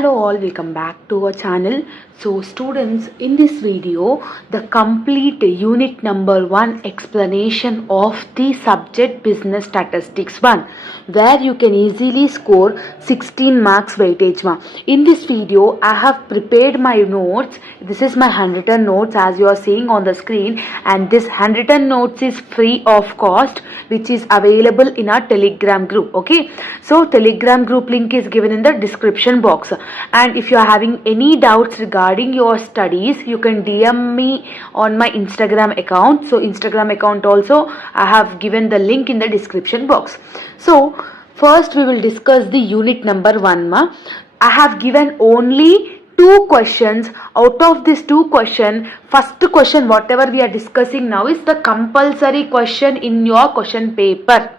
Hello all, welcome back to our channel. So students, in this video the complete unit number 1 explanation of the subject business statistics 1, where you can easily score 16 marks weightage. In this video I have prepared my notes. This is my handwritten notes as you are seeing on the screen, and this handwritten notes is free of cost, which is available in our Telegram group. Okay, so Telegram group link is given in the description box, and if you are having any doubts regarding your studies, you can DM me on my Instagram account. So Instagram account also I have given the link in the description box. So first we will discuss the unit number 1. I have given only 2 questions. Out of these 2 questions, first question whatever we are discussing now is the compulsory question in your question paper.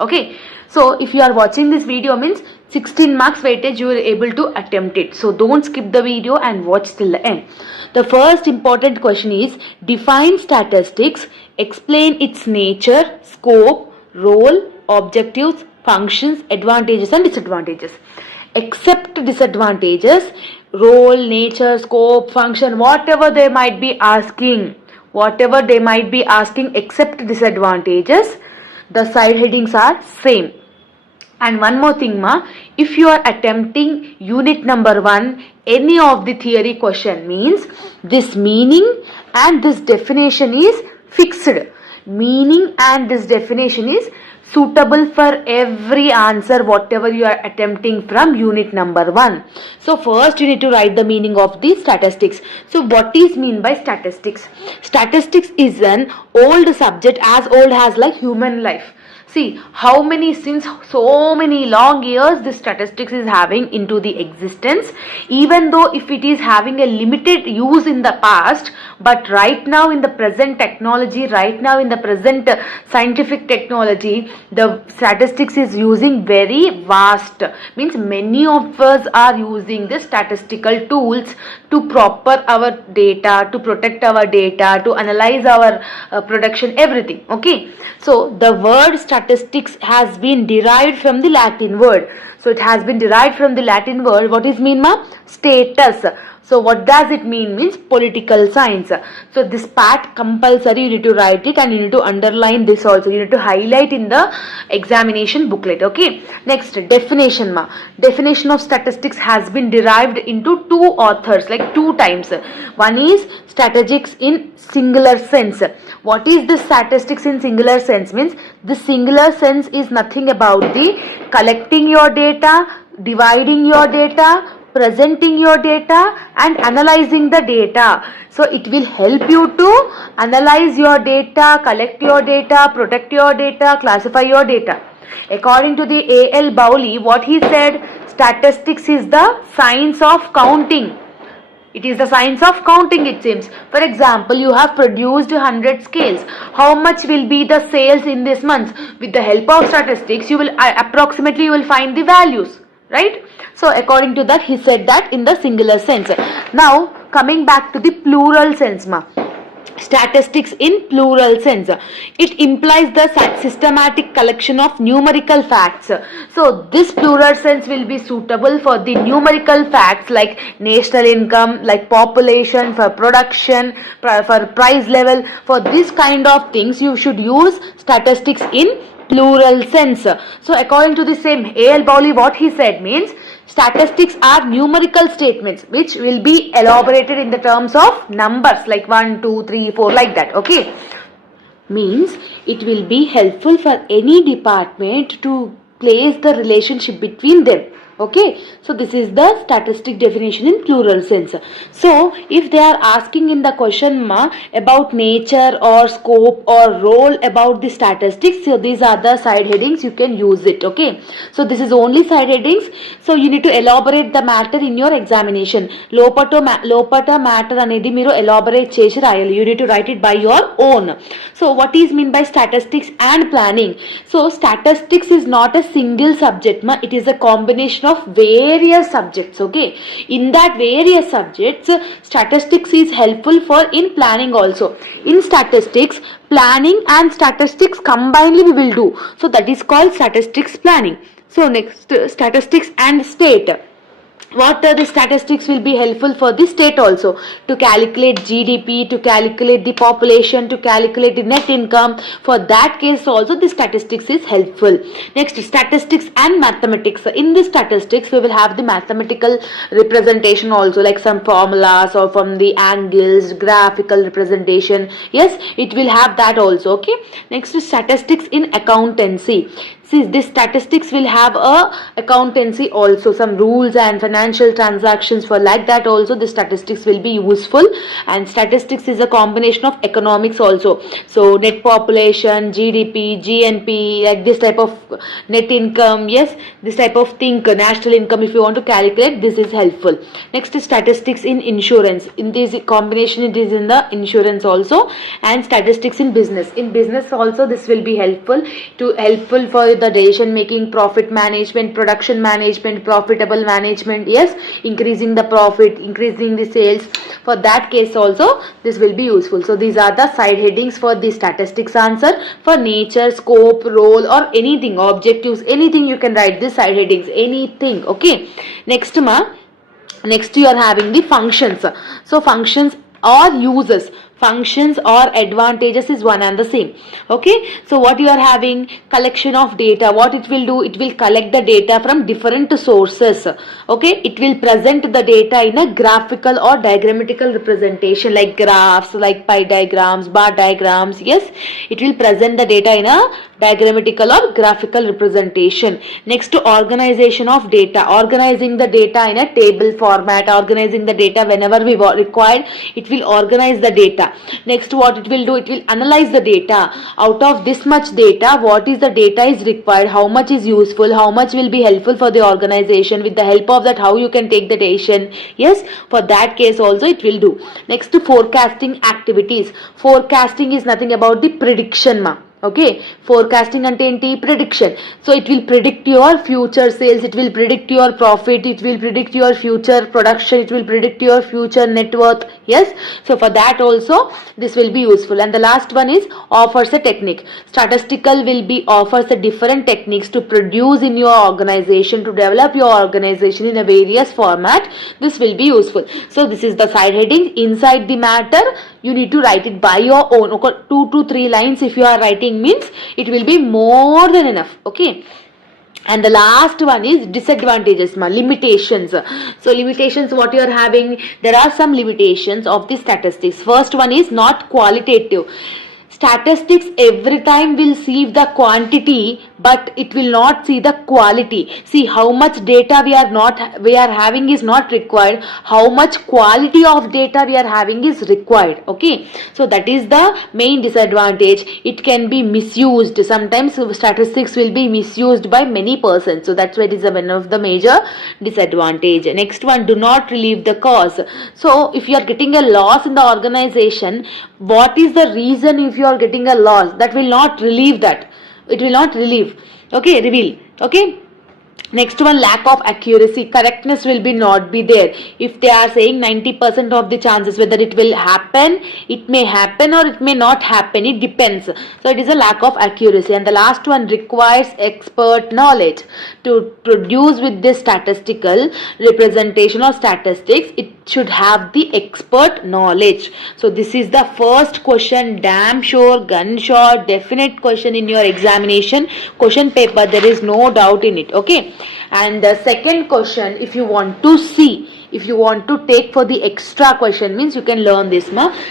Okay, so if you are watching this video, means 16 marks weightage you are able to attempt it. So don't skip the video and watch till the end. The first important question is define statistics, explain its nature, scope, role, objectives, functions, advantages and disadvantages. Except disadvantages, role, nature, scope, function, whatever they might be asking, except disadvantages, the side headings are same. And one more thing, if you are attempting unit number 1, any of the theory question, means this meaning and this definition is fixed. Meaning and this definition is suitable for every answer whatever you are attempting from unit number 1. So first you need to write the meaning of the statistics. So what is mean by statistics? Statistics is an old subject, as old as like human life. See how many, since so many long years this statistics is having into the existence, even though if it is having a limited use in the past, but right now in the present technology, right now in the present scientific technology, the statistics is using very vast, means many of us are using the statistical tools to proper our data, to protect our data, to analyze our production, everything. Okay, so the word statistics has been derived from the Latin word. So it has been derived from the Latin word. What is mean, status. So what does it mean? Means political science. So this part compulsory, you need to write it and you need to underline this also. You need to highlight in the examination booklet. Okay. Next, definition. Definition of statistics has been derived into 2 authors, like 2 times. One is statistics in singular sense. What is the statistics in singular sense? Means the singular sense is nothing about the collecting your data, dividing your data, presenting your data and analyzing the data. So it will help you to analyze your data, collect your data, protect your data, classify your data. According to the A.L. Bowley, what he said, statistics is the science of counting. It is the science of counting, it seems. For example, you have produced 100 scales. How much will be the sales in this month? With the help of statistics, you will approximately you will find the values, right? So according to that, he said that in the singular sense. Now coming back to the plural sense, statistics in plural sense, it implies the systematic collection of numerical facts. So this plural sense will be suitable for the numerical facts like national income, like population, for production, for price level. For this kind of things you should use statistics in plural sense. So according to the same A.L. Bowley, what he said means statistics are numerical statements which will be elaborated in the terms of numbers like 1, 2, 3, 4, like that. Okay, means it will be helpful for any department to place the relationship between them. Okay, so this is the statistic definition in plural sense. So if they are asking in the question about nature or scope or role about the statistics, so these are the side headings, you can use it. Okay, so this is only side headings, so you need to elaborate the matter in your examination. Lopata matter anedi meeru elaborate chesi rayali. You need to write it by your own. So what is mean by statistics and planning? So statistics is not a single subject, it is a combination of various subjects. Okay, in that various subjects, statistics is helpful for in planning also. In statistics, planning and statistics combinedly we will do. So that is called statistics planning. So next, statistics and state. what the statistics will be helpful for the state also, to calculate GDP, to calculate the population, to calculate the net income. For that case also the statistics is helpful. Next, statistics and mathematics. In the statistics we will have the mathematical representation also, like some formulas or from the angles, graphical representation. Yes, it will have that also. Okay, next is statistics in accountancy. See, this statistics will have a accountancy also, some rules and financial transactions. For like that also the statistics will be useful. And statistics is a combination of economics also, so net population, GDP, GNP, like this type of net income. Yes, this type of thing, national income, if you want to calculate, this is helpful. Next is statistics in insurance. In this combination it is in the insurance also. And statistics in business. In business also this will be helpful for the decision making, profit management, production management, profitable management. Yes, increasing the profit, increasing the sales. For that case also this will be useful. So these are the side headings for the statistics answer. For nature, scope, role, or anything, objectives, anything you can write the side headings, anything. Okay, next you are having the functions. So functions or uses, functions or advantages is one and the same. Okay, so what you are having, collection of data. What it will do, it will collect the data from different sources. Okay, it will present the data in a graphical or diagrammatical representation, like graphs, like pie diagrams, bar diagrams. Yes, it will present the data in a diagrammatical or graphical representation. Next, to organization of data, organizing the data in a table format, organizing the data whenever we required, it will organize the data. Next, what it will do, it will analyze the data. Out of this much data, what is the data is required, how much is useful, how much will be helpful for the organization. With the help of that, how you can take the decision. Yes, for that case also it will do. Next, to forecasting activities. Forecasting is nothing about the prediction ma. Okay, forecasting ante enti, prediction. So it will predict your future sales, it will predict your profit, it will predict your future production, it will predict your future net worth. Yes, so for that also this will be useful. And the last one is offers a technique. Statistical will be offers the different techniques to produce in your organization, to develop your organization in a various format. This will be useful. So this is the side heading. Inside the matter you need to write it by your own. Okay, 2 to 3 lines if you are writing means it will be more than enough. Okay, and the last one is disadvantages, limitations. So limitations, what you are having, there are some limitations of the statistics. First one is not qualitative. Statistics every time will see the quantity, but it will not see the quality. See, how much data we are having is not required. How much quality of data we are having is required. Okay, so that is the main disadvantage. It can be misused. Sometimes statistics will be misused by many persons. So that's why it is one of the major disadvantage. Next one, do not relieve the cause. So if you are getting a loss in the organization, what is the reason if you are getting a loss? That will not relieve that. It will not relieve. Okay, reveal. Okay. Next one, lack of accuracy. Correctness will be not be there. If they are saying 90% of the chances, whether it will happen, it may happen or it may not happen. It depends. So it is a lack of accuracy. And the last one, requires expert knowledge. To produce with this statistical representation or statistics, it should have the expert knowledge. So this is the first question, damn sure, gunshot, definite question in your examination question paper. There is no doubt in it. Okay, and the second question, if you want to see, if you want to take for the extra question, means you can learn this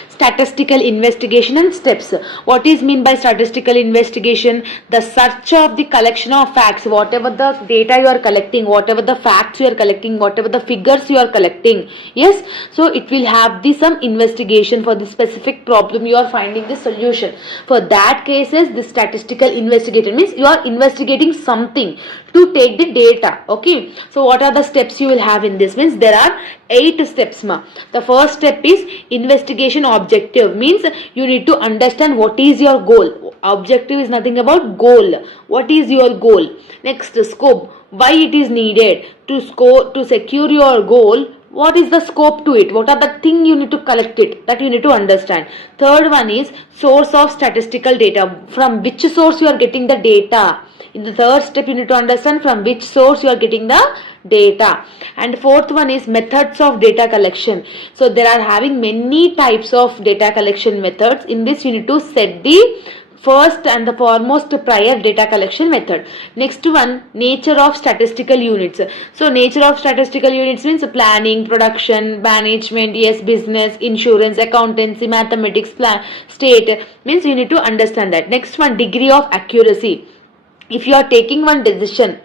statistical investigation and steps. What is mean by statistical investigation? The search of the collection of facts, whatever the data you are collecting, whatever the facts you are collecting, whatever the figures you are collecting. Yes, so it will have the some investigation for the specific problem you are finding the solution. For that cases, the statistical investigation means you are investigating something to take the data. Okay, so what are the steps you will have in this? Means there are 8 steps The first step is investigation objective, means you need to understand what is your goal. Objective is nothing about goal. What is your goal? Next, scope, why it is needed to secure your goal. What is the scope to it? What are the thing you need to collect it? That you need to understand. Third one is source of statistical data. From which source you are getting the data? In the third step, you need to understand from which source you are getting the data. And fourth one is methods of data collection. So there are having many types of data collection methods. In this you need to set the first and the foremost prior data collection method. Next one, nature of statistical units. So nature of statistical units means planning, production, management, yes, business, insurance, accountancy, mathematics, state, means you need to understand that. Next one, degree of accuracy. If you are taking one decision,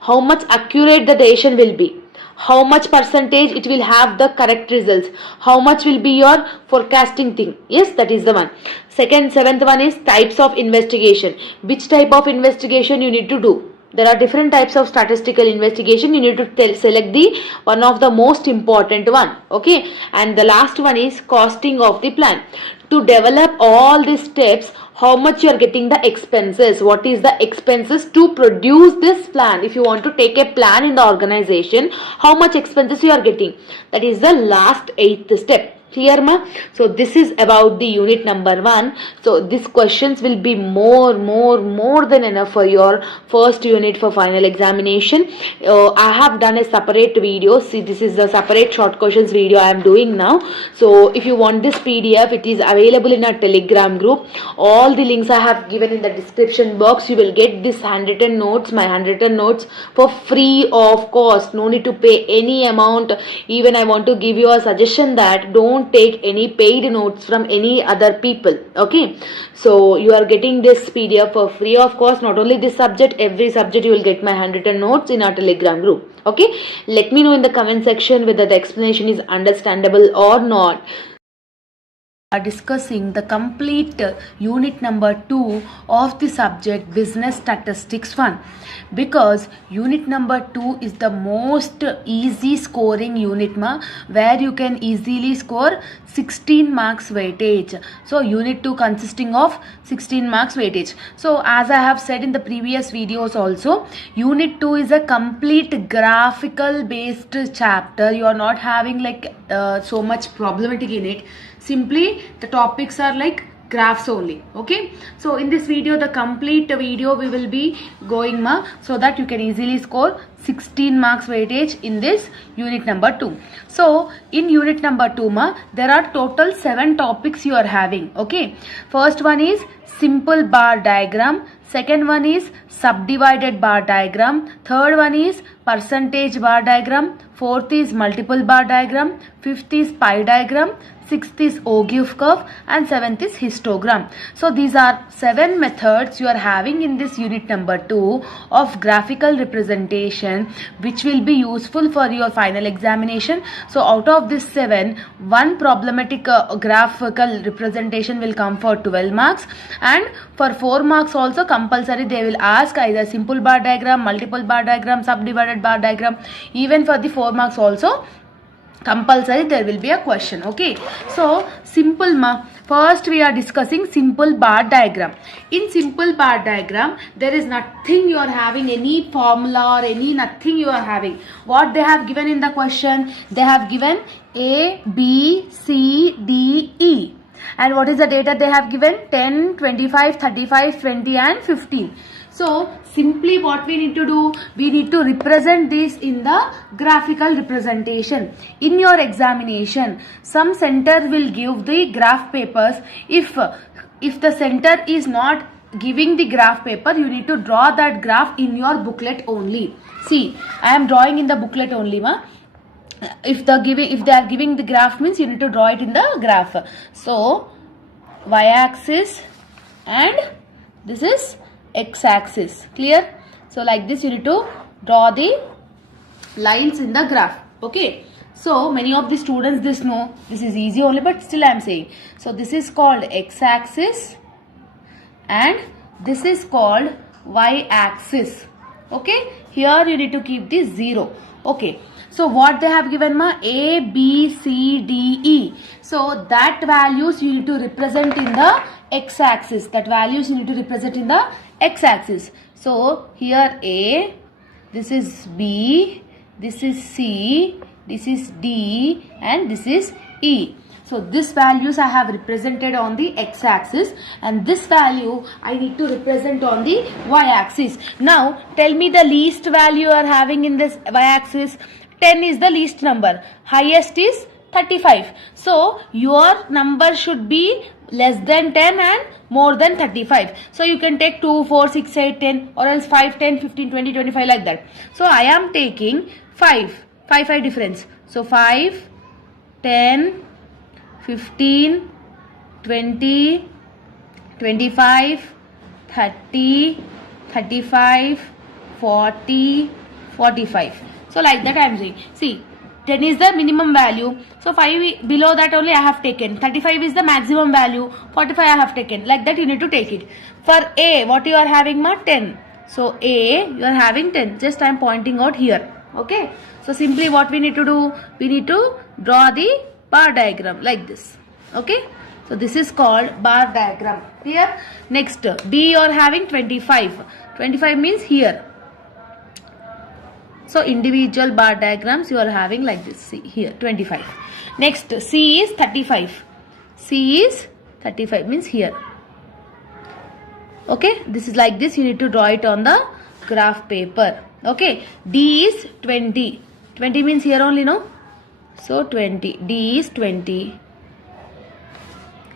how much accurate the decision will be, how much percentage it will have the correct results, how much will be your forecasting thing. Yes, that is the one. Seventh one is types of investigation. Which type of investigation you need to do? There are different types of statistical investigation. You need to select the one of the most important one. Okay, and the last one is costing of the plan. To develop all these steps, how much you are getting the expenses, what is the expenses to produce this plan. If you want to take a plan in the organization, how much expenses you are getting, that is the last 8th step. Clear ma? So this is about the unit number 1. So these questions will be more than enough for your first unit for final examination. I have done a separate video. See, this is the separate short questions video I am doing now. So if you want this PDF, it is available in our Telegram group. All the links I have given in the description box. You will get this handwritten notes, my handwritten notes, for free of cost. No need to pay any amount. Even I want to give you a suggestion that don't take any paid notes from any other people. Okay, so you are getting this PDF for free of cost. Not only this subject, every subject you will get my handwritten notes in our Telegram group. Okay, let me know in the comment section whether the explanation is understandable or not. Are discussing the complete unit number 2 of the subject business statistics 1, because unit number 2 is the most easy scoring unit where you can easily score 16 marks weightage. So unit 2 consisting of 16 marks weightage. So as I have said in the previous videos also, unit 2 is a complete graphical based chapter. You are not having like so much problematic in it. Simply the topics are like graphs only. Okay, so in this video, the complete video we will be going so that you can easily score 16 marks weightage in this unit number 2. So in unit number 2 there are total 7 topics you are having. Okay, first one is simple bar diagram, second one is subdivided bar diagram, third one is percentage bar diagram, fourth is multiple bar diagram, fifth is pie diagram, sixth is Ogive curve, and seventh is histogram. So these are 7 methods you are having in this unit number 2 of graphical representation, which will be useful for your final examination. So out of this 7, one problematic graphical representation will come for 12 marks, and for 4 marks also compulsory they will ask either simple bar diagram, multiple bar diagram, subdivided bar diagram. Even for the 4 marks also compulsory there will be a question. Okay, so simple first we are discussing simple bar diagram. In simple bar diagram there is nothing you are having, any formula or any nothing you are having. What they have given in the question, they have given A, B, C, D, E. And what is the data they have given? 10, 25, 35, 20 and 15. So simply what we need to do, we need to represent this in the graphical representation. In your examination, some center will give the graph papers. If the center is not giving the graph paper, you need to draw that graph in your booklet only. See, I am drawing in the booklet only If they are giving the graph means you need to draw it in the graph. So y-axis and this is x-axis. Clear? So like this you need to draw the lines in the graph. Okay, so many of the students this know, this is easy only, but still I am saying. So this is called x-axis and this is called y-axis. Okay, here you need to keep the 0. Okay, so what they have given A, B, C, D, E. So that values you need to represent in the x-axis. That values you need to represent in the x-axis. So here A, this is B, this is C, this is D and this is E. So this values I have represented on the x-axis, and this value I need to represent on the y-axis. Now tell me the least value you are having in this y-axis. 10 is the least number, highest is 35. So your number should be less than 10 and more than 35. So you can take 2, 4, 6, 8, 10, or else 5, 10, 15, 20, 25, like that. So I am taking 5 difference. So 5, 10, 15, 20, 25, 30, 35, 40, 45. So like that I am saying. See, 10 is the minimum value. So 5 below that only I have taken. 35 is the maximum value. 45 I have taken. Like that you need to take it. For A, what you are having ma? 10. So A, you are having 10. Just I am pointing out here. Okay. So simply what we need to do? We need to draw the bar diagram like this. Okay. So this is called bar diagram. Clear? Next, B, you are having 25. 25 means here. So individual bar diagrams you are having like this. See here 25. Next, C is 35. C is 35 means here. Okay, this is like this. You need to draw it on the graph paper. Okay, D is 20. 20 means here only, no? So 20. D is 20.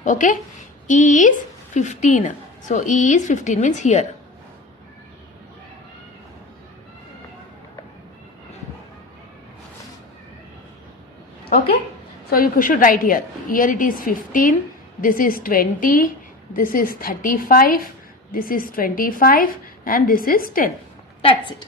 Okay, E is 15. So E is 15 means here. Okay, so you should write here. Here it is 15, this is 20, this is 35, this is 25, and this is 10. That's it.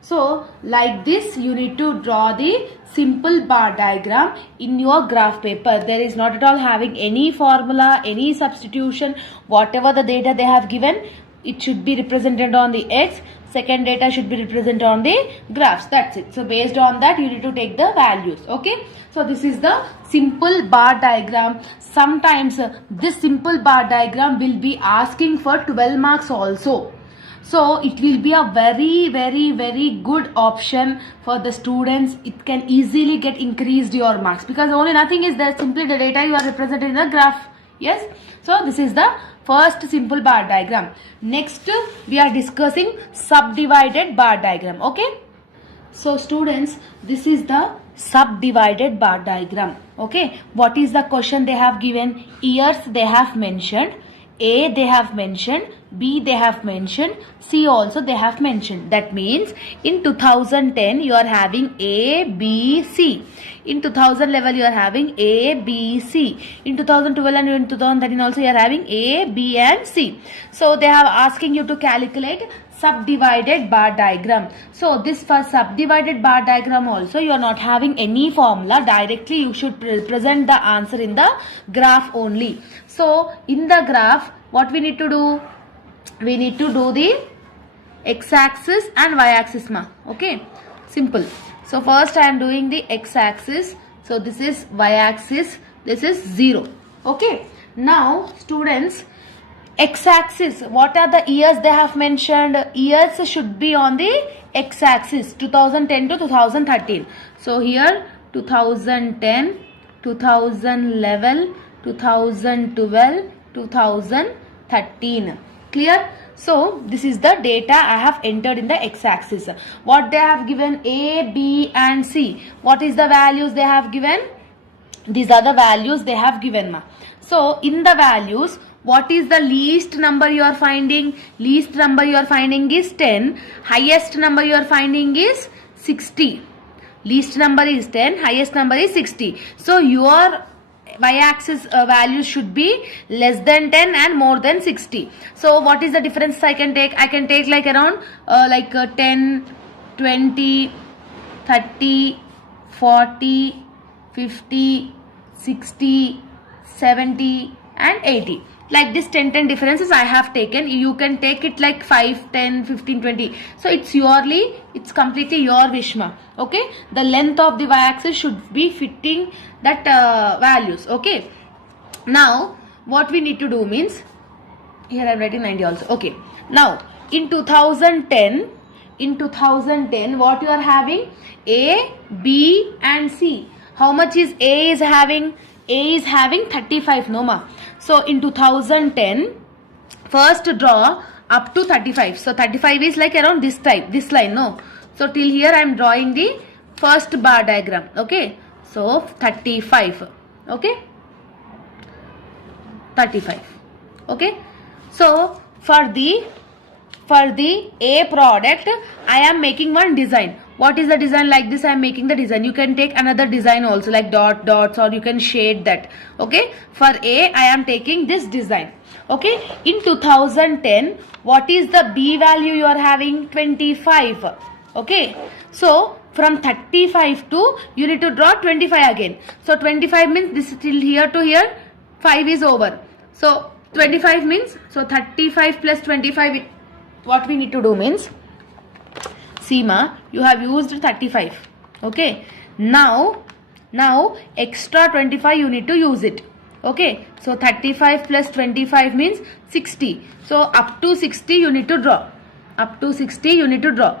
So like this you need to draw the simple bar diagram in your graph paper. There is not at all having any formula, any substitution. Whatever the data they have given, it should be represented on the X. Second data should be represented on the graphs. That's it. So based on that you need to take the values. Okay. So this is the simple bar diagram. Sometimes this simple bar diagram will be asking for 12 marks also. So it will be a very good option for the students. It can easily get increased your marks because only nothing is there. Simply the data you are represented in the graph. Yes. So this is the first simple bar diagram. Next we are discussing subdivided bar diagram. Okay. So students, this is the subdivided bar diagram. Okay. What is the question they have given? Years they have mentioned. A they have mentioned, B they have mentioned, C also they have mentioned. That means in 2010 you are having A, B, C. In 2011 you are having A, B, C. In 2012 and in 2013 also you are having A, B and C. So they have asking you to calculate subdivided bar diagram. So this for subdivided bar diagram also you are not having any formula. Directly you should present the answer in the graph only. So in the graph what we need to do? We need to do the x-axis and y-axis ma. Okay, simple. So first I am doing the x-axis. So this is y-axis, this is 0. Okay. Now students, x-axis, what are the years they have mentioned? Years should be on the x-axis, 2010 to 2013. So here 2010, 2011, 2012, 2013. Clear? So this is the data I have entered in the x-axis. What they have given? A, B and C. What is the values they have given? These are the values they have given ma. So in the values, what is the least number you are finding? Least number you are finding is 10. Highest number you are finding is 60. Least number is 10. Highest number is 60. So your y-axis values should be less than 10 and more than 60. So what is the difference I can take? I can take like around 10, 20, 30, 40, 50, 60, 70 and 80. Like this 10 differences I have taken. You can take it like 5, 10, 15, 20. So it's completely your wish ma. Okay. The length of the y-axis should be fitting that values. Okay. Now what we need to do means, here I am writing 90 also. Okay. Now in 2010 what you are having? A, B and C. How much is A is having? A is having 35, no ma. So in 2010, first draw up to 35. So 35 is like around this type, this line, no. So till here I am drawing the first bar diagram, okay. So 35, okay, 35, okay. So for the A product, I am making one design. What is the design? Like this I am making the design. You can take another design also, like dots, or you can shade that, okay. For A I am taking this design, okay. In 2010, what is the B value you are having? 25, okay. So from 35 to, you need to draw 25 again. So 25 means this is till here to here, 5 is over. So 25 means, so 35 plus 25, what we need to do means, Seema, you have used 35, okay. Now extra 25 you need to use it, okay. So 35 plus 25 means 60. So up to 60 you need to draw. Up to 60 you need to draw.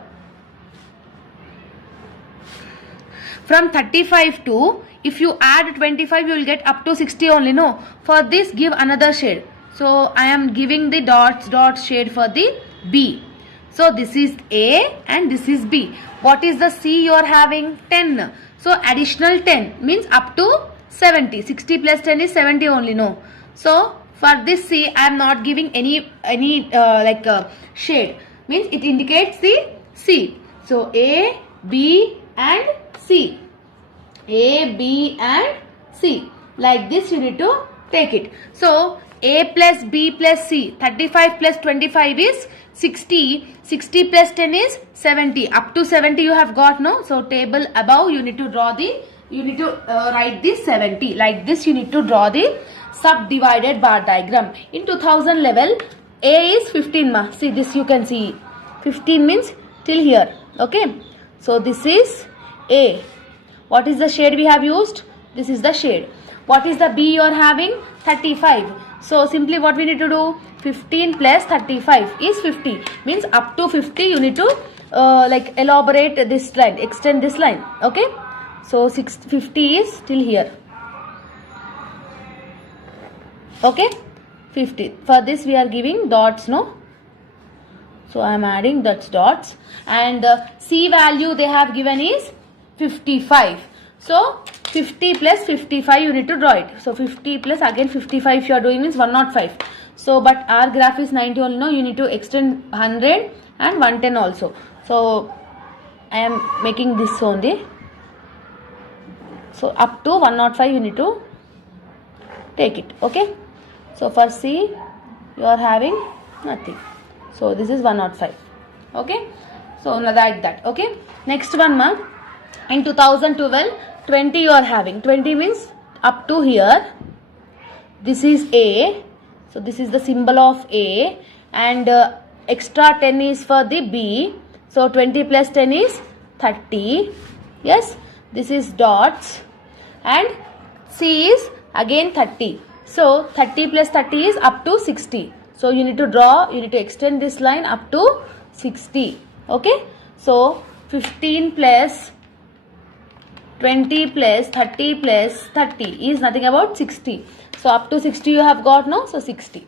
From 35 to, if you add 25, you will get up to 60 only, no. For this, give another shade. So I am giving the dots shade for the B. So this is A and this is B. What is the C you are having? 10. So additional 10 means up to 70. 60 plus 10 is 70 only, no. So for this C, I am not giving any shade. Means it indicates the C. So A, B and C. A, B and C. Like this you need to take it. So A plus B plus C. 35 plus 25 is 60. 60 plus 10 is 70. Up to 70 you have got, no. So table above you need to draw the, you need to write this 70. Like this you need to draw the subdivided bar diagram. In 2000 level, A is 15 ma. See this you can see. 15 means till here, okay. So this is A. What is the shade we have used? This is the shade. What is the B you are having? 35. So simply what we need to do? 15 plus 35 is 50. Means up to 50 you need to elaborate this line, extend this line, okay. So 50 is till here, okay. 50. For this we are giving dots, no. So I am adding that's dots. And C value they have given is 55. So 50 plus 55 you need to draw it. So 50 plus again 55 if you are doing means 105. So but our graph is 90 only, no. You need to extend 100 and 110 also. So I am making this only. So up to 105 you need to take it, okay. So for C you are having nothing. So this is 105, okay. So like that, okay. Next one ma. In 2012, 20 you are having. 20 means up to here. This is A. So this is the symbol of A. And extra 10 is for the B. So 20 plus 10 is 30. Yes. This is dots. And C is again 30. So 30 plus 30 is up to 60. So you need to draw, you need to extend this line up to 60. Okay. So 15 plus 20 plus 30 plus 30 is nothing about 60. So up to 60 you have got, no. So 60.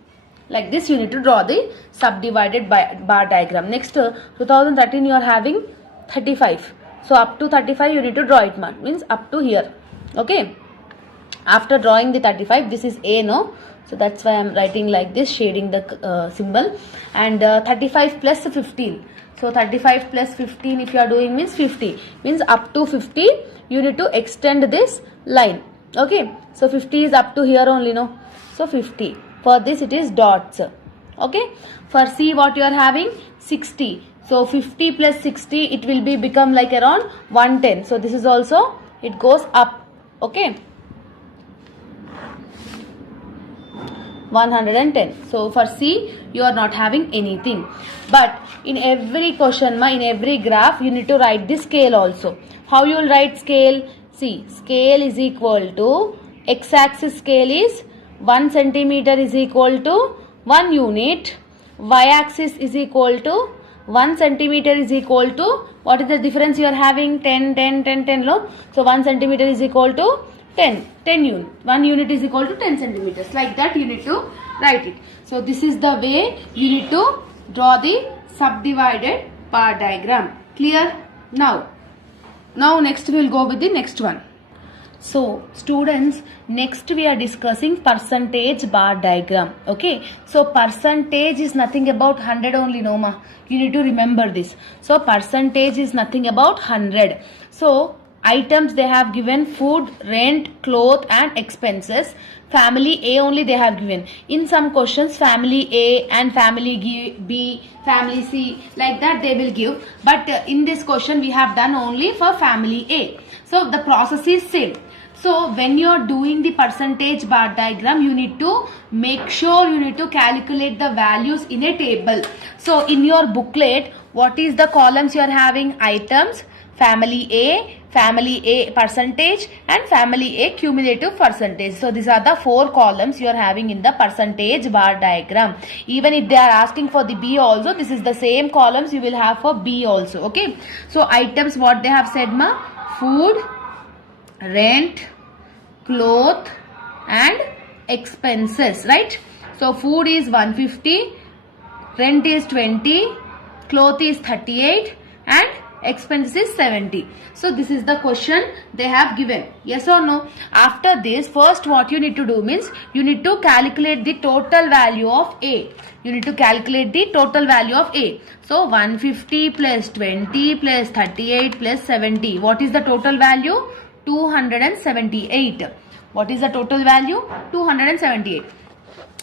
Like this you need to draw the subdivided bar diagram. Next 2013 you are having 35. So up to 35 you need to draw it, man. Means up to here. Okay. After drawing the 35, this is A, no. So that's why I am writing like this, shading the symbol. And 35 plus 15. So 35 plus 15 if you are doing means 50. Means up to 50 you need to extend this line. Okay. So 50 is up to here only, no. So 50. For this it is dots. Okay. For C what you are having? 60. So 50 plus 60 it will be become like around 110. So this is also, it goes up. Okay. 110. So for C you are not having anything. But in every question, in every graph you need to write the scale also. How you will write scale? See, scale is equal to, x-axis scale is 1 centimeter is equal to 1 unit. Y-axis is equal to 1 centimeter is equal to, what is the difference you are having? 10, 10, 10, 10 low. So 1 centimeter is equal to 10 unit. 1 unit is equal to 10 centimeters. Like that you need to write it. So this is the way you need to draw the subdivided bar diagram. Clear? Now next we will go with the next one. So students, next we are discussing percentage bar diagram. Okay, so percentage is nothing about 100 only, no ma. You need to remember this. So percentage is nothing about 100. So items they have given: food, rent, cloth and expenses. Family A only they have given. In some questions family A and family B, family C, like that they will give. But in this question we have done only for family A. So the process is same. So when you are doing the percentage bar diagram, you need to make sure you need to calculate the values in a table. So in your booklet, what is the columns you are having? Items, family A percentage and family A cumulative percentage. So these are the 4 columns you are having in the percentage bar diagram. Even if they are asking for the B also, this is the same columns you will have for B also. Okay. So items, what they have said ma? Food, rent, cloth and expenses, right? So food is 150, rent is 20, cloth is 38 and expenses is 70. So this is the question they have given. Yes or no? After this, first what you need to do means you need to calculate the total value of A. You need to calculate the total value of A. So 150 plus 20 plus 38 plus 70. What is the total value? 278. What is the total value? 278.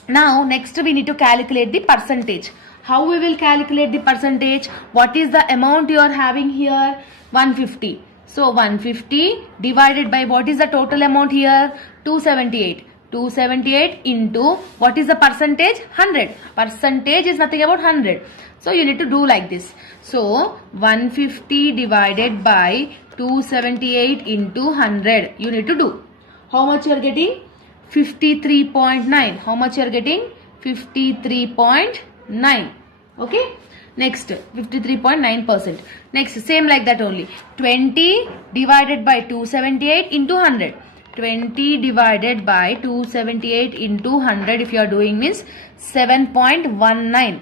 Now next we need to calculate the percentage. How we will calculate the percentage? What is the amount you are having here? 150. So 150 divided by what is the total amount here? 278. 278 into what is the percentage? 100. Percentage is nothing about 100. So you need to do like this. So 150 divided by 278 into 100. You need to do. How much you are getting? 53.9. How much you are getting? 53.9. Okay. Next 53.9%. Next same like that only. 20 divided by 278 into 100. 20 divided by 278 into 100 if you are doing means 7.19.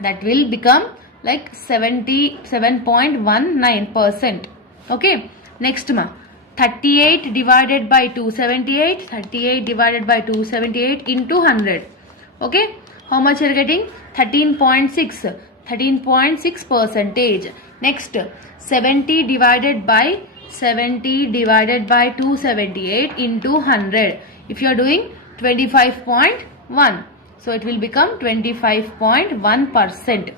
That will become like 77.19%. Okay. Next ma. 38 divided by 278. 38 divided by 278 into 100. Okay. How much you are getting? 13.6. 13.6 percentage. Next 70 divided by 278 into 100. If you are doing 25.1. So it will become 25.1%.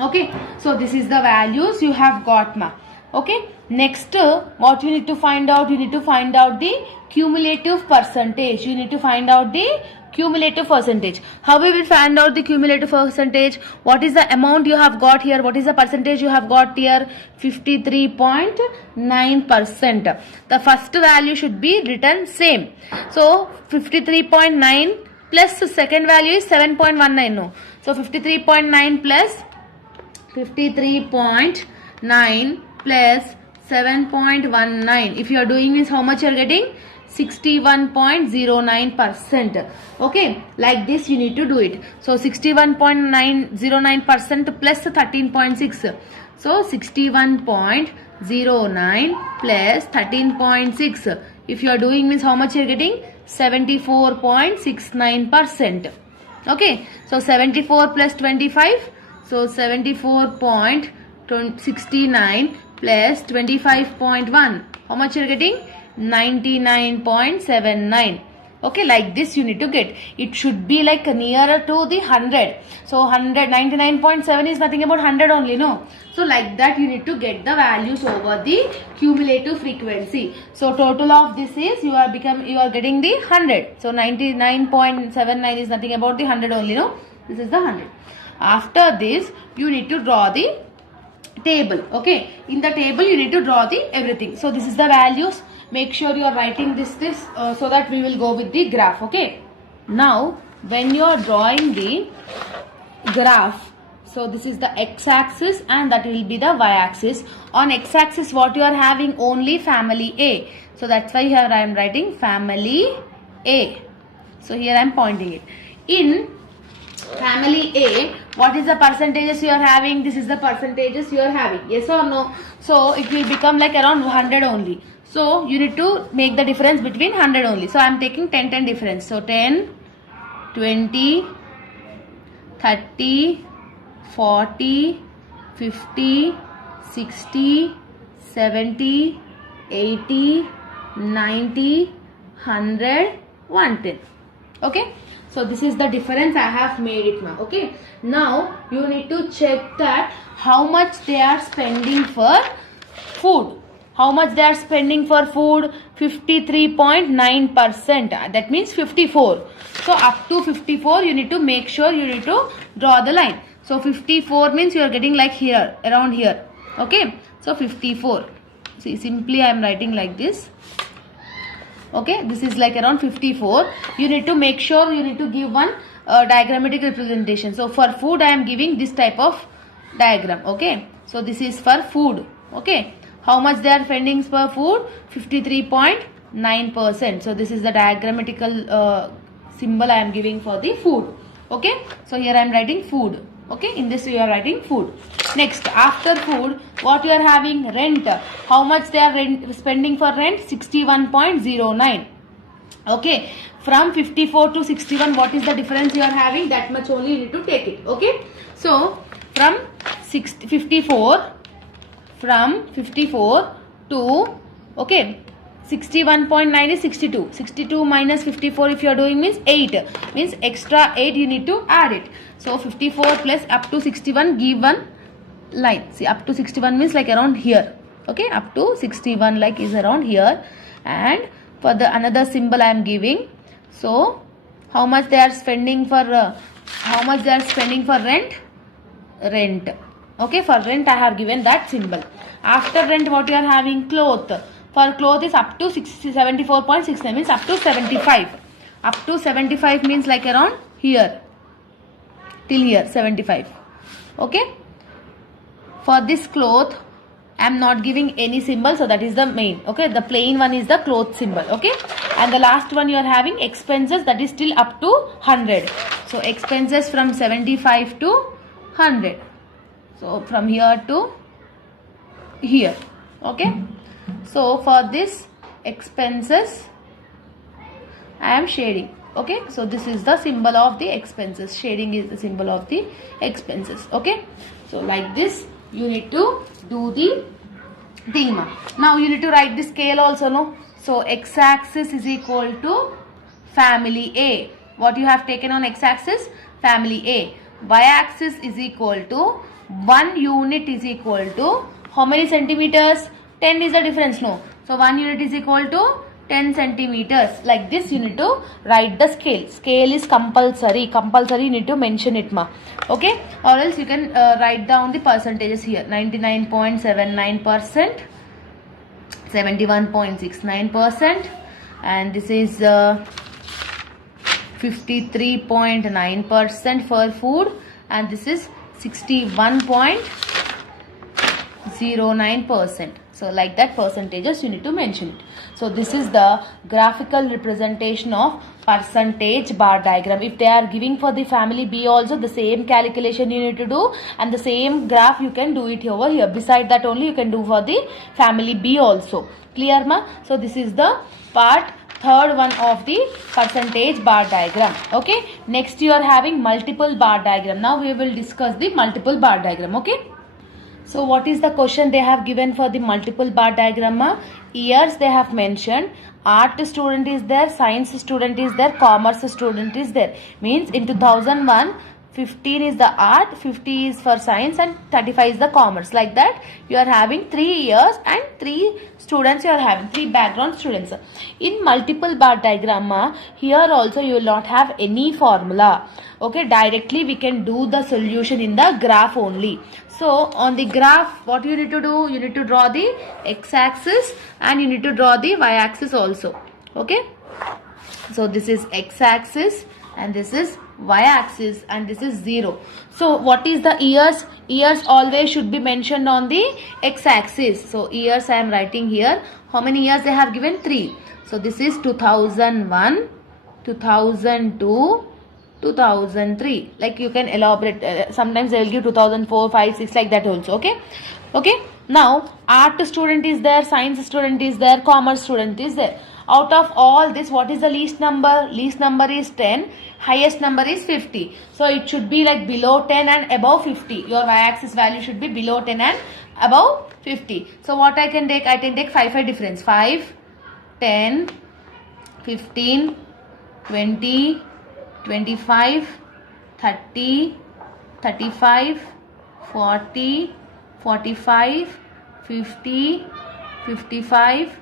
Okay. So this is the values you have got ma. Okay. Next what you need to find out? You need to find out the cumulative percentage. You need to find out the cumulative percentage. How we will find out the cumulative percentage? What is the amount you have got here? What is the percentage you have got here? 53.9%. The first value should be written same. So 53.9 plus the second value is 7.19. No. So 53.9 plus 53.9 plus 7.19. If you are doing this, how much you are getting? 61.09%. Okay, like this you need to do it. So 61.909% plus 13.6. So 61.09 plus 13.6. If you are doing means how much you are getting? 74.69%. Okay, so 74 plus 25. So 74.69 plus 25.1. How much you are getting? 99.79. Okay, like this you need to get. It should be like nearer to the 100. So 99.7 is nothing about 100 only, no. So like that you need to get the values over the cumulative frequency. So total of this is you are getting the 100. So 99.79 is nothing about the 100 only, no. This is the 100. After this you need to draw the table. Okay, in the table you need to draw the everything. So this is the values. Make sure you are writing this so that we will go with the graph. Okay, now when you are drawing the graph, so this is the x-axis and that will be the y-axis. On x-axis what you are having? Only family A. So that's why here I am writing family A. So here I am pointing it. In family A, what is the percentages you are having? This is the percentages you are having. Yes or no? So it will become like around 100 only. So you need to make the difference between 100 only. So I am taking 10 difference. So 10, 20, 30, 40, 50, 60, 70, 80, 90, 100, 110. Okay. So this is the difference I have made it now. Okay. Now you need to check that how much they are spending for food. How much they are spending for food? 53.9%. That means 54. So up to 54 you need to make sure you need to draw the line. So 54 means you are getting like here, around here. Okay. So 54. See, simply I am writing like this. Okay, this is like around 54. You need to make sure you need to give one diagrammatic representation. So for food I am giving this type of diagram. Okay, so this is for food. Okay, how much they are spending for food? 53.9%. So this is the diagrammatical symbol I am giving for the food. Okay, so here I am writing food. Okay, in this you are writing food. Next, after food, what you are having? Rent. How much they are spending for rent? 61.09. Okay, from 54 to 61, what is the difference you are having? That much only you need to take it. Okay, so from 54 to, okay, 61.9 is 62. 62 minus 54 if you are doing means 8. Means extra 8 you need to add it. So 54 plus up to 61, give one line. See, up to 61 means like around here. Okay, up to 61 like is around here. And for the another symbol I am giving. So how much they are spending for rent? Rent. Okay, for rent I have given that symbol. After rent, what you are having? Cloth. For cloth is up to 74.69 means up to 75. Up to 75 means like around here. Till here 75. Okay. For this cloth I am not giving any symbol, so that is the main. Okay, the plain one is the cloth symbol. Okay, and the last one you are having expenses, that is still up to 100. So expenses from 75 to 100. So from here to here. Okay, so for this expenses I am shading. Okay, so this is the symbol of the expenses. Shading is the symbol of the expenses. Okay, so like this you need to do the thing. Now you need to write the scale also, no? So x-axis is equal to family A. What you have taken on x-axis? Family A. Y-axis is equal to 1 unit is equal to how many centimeters? 10 is the difference, no? So 1 unit is equal to 10 centimeters. Like this you need to write the scale. Scale is compulsory. Compulsory you need to mention it, ma. Okay, or else you can write down the percentages here. 99.79%, 71.69%, and this is 53.9% for food, and this is 61.09%. So like that percentages you need to mention it. So this is the graphical representation of percentage bar diagram. If they are giving for the family B also, the same calculation you need to do, and the same graph you can do it over here. Beside that only you can do for the family B also. Clear, ma? So this is the part third one of the percentage bar diagram. Okay, next you are having multiple bar diagram. Now we will discuss the multiple bar diagram. Okay, so what is the question they have given for the multiple bar diagram? Years they have mentioned. Art student is there, science student is there, commerce student is there. Means in 2001, 15 is the art, 50 is for science, and 35 is the commerce. Like that you are having 3 years and 3 students you are having, 3 background students. In multiple bar diagram, here also you will not have any formula. Okay, directly we can do the solution in the graph only. So on the graph, what you need to do? You need to draw the x-axis and you need to draw the y-axis also. Okay, so this is x-axis and this is y-axis and this is 0. So what is the years? Years always should be mentioned on the x-axis. So years I am writing here How many years they have given? 3. So this is 2001, 2002, 2003. Like you can elaborate. Sometimes they will give 2004, 5, 6 like that also. Okay. Okay. Now art student is there, science student is there, commerce student is there. Out of all this, what is the least number? Least number is 10. Highest number is 50. So it should be like below 10 and above 50. Your y-axis value should be below 10 and above 50. So what I can take? I can take 5 difference. 5, 10, 15, 20, 25, 30, 35, 40, 45, 50, 55,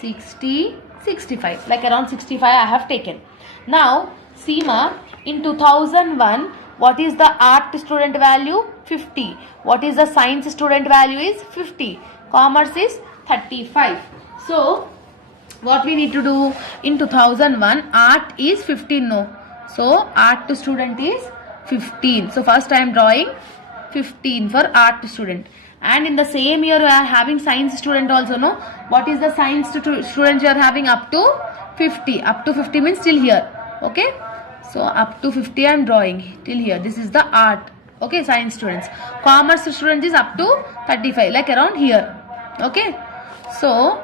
60, 65. Like around 65 I have taken. Now Seema, in 2001, what is the art student value? 50. What is the science student value? Is 50. Commerce is 35. So what we need to do? In 2001, art is 15. No. So art student is 15. So first I am drawing 15 for art student. And in the same year we are having science student also. No. What is the science student you are having? Up to 50. Up to 50 means till here. Okay. So up to 50 I am drawing till here. This is the art. Okay, science students. Commerce student is up to 35, like around here. Okay. So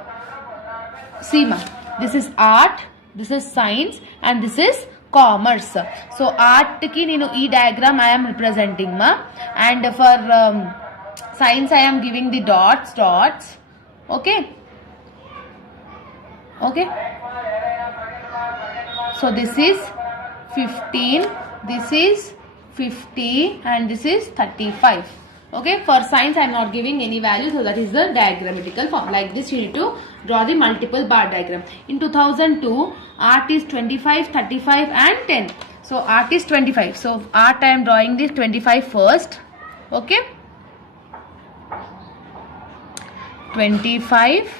Seema, this is art, this is science, and this is commerce. So art ki nenu ee diagram I am representing ma, and for science I am giving the dots. Okay. Okay. So this is 15, this is 50, and this is 35. Okay, for science I am not giving any value, so that is the diagrammatical form. Like this you need to draw the multiple bar diagram. In 2002, art is 25, 35 and 10. So art is 25. So art I am drawing this 25 first. Okay. 25,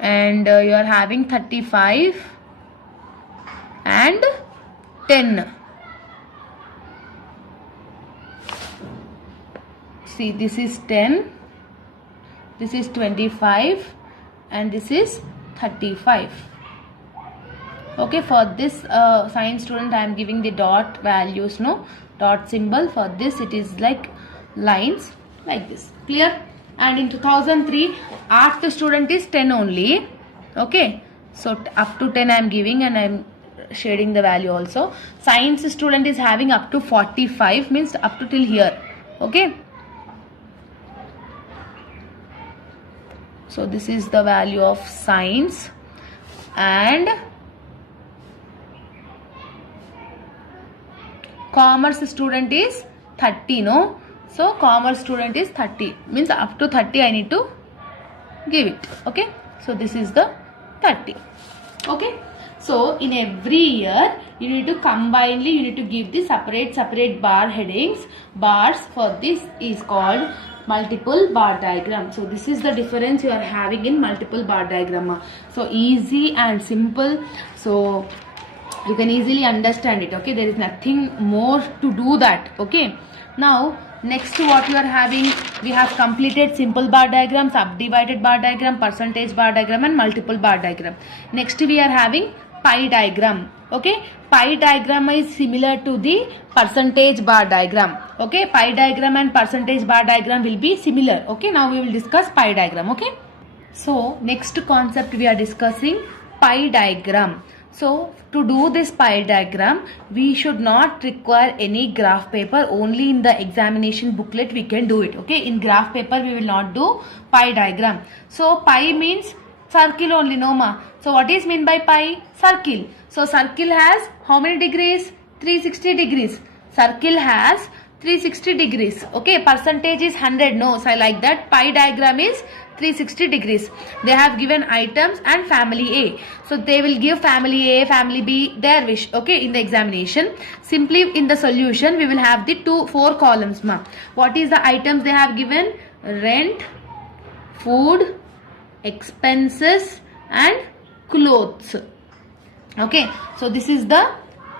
and you are having 35 and 10. See, this is 10, this is 25, and this is 35. Okay, for this science student I am giving the dot values, no, dot symbol. For this it is like lines like this. Clear? And in 2003, art student is 10 only. Okay, so up to 10 I am giving, and I am shading the value also. Science student is having up to 45, means up to till here. Okay. So this is the value of science, and commerce student is 30, no. So commerce student is 30, means up to 30 I need to give it. Okay. So this is the 30. Okay. So in every year you need to combinedly, you need to give the separate bar headings. Bars for this is called multiple bar diagram. So this is the difference you are having in multiple bar diagram. So easy and simple. So you can easily understand it. Okay. There is nothing more to do that. Okay. Now next what you are having, we have completed simple bar diagram, subdivided bar diagram, percentage bar diagram, and multiple bar diagram. Next we are having pie diagram. Okay, pie diagram is similar to the percentage bar diagram. Okay, pie diagram and percentage bar diagram will be similar. Okay, now we will discuss pie diagram. Okay, so next concept we are discussing pie diagram. So to do this pie diagram, we should not require any graph paper. Only in the examination booklet we can do it. Okay, in graph paper we will not do pie diagram. So pi means circle only, no ma. So what is mean by pi? Circle. So circle has how many degrees? 360 degrees. Circle has 360 degrees. Okay, percentage is 100. No, so like that pi diagram is 360 degrees. They have given items and family A. So they will give family A, family B, their wish. Okay, in the examination. Simply in the solution we will have the 4 columns ma. What is the items they have given? Rent, food, expenses and clothes. Okay, so this is the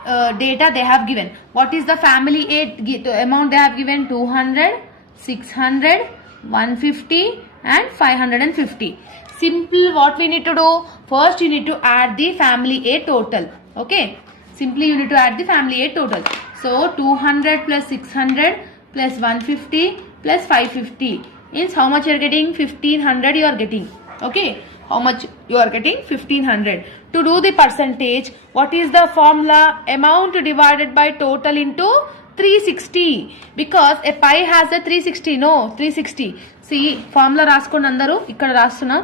data they have given. What is the family A amount they have given? 200, 600, 150 and 550. Simple, what we need to do? First you need to add the family A total. Okay. Simply you need to add the family A total. So 200 plus 600 plus 150 plus 550 means how much you are getting? 1500 you are getting. Okay. How much you are getting? 1500. To do the percentage, what is the formula? Amount divided by total into 360. Because a pie has a 360. No, 360. See, formula రాసుకోండి అందరూ ఇక్కడ రాస్తున్నా.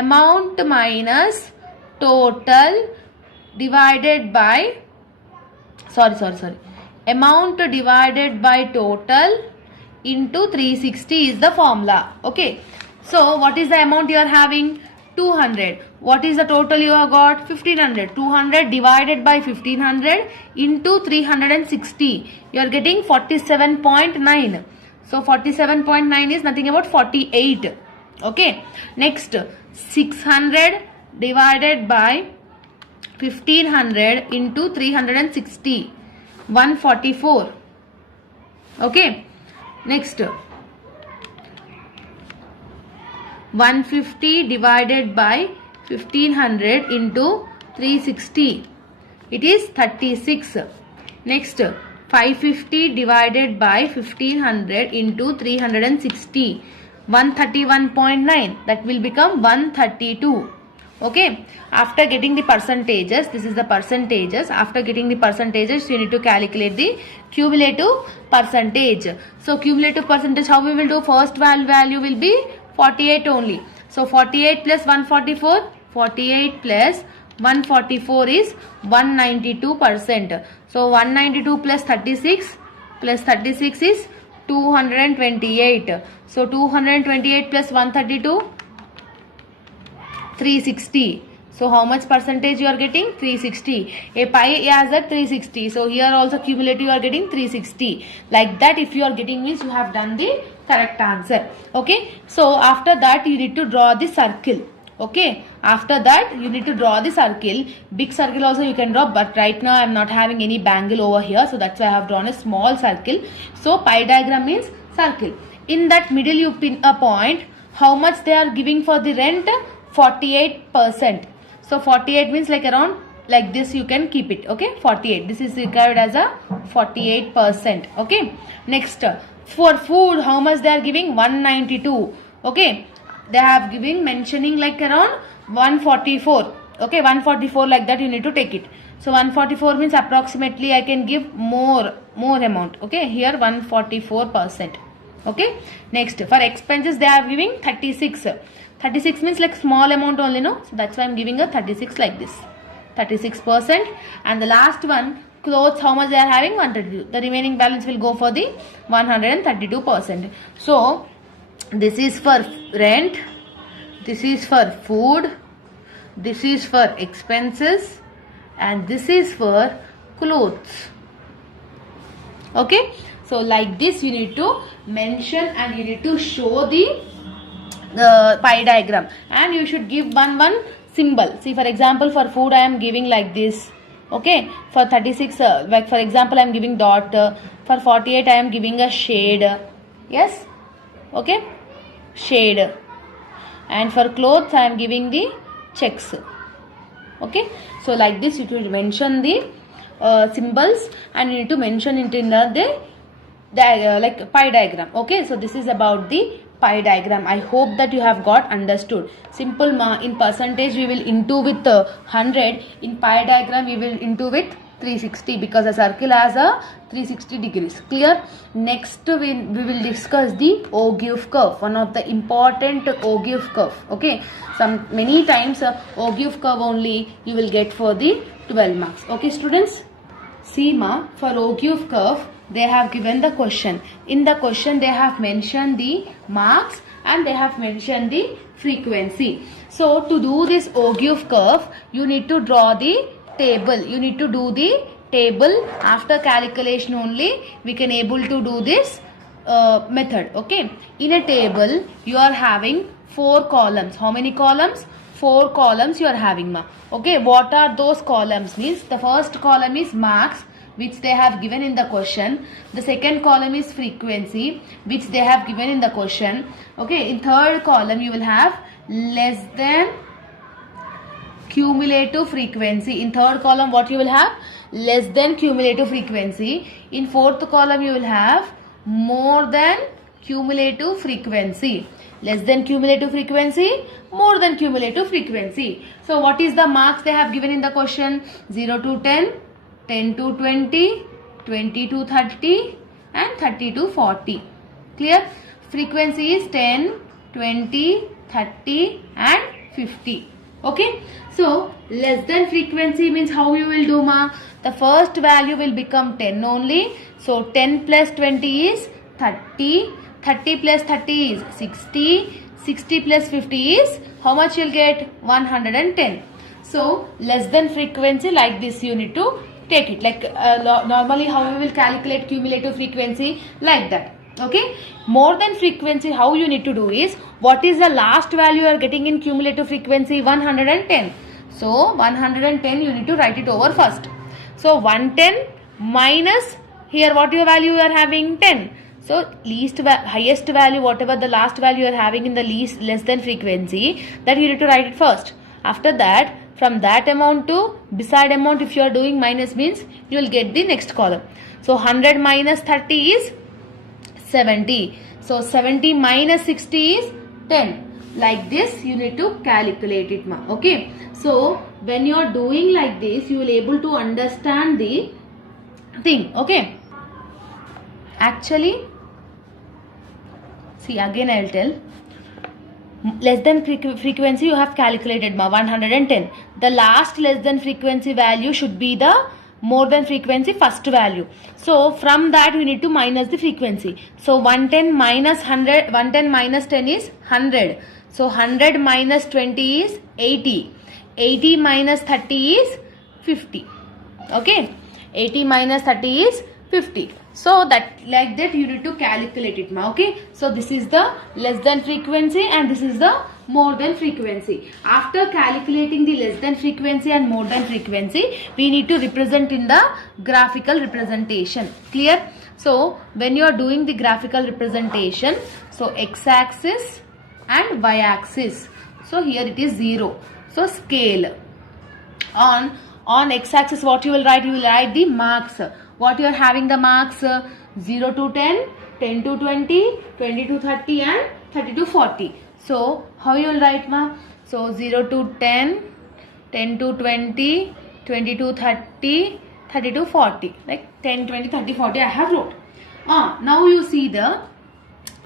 Amount minus total divided by amount divided by total into 360 is the formula. Okay. So what is the amount you are having? 200. What is the total you have got? 1500. 200 divided by 1500 into 360. You are getting 47.9. So 47.9 is nothing about 48. Okay. Next, 600 divided by 1500 into 360. 144. Okay. Next, 150 divided by 1500 into 360. It is 36. Next, 550 divided by 1500 into 360. 131.9. That will become 132. Okay. After getting the percentages, this is the percentages. After getting the percentages, you need to calculate the cumulative percentage. So cumulative percentage, how we will do? First value will be 48 only. So 48 plus 144. 48 plus 144 is 192%. So 192 plus 36 is 228. So 228 plus 132, 360. So how much percentage you are getting? 360. A pie has a 360. So here also cumulative you are getting 360. Like that, if you are getting means you have done the correct answer. Okay. So after that you need to draw the circle. Okay. After that you need to draw the circle. Big circle also you can draw, but right now I am not having any bangle over here. So that's why I have drawn a small circle. So pie diagram means circle. In that middle you pin a point. How much they are giving for the rent? 48%. So 48 means like around like this you can keep it. Okay. 48. This is regarded as a 48%. Okay. Next, for food, how much they are giving? 192. Okay. They have given mentioning like around 144. Okay. 144 like that you need to take it. So 144 means approximately I can give more amount. Okay. Here 144%. Okay. Next, for expenses they are giving 36. 36 means like small amount only, no? So that's why I'm giving a 36 like this. 36%. And the last one, clothes, how much they are having? 132. The remaining balance will go for the 132%. So this is for rent, this is for food, this is for expenses, and this is for clothes. Okay. So like this you need to mention and you need to show the pie diagram, and you should give one symbol. See, for example, for food I am giving like this. Okay. For 36 like for example I am giving dot. For 48 I am giving a shade. Yes. Okay. Shade. And for clothes I am giving the checks. Okay. So like this you should mention the symbols, and you need to mention it in the like pie diagram. Okay. So this is about the pie diagram. I hope that you have got understood. Simple in percentage we will into with 100. In pie diagram we will into with 360 because a circle has a 360 degrees. Clear? Next we will discuss the Ogive curve, one of the important Ogive curve. Okay. Many times Ogive curve only you will get for the 12 marks. Okay students. See ma, for Ogive curve they have given the question. In the question they have mentioned the marks and they have mentioned the frequency. So to do this Ogive curve you need to draw the table. You need to do the table. After calculation only we can able to do this method. Okay. In a table you are having 4 columns. How many columns? 4 columns you are having ma. Okay. What are those columns? Means the first column is marks, which they have given in the question. The second column is frequency, which they have given in the question. Okay. In third column you will have less than cumulative frequency. In third column what you will have? Less than cumulative frequency. In fourth column you will have more than cumulative frequency. Less than cumulative frequency, more than cumulative frequency. So what is the marks they have given in the question? 0 to 10, 10 to 20, 20 to 30 and 30 to 40. Clear? Frequency is 10, 20, 30 and 50. Okay. So less than frequency means how you will do, ma? The first value will become 10 only. So 10 plus 20 is 30. 30 plus 30 is 60. 60 plus 50 is how much you'll get? 110. So less than frequency, like this you need to take it. Like normally how we will calculate cumulative frequency, like that. Okay. More than frequency, how you need to do is, what is the last value you are getting in cumulative frequency? 110. So 110 you need to write it over first. So 110 minus here what your value you are having? 10. So highest value, whatever the last value you are having in the less than frequency, that you need to write it first. After that, from that amount to beside amount, if you are doing minus means you will get the next column. So 100 minus 30 is 70. So 70 minus 60 is 10. Like this you need to calculate it, ma. Okay. So when you are doing like this, you will able to understand the thing. Okay. Actually, see, again I will tell. Less than frequency you have calculated, ma, 110. The last less than frequency value should be the more than frequency first value. So from that you need to minus the frequency. So 110 minus 100, 110 minus 10 is 100. So 100 minus 20 is 80. 80 minus 30 is 50. Okay. 80 minus 30 is 50. So that like that you need to calculate it, ma. Okay. So this is the less than frequency and this is the more than frequency. After calculating the less than frequency and more than frequency, we need to represent in the graphical representation. Clear? So when you are doing the graphical representation, so x-axis and y-axis. So here it is 0. So scale. On x-axis what you will write? You will write the marks. What you are having the marks? 0 to 10, 10 to 20, 20 to 30 and 30 to 40. So how you will write, ma? So 0 to 10, 10 to 20, 20 to 30, 30 to 40. Like 10, 20, 30, 40 I have wrote. Now you see the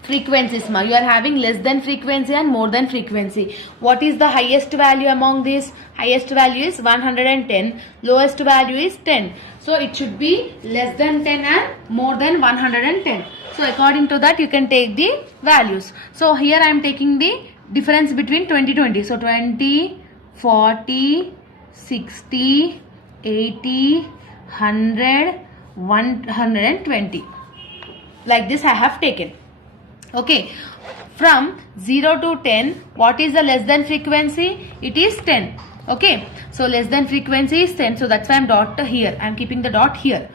frequencies, ma. You are having less than frequency and more than frequency. What is the highest value among these? Highest value is 110. Lowest value is 10. So it should be less than 10 and more than 110. So according to that you can take the values. So here I am taking the difference between 20. So 20, 40, 60, 80, 100, 120. Like this I have taken. Okay. From 0 to 10, what is the less than frequency? It is 10. Okay. So less than frequency is 10. So that's why I am dot here. I am keeping the dot here.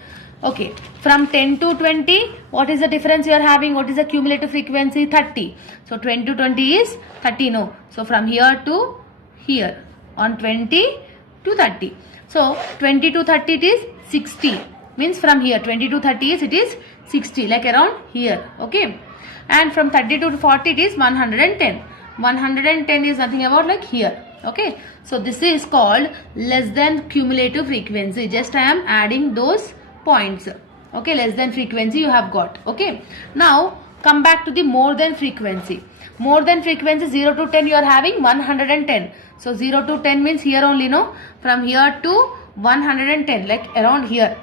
Okay. From 10 to 20, what is the difference you are having? What is the cumulative frequency? 30. So 20 to 20 is 30. No. So from here to here. On 20 to 30. So 20 to 30 it is 60. Means from here 20 to 30 is it is 60. Like around here. Okay. And from 30 to 40 it is 110. 110 is nothing about like here. Okay. So this is called less than cumulative frequency. Just I am adding those points. Okay. Less than frequency you have got. Okay. Now come back to the more than frequency. More than frequency 0 to 10 you are having 110. So 0 to 10 means here only, no. From here to 110 like around here.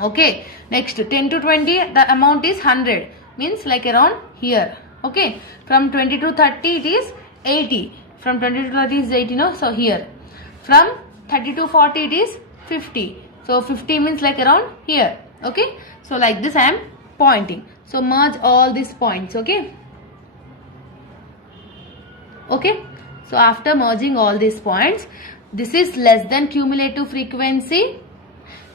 Okay. Next 10 to 20 the amount is 100. Means like around here. Okay. From 20 to 30 it is 80. From 20 to 30 is 80, no. So here. From 30 to 40 it is 50. So 50 means like around here. Okay. So like this I am pointing. So merge all these points. Okay. Okay. So after merging all these points, this is less than cumulative frequency.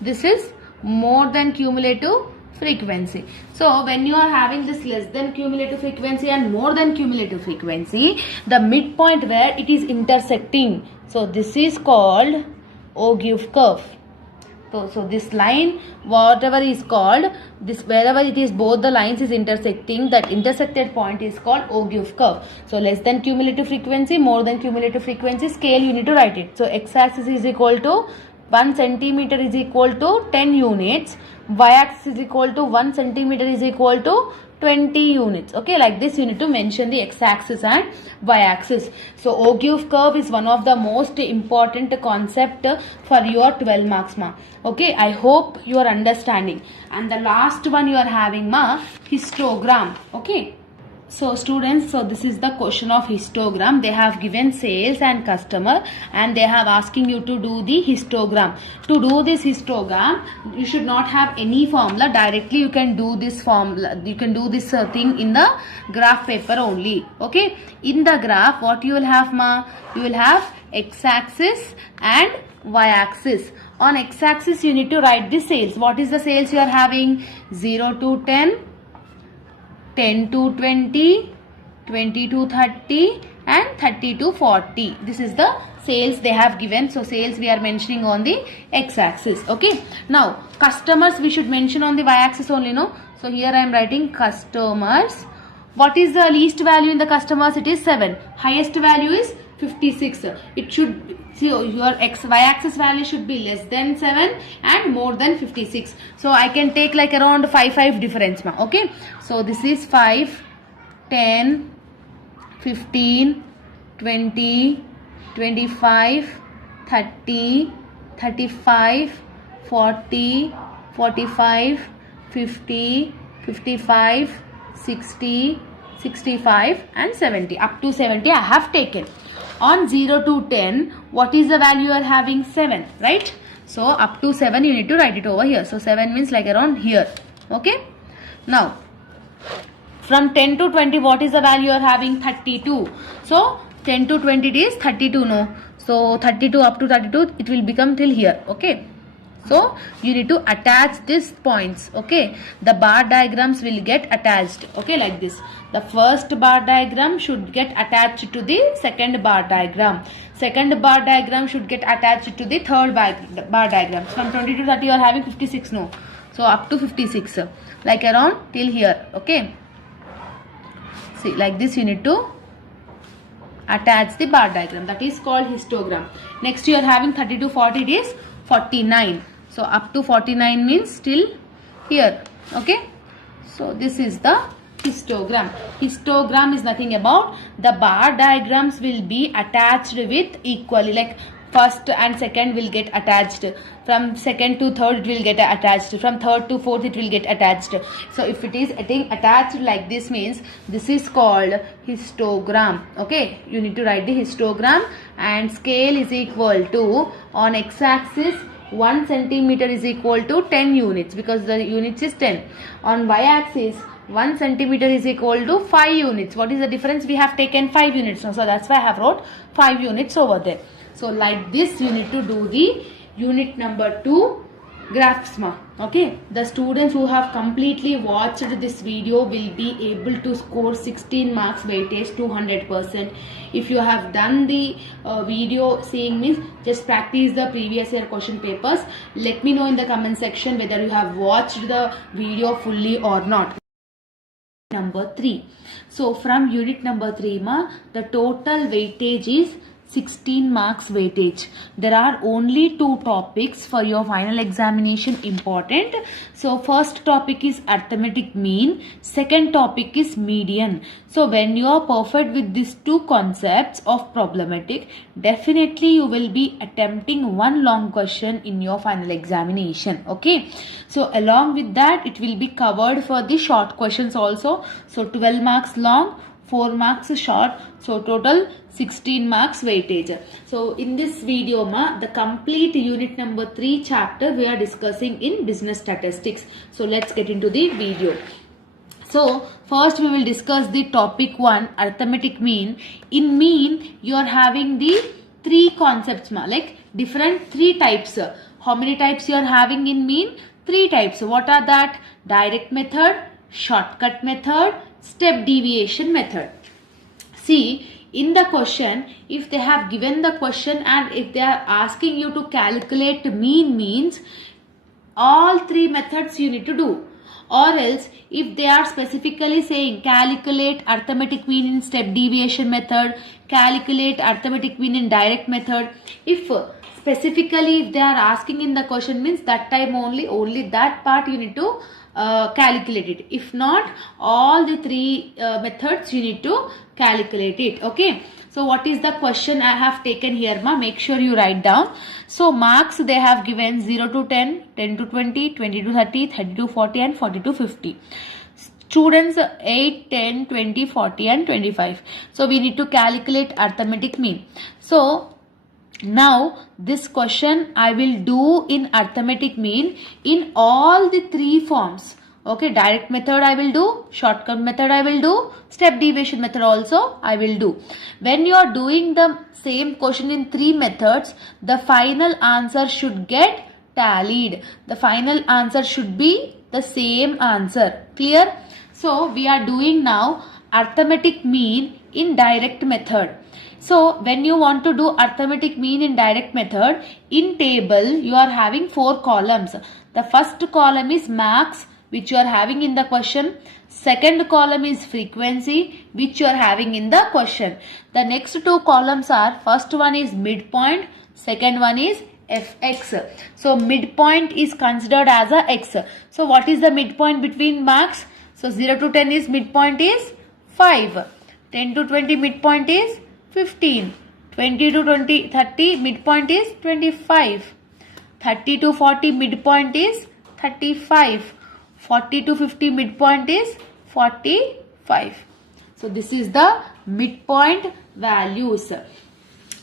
This is more than cumulative frequency. So when you are having this less than cumulative frequency and more than cumulative frequency, the midpoint where it is intersecting, so this is called Ogive curve. So this line, whatever is called, this wherever it is both the lines is intersecting, that intersected point is called Ogive curve. So less than cumulative frequency, more than cumulative frequency, scale you need to write it. So x-axis is equal to 1 centimeter is equal to 10 units, y-axis is equal to 1 centimeter is equal to 20 units. Okay, like this you need to mention the x-axis and y-axis. So Ogive curve is one of the most important concept for your 12 marks ma. Okay, I hope you are understanding. And the last one you are having ma, histogram. Okay. So students, so this is the question of histogram. They have given sales and customer and they have asking you to do the histogram. To do this histogram, you should not have any formula. Directly you can do this formula. You can do this thing in the graph paper only. Okay. In the graph, what you will have ma? You will have x-axis and y-axis. On x-axis, you need to write the sales. What is the sales you are having? 0 to 10. 10 to 20, 20 to 30 and 30 to 40. This is the sales they have given. So sales we are mentioning on the x-axis. Okay. Now customers we should mention on the y-axis only, no? So here I am writing customers. What is the least value in the customers? It is 7. Highest value is 56. It should, see, your y-axis value should be less than 7 and more than 56. So I can take like around 5 difference ma. Okay. So this is 5, 10, 15, 20, 25, 30, 35, 40, 45, 50, 55, 60, 65 and 70. Up to 70 I have taken. On 0 to 10, what is the value you are having? 7, right? So up to 7 you need to write it over here. So 7 means like around here. Okay. Now from 10 to 20, what is the value you are having? 32. So 10 to 20 it is 32, no? So 32 up to 32 it will become till here. Okay. So you need to attach these points. Okay. The bar diagrams will get attached. Okay, like this. The first bar diagram should get attached to the second bar diagram. Second bar diagram should get attached to the third bar diagram. From 20 to 30 you are having 56, no? So up to 56. Like around till here. Okay. See, like this you need to attach the bar diagram. That is called histogram. Next you are having 30 to 40, it is 49. So up to 49 means till here. Okay. So this is the histogram. Histogram is nothing about the bar diagrams will be attached with equally, like first and second will get attached. From second to third it will get attached. From third to fourth it will get attached. So if it is getting attached like this means this is called histogram. Okay, you need to write the histogram. And scale is equal to, on x-axis 1 centimeter is equal to 10 units because the units is 10. On y-axis 1 centimeter is equal to 5 units. What is the difference? We have taken 5 units. So that's why I have wrote 5 units over there. So like this you need to do the unit number 2 graphs ma. Okay. The students who have completely watched this video will be able to score 16 marks weightage 200%. If you have done the video seeing means just practice the previous year question papers. Let me know in the comment section whether you have watched the video fully or not. Number 3. So from unit number 3 ma, the total weightage is 16 marks weightage. There are only 2 topics for your final examination important. So first topic is arithmetic mean, second topic is median. So when you are perfect with these 2 concepts of problematic, definitely you will be attempting one long question in your final examination. Okay. So along with that it will be covered for the short questions also. So 12 marks long, 4 marks short, so total 16 marks weightage. So in this video ma, the complete unit number 3 chapter we are discussing in business statistics. So let's get into the video. So first we will discuss the topic 1, arithmetic mean. In mean you are having the 3 concepts ma, like different 3 types. How many types you are having in mean? three types. What are that? Direct method, shortcut method, step deviation method. See, in the question, if they have given the question and if they are asking you to calculate mean, means all three methods you need to do. Or else, if they are specifically saying calculate arithmetic mean in step deviation method, calculate arithmetic mean in direct method, if specifically if they are asking in the question, means that time only that part you need to calculate it. If not, all the three methods you need to calculate it. Okay. So what is the question I have taken here, ma? Make sure you write down. So marks they have given 0 to 10, 10 to 20, 20 to 30, 30 to 40 and 40 to 50. Students 8, 10, 20, 40 and 25. So we need to calculate arithmetic mean. So now this question I will do in arithmetic mean in all the three forms. Okay, direct method I will do, shortcut method I will do, step deviation method also I will do. When you are doing the same question in three methods, the final answer should get tallied. The final answer should be the same answer. Clear? So we are doing now arithmetic mean in direct method. So when you want to do arithmetic mean in direct method, in table you are having 4 columns. The first column is marks, which you are having in the question. Second column is frequency, which you are having in the question. The next 2 columns are, first one is midpoint, second one is fx. So midpoint is considered as a x. So what is the midpoint between marks? So 0 to 10 is midpoint is 5. 10 to 20 midpoint is 15. 20 to 30 midpoint is 25. 30 to 40 midpoint is 35. 40 to 50 midpoint is 45. So this is the midpoint values.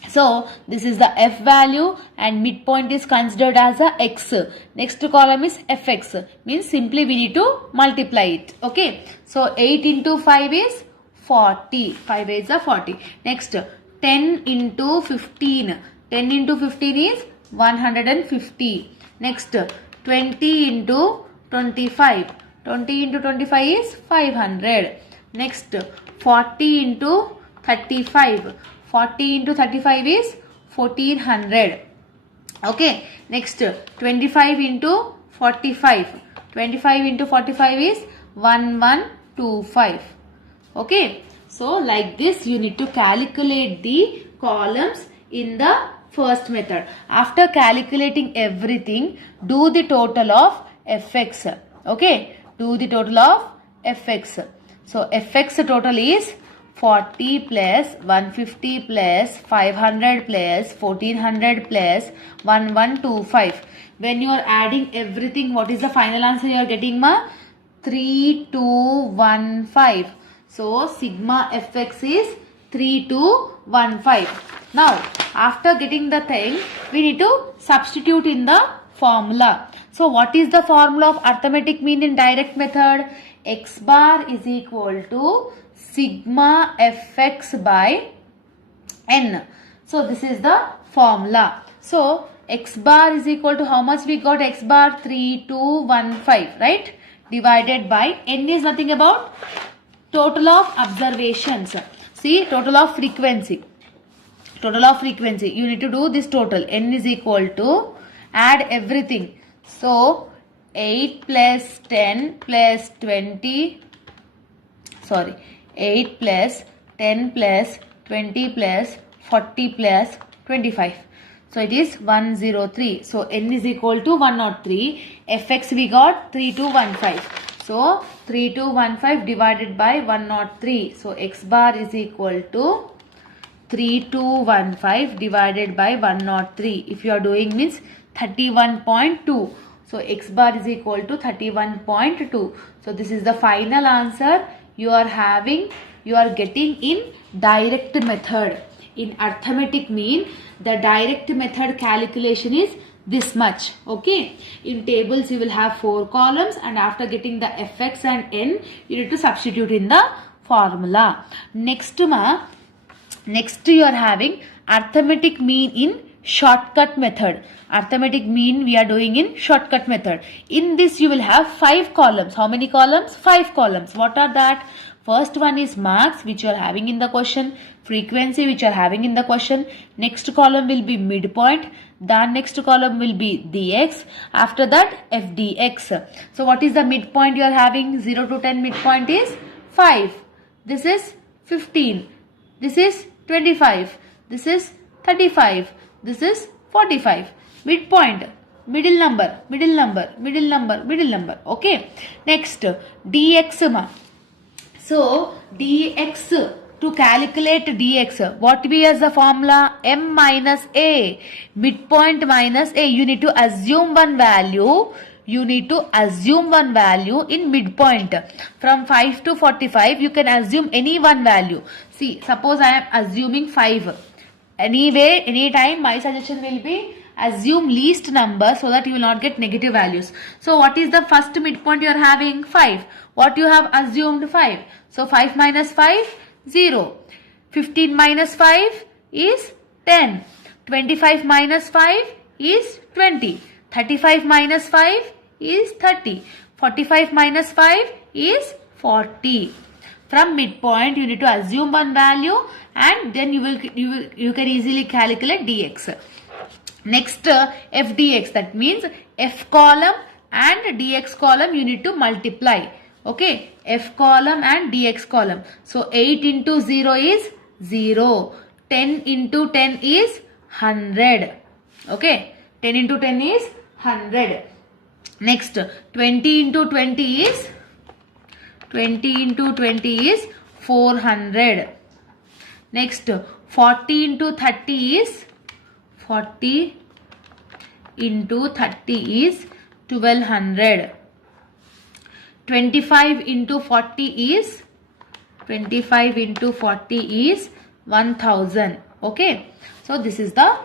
So this is the f value and midpoint is considered as a x. Next column is fx, means simply we need to multiply it. Okay. So 8 into 5 is 40. 5 is a 40. Next 10 into 15. 10 into 15 is 150. Next 20 into 25. 20 into 25 is 500. Next 40 into 35. 40 into 35 is 1400. Okay. Next 25 into 45. 25 into 45 is 1125. Okay. So like this you need to calculate the columns in the first method. After calculating everything, do the total of fx. Okay, do the total of fx. So fx total is 40 plus 150 plus 500 plus 1400 plus 1125. When you are adding everything, what is the final answer you are getting, ma? 3215. So sigma fx is 3215. Now after getting the thing, we need to substitute in the formula. So what is the formula of arithmetic mean in direct method? X bar is equal to sigma fx by n. So this is the formula. So x bar is equal to how much we got? X bar 3215, right? Divided by n is nothing about total of observations. See, total of frequency. Total of frequency. You need to do this total. N is equal to, add everything. So 8 plus 10 plus 20, 8 plus 10 plus 20 plus 40 plus 25. So it is 103. So n is equal to 103. Fx we got 3215. So 3215 divided by 103. So x bar is equal to 3215 divided by 103. If you are doing means 31.2. So x bar is equal to 31.2. So this is the final answer you are having, you are getting in direct method. In arithmetic mean, the direct method calculation is this much. Okay. In tables you will have 4 columns and after getting the fx and n, you need to substitute in the formula. Next you are having arithmetic mean in shortcut method. Arithmetic mean we are doing in shortcut method. In this you will have 5 columns. How many columns? 5 columns. What are that? First one is marks, which you are having in the question, frequency, which you are having in the question. Next column will be midpoint. The next column will be dx. After that fdx. So what is the midpoint you are having? 0 to 10 midpoint is 5. This is 15. This is 25. This is 35. This is 45. Midpoint. Middle number. Middle number. Middle number. Middle number. Okay. Next dx ma. So dx, to calculate dx, what we as the formula? M minus a. Midpoint minus a. You need to assume one value. You need to assume one value in midpoint. From 5 to 45, you can assume any one value. See, suppose I am assuming 5. Anyway, anytime my suggestion will be assume least number so that you will not get negative values. So what is the first midpoint you are having? 5. What you have assumed? 5. So 5 minus 5, 0. 15 minus 5 is 10. 25 minus 5 is 20. 35 minus 5 is 30. 45 minus 5 is 40. From midpoint you need to assume one value and then you can easily calculate dx. Next fdx, that means f column and dx column you need to multiply. Okay, f column and dx column. So 8 into 0 is 0. 10 into 10 is 100. Okay, 10 into 10 is 100. Next 20 into 20 is 400. Next 40 into 30 is 40 into 30 is 1200. 25 into 40 is 1000. Okay, so this is the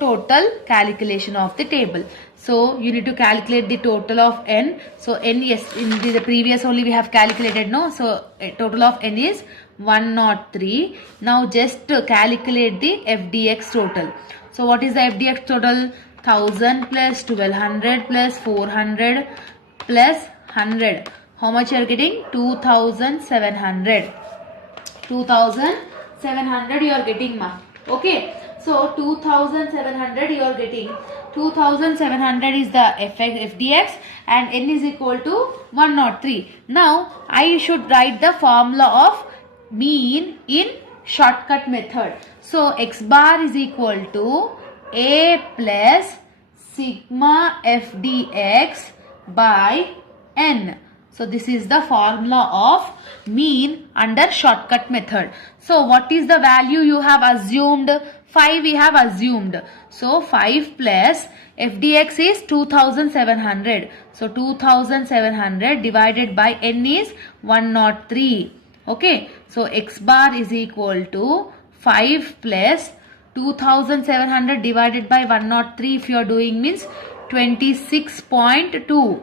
total calculation of the table. So you need to calculate the total of n. So n, yes, in the previous only we have calculated, no? So total of n is 103. Now just calculate the fdx total. So what is the fdx total? 1000 plus 1200 plus 400 plus 100. How much you are getting? 2700. 2700 you are getting, ma. Okay. So 2700 you are getting. 2700 is the fdx and n is equal to 103. Now I should write the formula of mean in shortcut method. So x bar is equal to a plus sigma fdx by n. So this is the formula of mean under shortcut method. So what is the value you have assumed? 5 we have assumed. So 5 plus fdx is 2700. So 2700 divided by n is 103. Okay. So x bar is equal to 5 plus 2700 divided by 103. If you are doing means 26.2.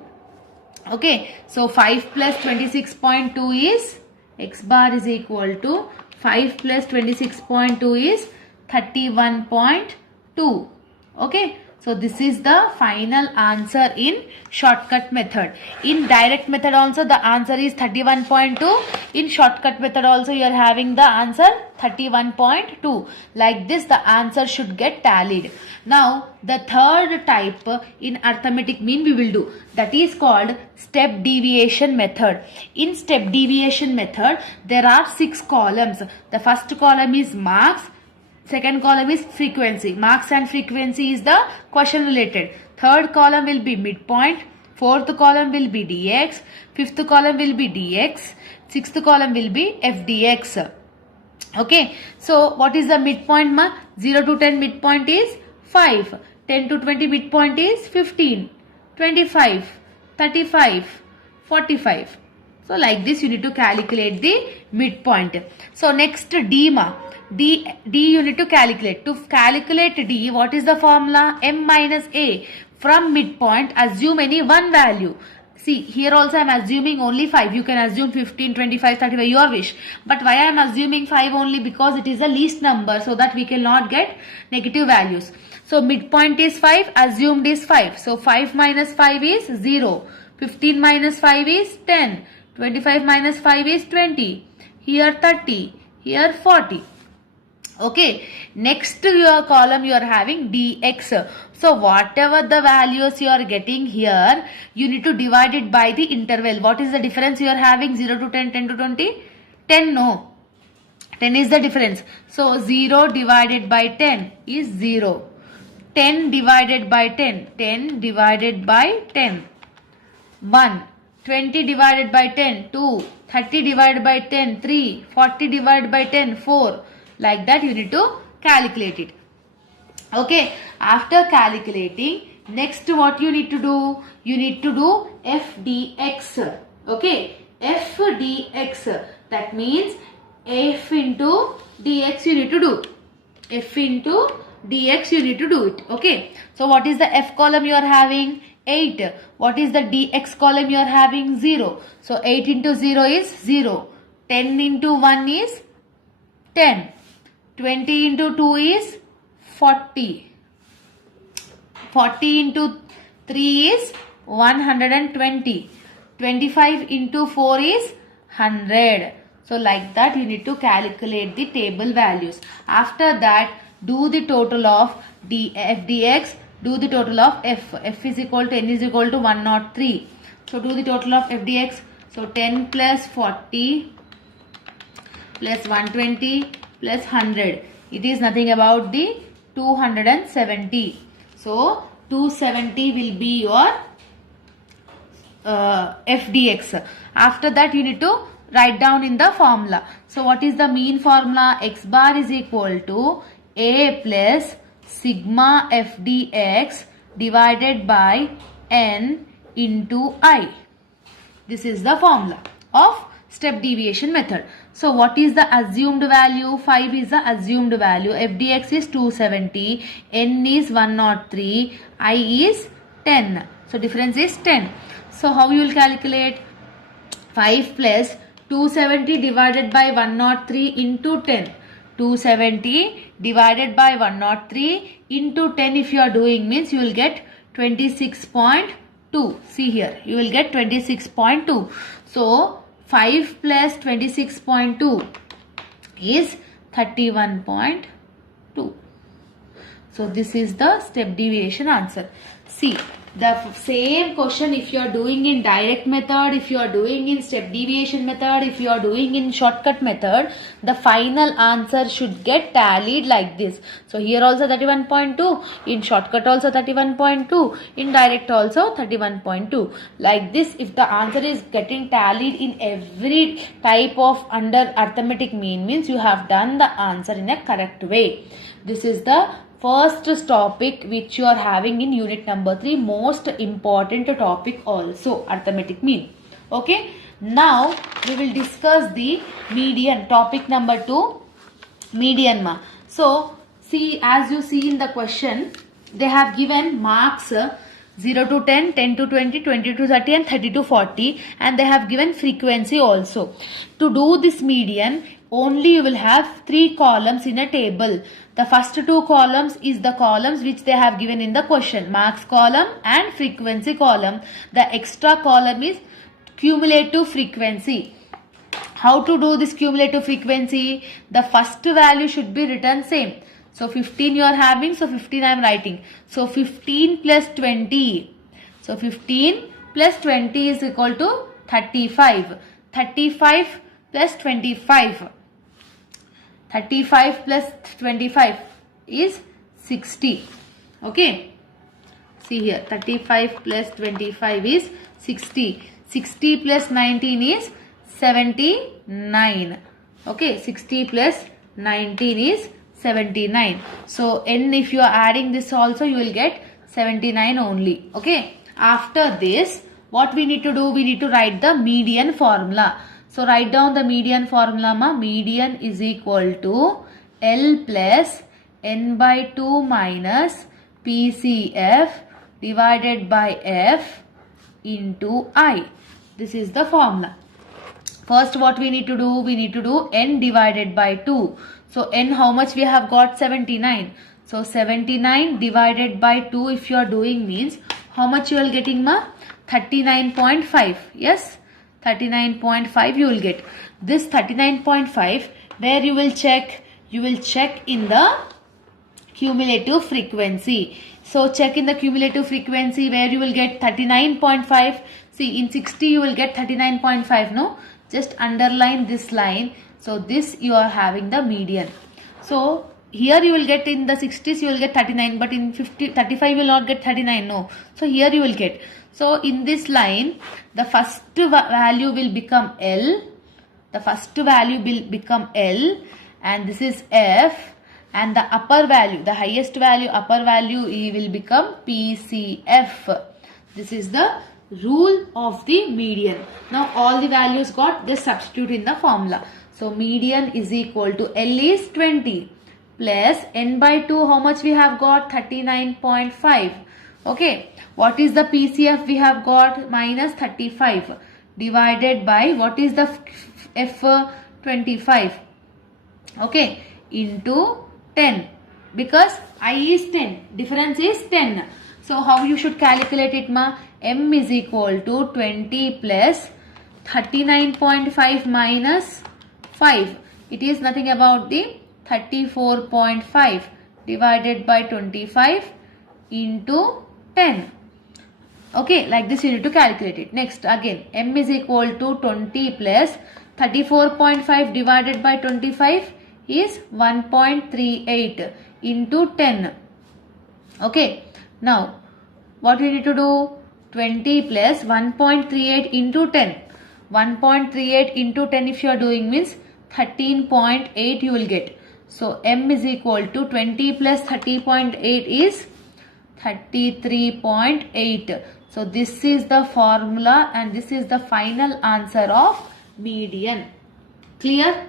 Okay. So 5 plus 26.2 is x bar is equal to 5 plus 26.2 is 31.2. Okay. So this is the final answer in shortcut method. In direct method also the answer is 31.2. In shortcut method also you are having the answer 31.2. Like this the answer should get tallied. Now the third type in arithmetic mean we will do. That is called step deviation method. In step deviation method there are 6 columns. The first column is marks. Second column is frequency. Marks and frequency is the question related. Third column will be midpoint. Fourth column will be dx. Fifth column will be dx. Sixth column will be fdx. Okay. So what is the midpoint, ma? 0 to 10 midpoint is 5. 10 to 20 midpoint is 15. 25. 35. 45. So like this you need to calculate the midpoint. So next D, ma. D you need to calculate. To calculate D, what is the formula? M minus A. From midpoint, assume any one value. See, here also I am assuming only 5. You can assume 15, 25, 35, your wish. But why I am assuming 5 only? Because it is the least number, so that we cannot get negative values. So midpoint is 5, assumed is 5. So 5 minus 5 is 0. 15 minus 5 is 10. 25 minus 5 is 20. Here 30. Here 40. Okay, next your column you are having dx. So whatever the values you are getting here, you need to divide it by the interval. What is the difference you are having? 0 to 10, 10 to 20? 10, no. 10 is the difference. So 0 divided by 10 is 0. 10 divided by 10, 10 divided by 10, 1. 20 divided by 10, 2. 30 divided by 10, 3. 40 divided by 10, 4. Like that you need to calculate it. Okay, after calculating, next what you need to do? You need to do f dx. Okay, f dx. That means f into dx you need to do. F into dx you need to do it. Okay, so what is the f column you are having? 8. What is the dx column you are having? 0. So 8 into 0 is 0. 10 into 1 is 10. 20 into 2 is 40. 40 into 3 is 120. 25 into 4 is 100. So like that you need to calculate the table values. After that, do the total of f dx, do the total of f. F is equal to n is equal to 103. So do the total of f dx. So 10 plus 40 plus 120 plus 100. It is nothing about the 270. So 270 will be your f dx. After that you need to write down in the formula. So what is the mean formula? X bar is equal to a plus sigma f dx divided by n into I. This is the formula of step deviation method. So what is the assumed value? 5 is the assumed value. F dx is 270. N is 103. I is 10. So difference is 10. So how you will calculate? 5 plus 270 divided by 103 into 10. 270 divided by 103 into 10 if you are doing means you will get 26.2. See here, you will get 26.2. So 5 plus 26.2 is 31.2. So this is the step deviation answer. See, the same question if you are doing in direct method, if you are doing in step deviation method, if you are doing in shortcut method, the final answer should get tallied like this. So here also 31.2, in shortcut also 31.2, in direct also 31.2. Like this, if the answer is getting tallied in every type of under arithmetic mean, means you have done the answer in a correct way. This is the first topic which you are having in unit number 3, most important topic also, arithmetic mean. Okay, now we will discuss the median, topic number 2, median ma. So see, as you see in the question, they have given marks 0 to 10, 10 to 20, 20 to 30 and 30 to 40, and they have given frequency also. To do this median, only you will have 3 columns in a table. The first 2 columns is the columns which they have given in the question, marks column and frequency column. The extra column is cumulative frequency. How to do this cumulative frequency? The first value should be written same. So 15 you are having, so 15 I am writing. So 15 plus 20. So 15 plus 20 is equal to 35. 35 plus 25. 35 plus 25 is 60. Okay. See here, 35 plus 25 is 60. 60 plus 19 is 79. Okay, 60 plus 19 is 79. So n, if you are adding this also, you will get 79 only. Okay. After this, what we need to do? We need to write the median formula. So write down the median formula ma. Median is equal to L plus n by 2 minus PCF divided by F into I. This is the formula. First what we need to do? We need to do n divided by 2. So n, how much we have got? 79. So 79 divided by 2 if you are doing means how much you are getting, ma? 39.5. Yes, 39.5 you will get. This 39.5 where you will check? You will check in the cumulative frequency. So check in the cumulative frequency where you will get 39.5. See, in 60 you will get 39.5. No, just underline this line. So this you are having the median. So here you will get in the 60s you will get 39, but in 35 you will not get 39. No, so here you will get. So in this line the first value will become L. The first value will become L, and this is F, and the upper value, the highest value, upper value will become PCF. This is the rule of the median. Now all the values got, just substitute in the formula. So median is equal to L is 20 plus n by 2, how much we have got? 39.5. Okay, what is the PCF we have got? Minus 35 divided by what is the F? 25. Okay, into 10, because I is 10, difference is 10. So how you should calculate it, ma? M is equal to 20 plus 39.5 minus 5. It is nothing about the 34.5 divided by 25 into 10. Okay, like this you need to calculate it. Next again, M is equal to 20 plus 34.5 divided by 25 is 1.38 into 10. Okay, now what we need to do? 20 plus 1.38 into 10. 1.38 into 10 if you are doing means 13.8 you will get. So M is equal to 20 plus 30.8 is 33.8. So this is the formula and this is the final answer of median. Clear?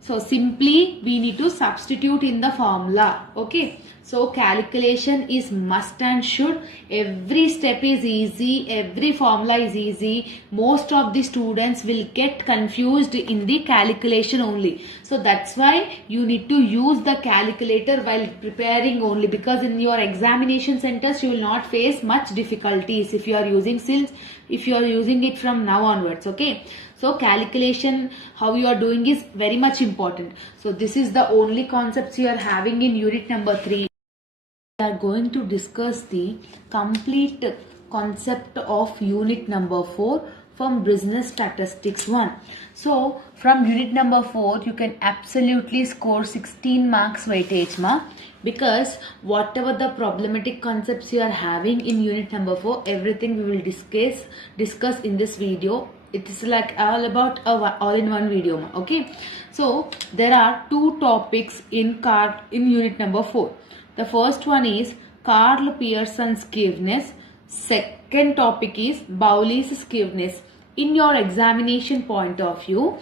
So simply we need to substitute in the formula. Okay. So calculation is must and should. Every step is easy. Every formula is easy. Most of the students will get confused in the calculation only. So that's why you need to use the calculator while preparing only, because in your examination centers you will not face much difficulties if you are using it from now onwards. Okay. So calculation, how you are doing is very much important. So this is the only concepts you are having in unit number 3. We are going to discuss the complete concept of unit number 4 from business statistics 1. So from unit number 4 you can absolutely score 16 marks weightage, ma, because whatever the problematic concepts you are having in unit number 4, everything we will discuss in this video. It is like all about all-in-one video. Okay, so there are two topics in unit number 4. The first one is Karl Pearson's skewness. Second topic is Bowley's skewness. In your examination point of view,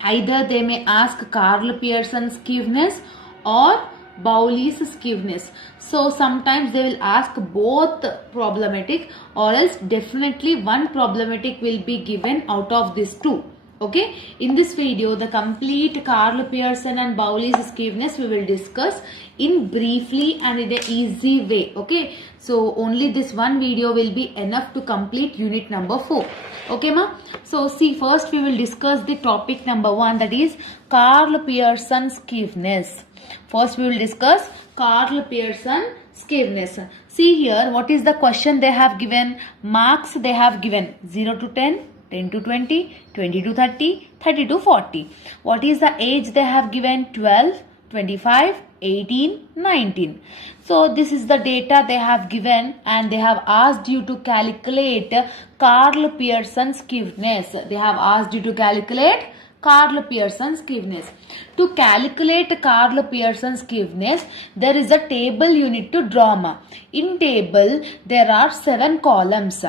either they may ask Karl Pearson's skewness or Bowley's skewness. So sometimes they will ask both problematic, or else definitely one problematic will be given out of these two. Okay, in this video the complete Karl Pearson and Bowley's skewness we will discuss in briefly and in an easy way. Okay, so only this one video will be enough to complete unit number 4. Okay, ma. So see, first we will discuss the topic number 1, that is Karl Pearson's skewness. First we will discuss Karl Pearson skewness. See here, what is the question they have given? Marks they have given 0 to 10, 10 to 20, 20 to 30, 30 to 40. What is the age they have given? 12, 25, 18, 19. So this is the data they have given, and they have asked you to calculate Karl Pearson's skewness. They have asked you to calculate Karl Pearson's skewness. To calculate Karl Pearson's skewness, there is a table you need to draw. In table, there are 7 columns.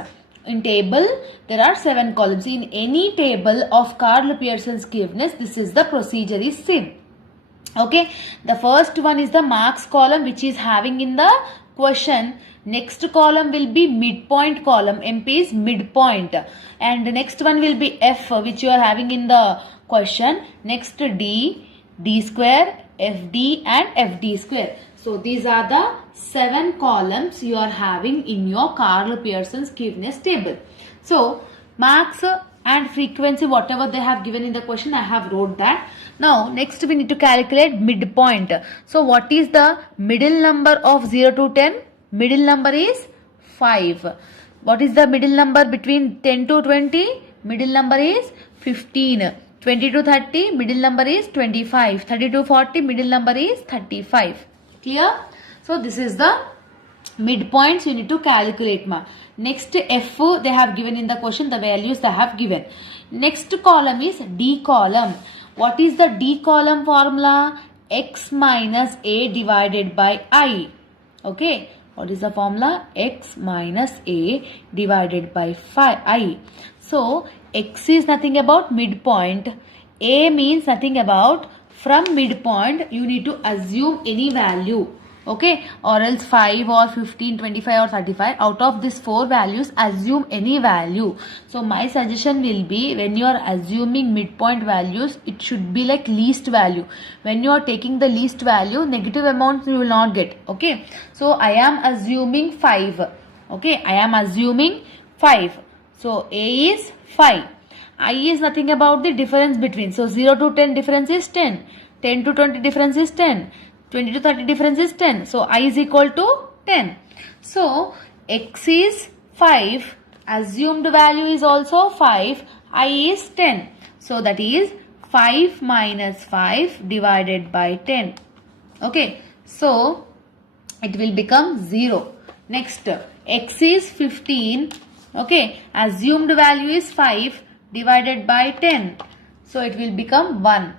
In table, there are 7 columns. In any table of Karl Pearson's skewness, this is the procedure is same. Okay, the first one is the marks column, which is having in the question, next column will be midpoint column. MP is midpoint, and the next one will be F, which you are having in the question. Next D, D square, FD and FD square. So these are the 7 columns you are having in your Karl Pearson skewness table. So marks and frequency, whatever they have given in the question, I have wrote that. Now next we need to calculate midpoint. So what is the middle number of 0 to 10? Middle number is 5. What is the middle number between 10 to 20? Middle number is 15. 20 to 30, middle number is 25. 30 to 40, middle number is 35. Clear? So this is the midpoints you need to calculate, ma. Next F they have given in the question, the values they have given. Next column is D column. What is the D column formula? X minus A divided by I. Okay. What is the formula? X minus A divided by I. So X is nothing about midpoint. A means nothing about from midpoint. You need to assume any value. Okay, or else 5 or 15, 25 or 35. Out of these 4 values, assume any value. So my suggestion will be, when you are assuming midpoint values, it should be like least value. When you are taking the least value, negative amounts you will not get. Okay, so I am assuming 5. Okay, I am assuming 5. So A is 5. I is nothing about the difference between. So 0 to 10 difference is 10. 10 to 20 difference is 10. 20 to 30 difference is 10. So I is equal to 10. So X is 5. Assumed value is also 5. I is 10. So that is 5 minus 5 divided by 10. Okay. So it will become 0. Next, X is 15. Okay. Assumed value is 5 divided by 10. So it will become 1.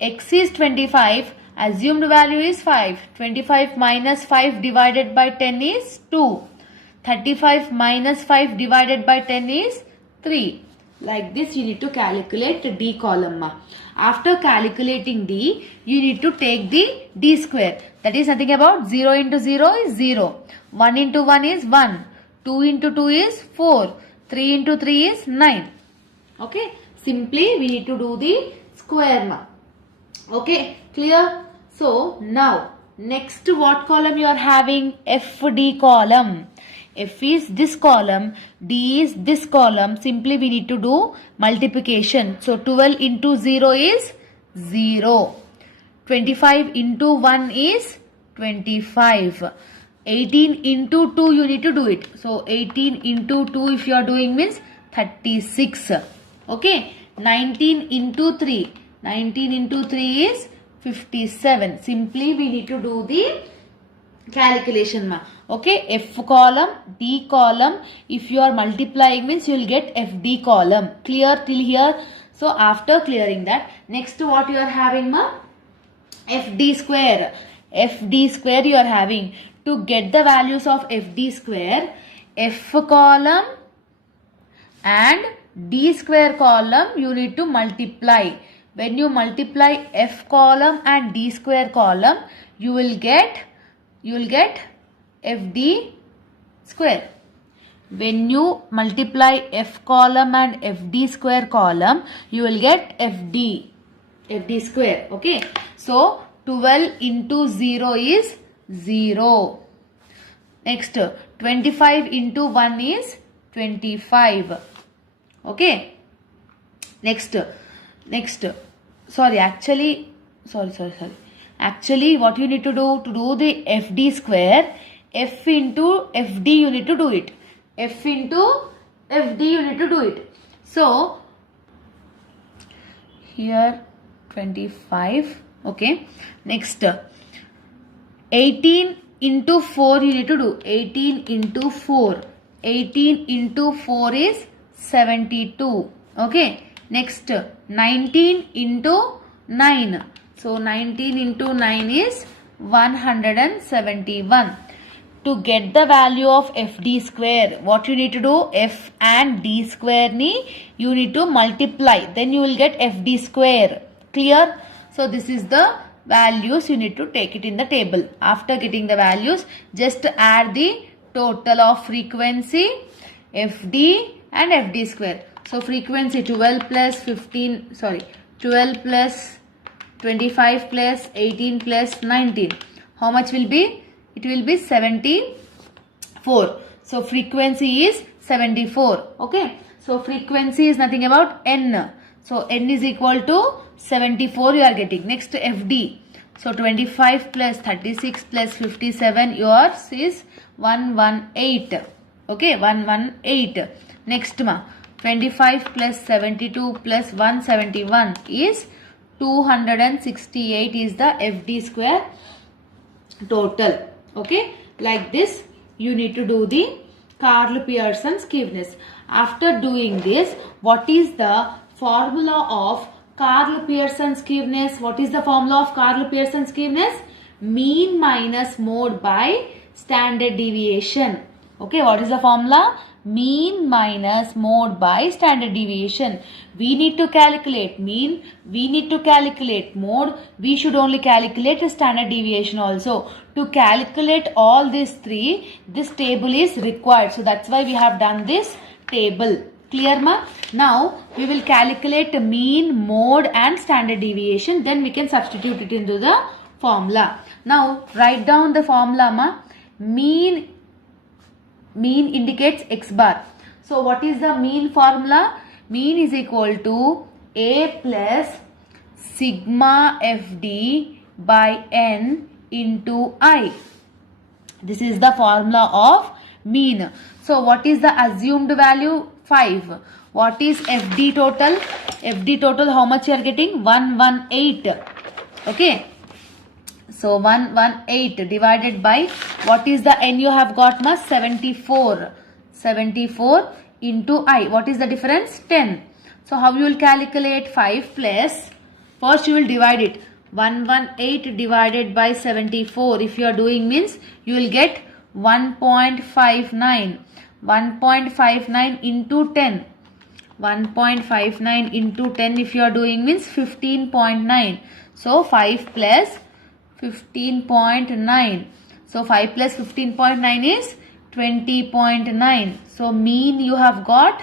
X is 25. Assumed value is 5. 25 minus 5 divided by 10 is 2. 35 minus 5 divided by 10 is 3. Like this you need to calculate the D column. After calculating D, you need to take the D square. That is nothing about 0 into 0 is 0. 1 into 1 is 1. 2 into 2 is 4. 3 into 3 is 9. Okay. Simply we need to do the square. Okay. Clear? So now next what column you are having? FD column. F is this column, D is this column. Simply we need to do multiplication. So 12 into 0 is 0. 25 into 1 is 25. 18 into 2 you need to do it. So 18 into 2 if you are doing means 36. Okay. 19 into 3. 19 into 3 is 57. Simply we need to do the calculation. Okay, F column, D column. If you are multiplying means you will get FD column. Clear till here? So after clearing that, next what you are having, FD square. FD square you are having. To get the values of FD square, F column and D square column you need to multiply. When you multiply F column and D square column, you will get FD square. When you multiply F column and FD square column, you will get FD square. Okay. So 12 into 0 is 0. Next, 25 into 1 is 25. Okay. Next. Sorry, actually what you need to do the FD square, F into FD you need to do it. F into FD you need to do it. So here 25. Okay. Next, 18 into 4 you need to do. 18 into 4. 18 into 4 is 72. Okay. Next, 19 into 9. So 19 into 9 is 171. To get the value of FD square, what you need to do? F and D square you need to multiply. Then you will get FD square. Clear? So this is the values you need to take it in the table. After getting the values, just add the total of frequency, FD and FD square. So frequency 12 plus 25 plus 18 plus 19. How much will be? It will be 74. So frequency is 74. Okay. So frequency is nothing about N. So N is equal to 74 you are getting. Next FD. So 25 plus 36 plus 57 yours is 118. Okay, 118. Next 25 plus 72 plus 171 is 268 is the FD square total. Okay, like this you need to do the Karl Pearson skewness. After doing this, what is the formula of Karl Pearson skewness? What is the formula of Karl Pearson skewness? Mean minus mode by standard deviation. Okay, what is the formula? Mean minus mode by standard deviation. We need to calculate mean, we need to calculate mode, we should only calculate standard deviation also. To calculate all these three, this table is required. So that's why we have done this table. Clear ma? Now we will calculate mean, mode and standard deviation. Then we can substitute it into the formula. Now write down the formula ma. Mean indicates x bar. So what is the mean formula? Mean is equal to A plus sigma FD by N into I. This is the formula of mean. So what is the assumed value? 5. What is FD total? FD total how much you are getting? 118. Okay. So 118 divided by what is the N you have got ma? 74. 74 into I. What is the difference? 10. So how you will calculate 5 plus, first you will divide it. 118 divided by 74 if you are doing means you will get 1.59. 1.59 into 10. 1.59 into 10 if you are doing means 15.9. So 5 plus 15.9. So 5 plus 15.9 is 20.9. So mean you have got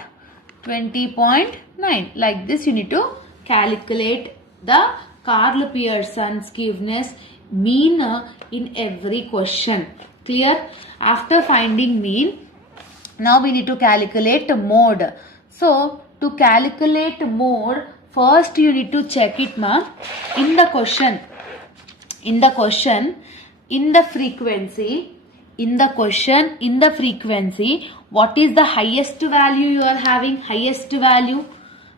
20.9. Like this you need to calculate the Karl Pearson skewness mean in every question. Clear? After finding mean, now we need to calculate mode. So to calculate mode, first you need to check it ma. In the question, in the frequency, what is the highest value you are having? Highest value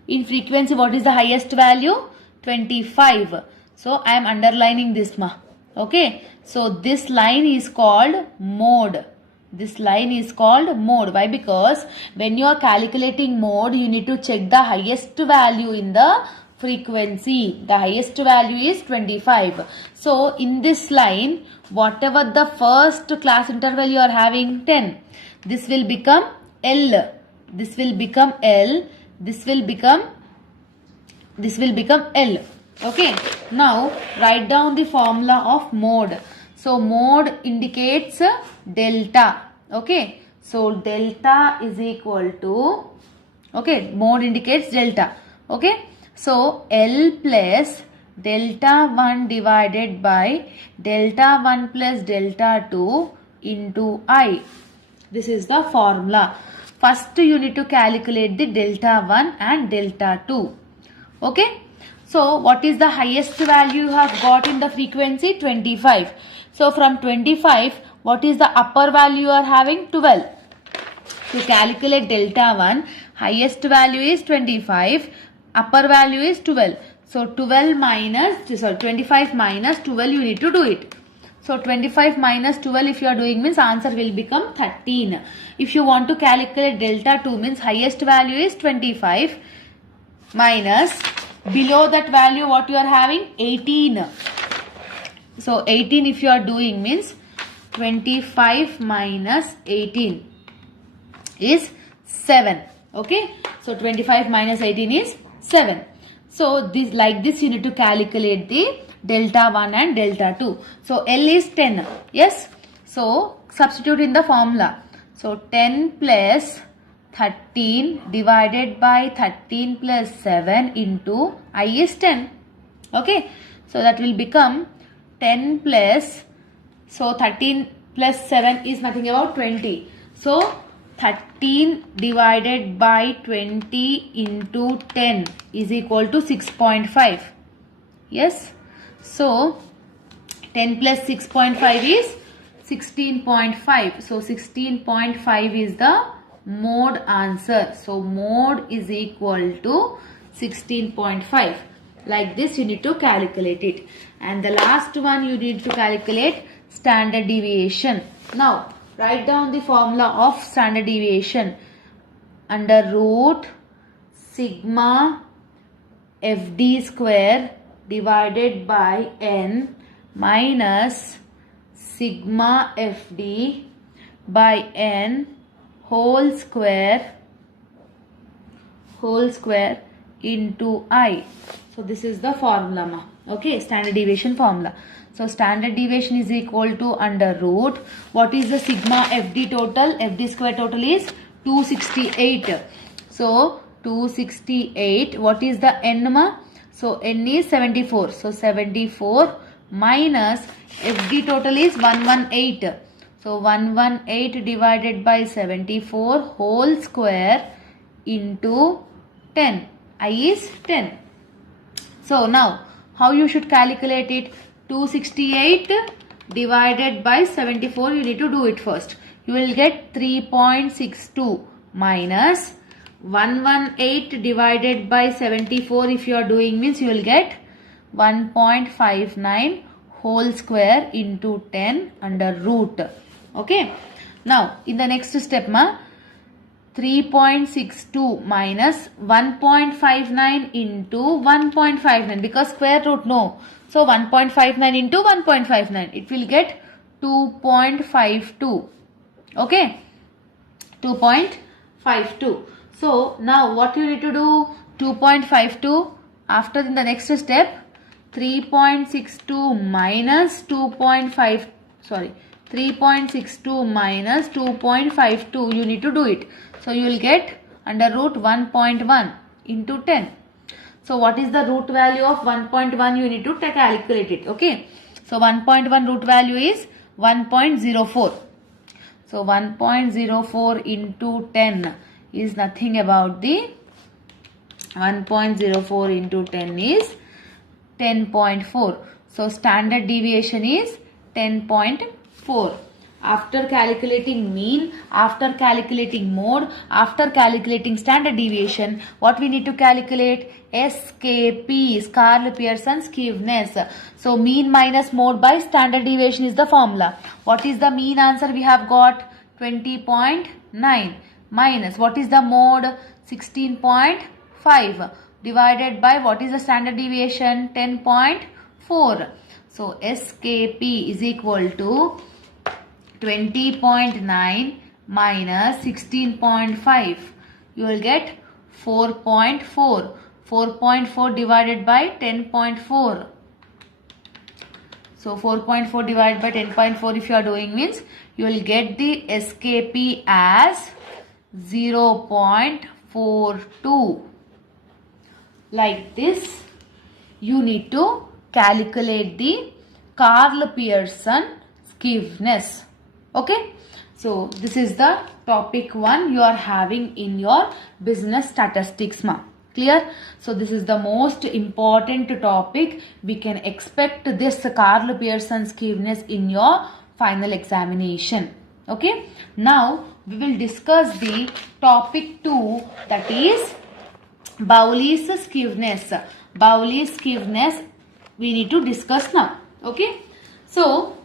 in frequency, what is the highest value? 25. So I am underlining this ma. Okay. So this line is called mode. This line is called mode. Why? Because when you are calculating mode, you need to check the highest value in the frequency. The highest value is 25. So in this line, whatever the first class interval you are having 10, this will become L. This will become L. This will become L. Okay. Now write down the formula of mode. So mode indicates delta. Okay. So delta is equal to, okay, mode indicates delta. Okay. So L plus delta 1 divided by delta 1 plus delta 2 into I. This is the formula. First you need to calculate the delta 1 and delta 2. Okay. So what is the highest value you have got in the frequency? 25. So from 25, what is the upper value you are having? 12. To calculate delta 1, highest value is 25, upper value is 12. So 25 minus 12 you need to do it. So 25 minus 12 if you are doing means answer will become 13. If you want to calculate delta 2 means highest value is 25 minus below that value what you are having? 18. So 18 if you are doing means 25 minus 18 is 7. Okay. So 25 minus 18 is 7. So this, like this, you need to calculate the delta 1 and delta 2. So L is 10. Yes. So substitute in the formula. So 10 plus 13 divided by 13 plus 7 into I is 10. Okay. So that will become 10 plus, so 13 plus 7 is nothing about 20. So 13 divided by 20 into 10 is equal to 6.5. Yes. So 10 plus 6.5 is 16.5. So 16.5 is the mode answer. So mode is equal to 16.5. Like this you need to calculate it. And the last one you need to calculate standard deviation. Now write down the formula of standard deviation. Under root sigma fd square divided by n minus sigma fd by n whole square into I. So this is the formula ma. Okay, standard deviation formula. So standard deviation is equal to under root. What is the sigma fd total? Fd square total is 268. So 268. What is the n ma? So n is 74. So 74 minus fd total is 118. So 118 divided by 74 whole square into 10. I is 10. So now how you should calculate it? 268 divided by 74, you need to do it first. You will get 3.62 minus 118 divided by 74, if you are doing means you will get 1.59 whole square into 10 under root. Okay. Now in the next step ma, 3.62 minus 1.59 into 1.59, because square root no. So 1.59 into 1.59, it will get 2.52. Okay, 2.52. So now what you need to do? 2.52. After in the next step, 3.62 minus 2.5. Sorry, 3.62 minus 2.52. You need to do it. So you will get under root 1.1 into 10. So what is the root value of 1.1? You need to calculate it. Okay. So 1.1 root value is 1.04. So 1.04 into 10 is nothing about the 1.04 into 10 is 10.4. So standard deviation is 10.4. After calculating mean, after calculating mode, after calculating standard deviation, what we need to calculate? SKP is Karl Pearson skewness. So mean minus mode by standard deviation is the formula. What is the mean answer we have got? 20.9 minus what is the mode? 16.5 divided by what is the standard deviation? 10.4. So SKP is equal to 20.9 minus 16.5. You will get 4.4. 4.4 divided by 10.4. So 4.4 divided by 10.4 if you are doing means you will get the SKP as 0.42. Like this you need to calculate the Karl Pearson skewness. Okay, so this is the topic 1 you are having in your business statistics ma. Clear? So this is the most important topic. We can expect this Karl Pearson skewness in your final examination. Okay, now we will discuss the topic 2, that is Bowley's skewness. Bowley's skewness we need to discuss now. Okay, so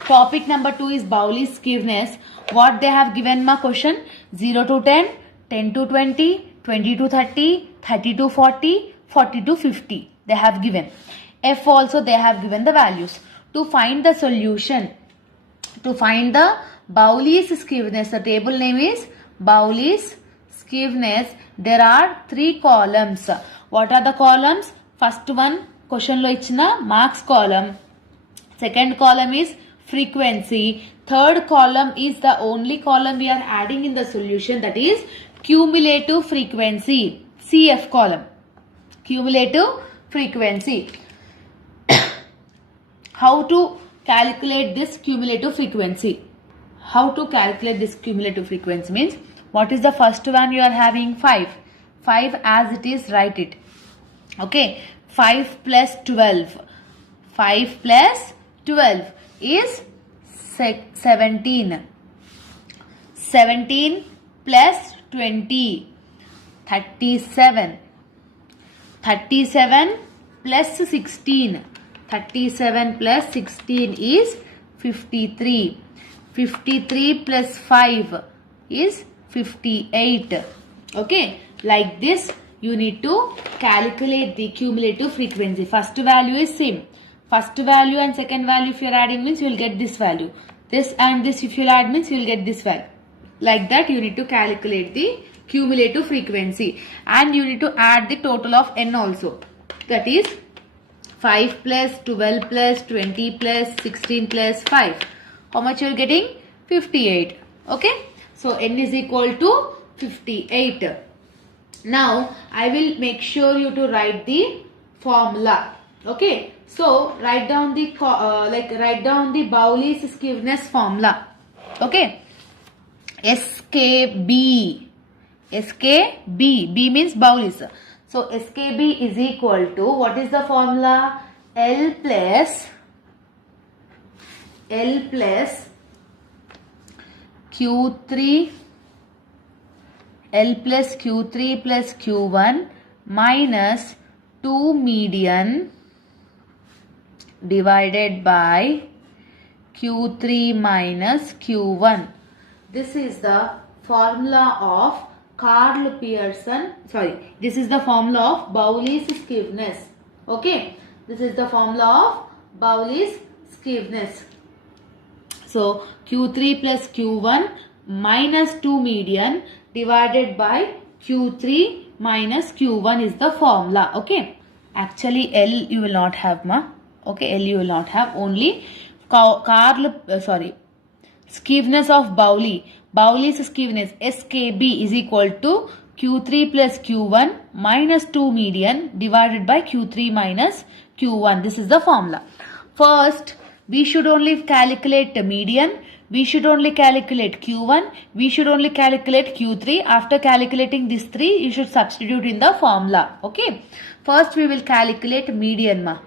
topic number 2 is Bowley's skewness. What they have given ma question? 0 to 10, 10 to 20, 20 to 30, 30 to 40, 40 to 50. They have given. F also they have given the values. To find the solution, to find the Bowley's skewness, the table name is Bowley's skewness, there are 3 columns. What are the columns? First one, question lo ichina marks column. Second column is frequency. Third column is the only column we are adding in the solution, that is cumulative frequency, CF column. Cumulative frequency. How to calculate this cumulative frequency? How to calculate this cumulative frequency means, what is the first one you are having? 5. 5 as it is, write it. Okay. 5 plus 12. 5 plus 12 is 17. 17 plus 20. 37. 37 plus 16. 37 plus 16 is 53. 53 plus 5 is 58. Okay, like this you need to calculate the cumulative frequency. First value is same. First value and second value if you are adding means you will get this value. This and this if you add means you will get this value. Like that you need to calculate the cumulative frequency, and you need to add the total of n also. That is 5 plus 12 plus 20 plus 16 plus 5. How much you are getting? 58. Okay. So n is equal to 58. Now I will make sure you to write the formula. Okay. So write down the Bowley's skewness formula. Okay. SKB. SKB. B means Bowley's. So SKB is equal to, what is the formula? L plus Q3 plus Q1 minus 2 median divided by Q3 minus Q1. This is the formula of Karl Pearson. This is the formula of Bowley's skewness. Okay. This is the formula of Bowley's skewness. So Q3 plus Q1 minus 2 median divided by Q3 minus Q1 is the formula. Okay. Actually L you will not have, ma. Okay, L you will not have. Only skewness of Bowley. Bowley's skewness SKB is equal to Q3 plus Q1 minus 2 median divided by Q3 minus Q1. This is the formula. First, we should only calculate the median. We should only calculate Q1. We should only calculate Q3. After calculating these 3, you should substitute in the formula. Okay. First, we will calculate median, ma.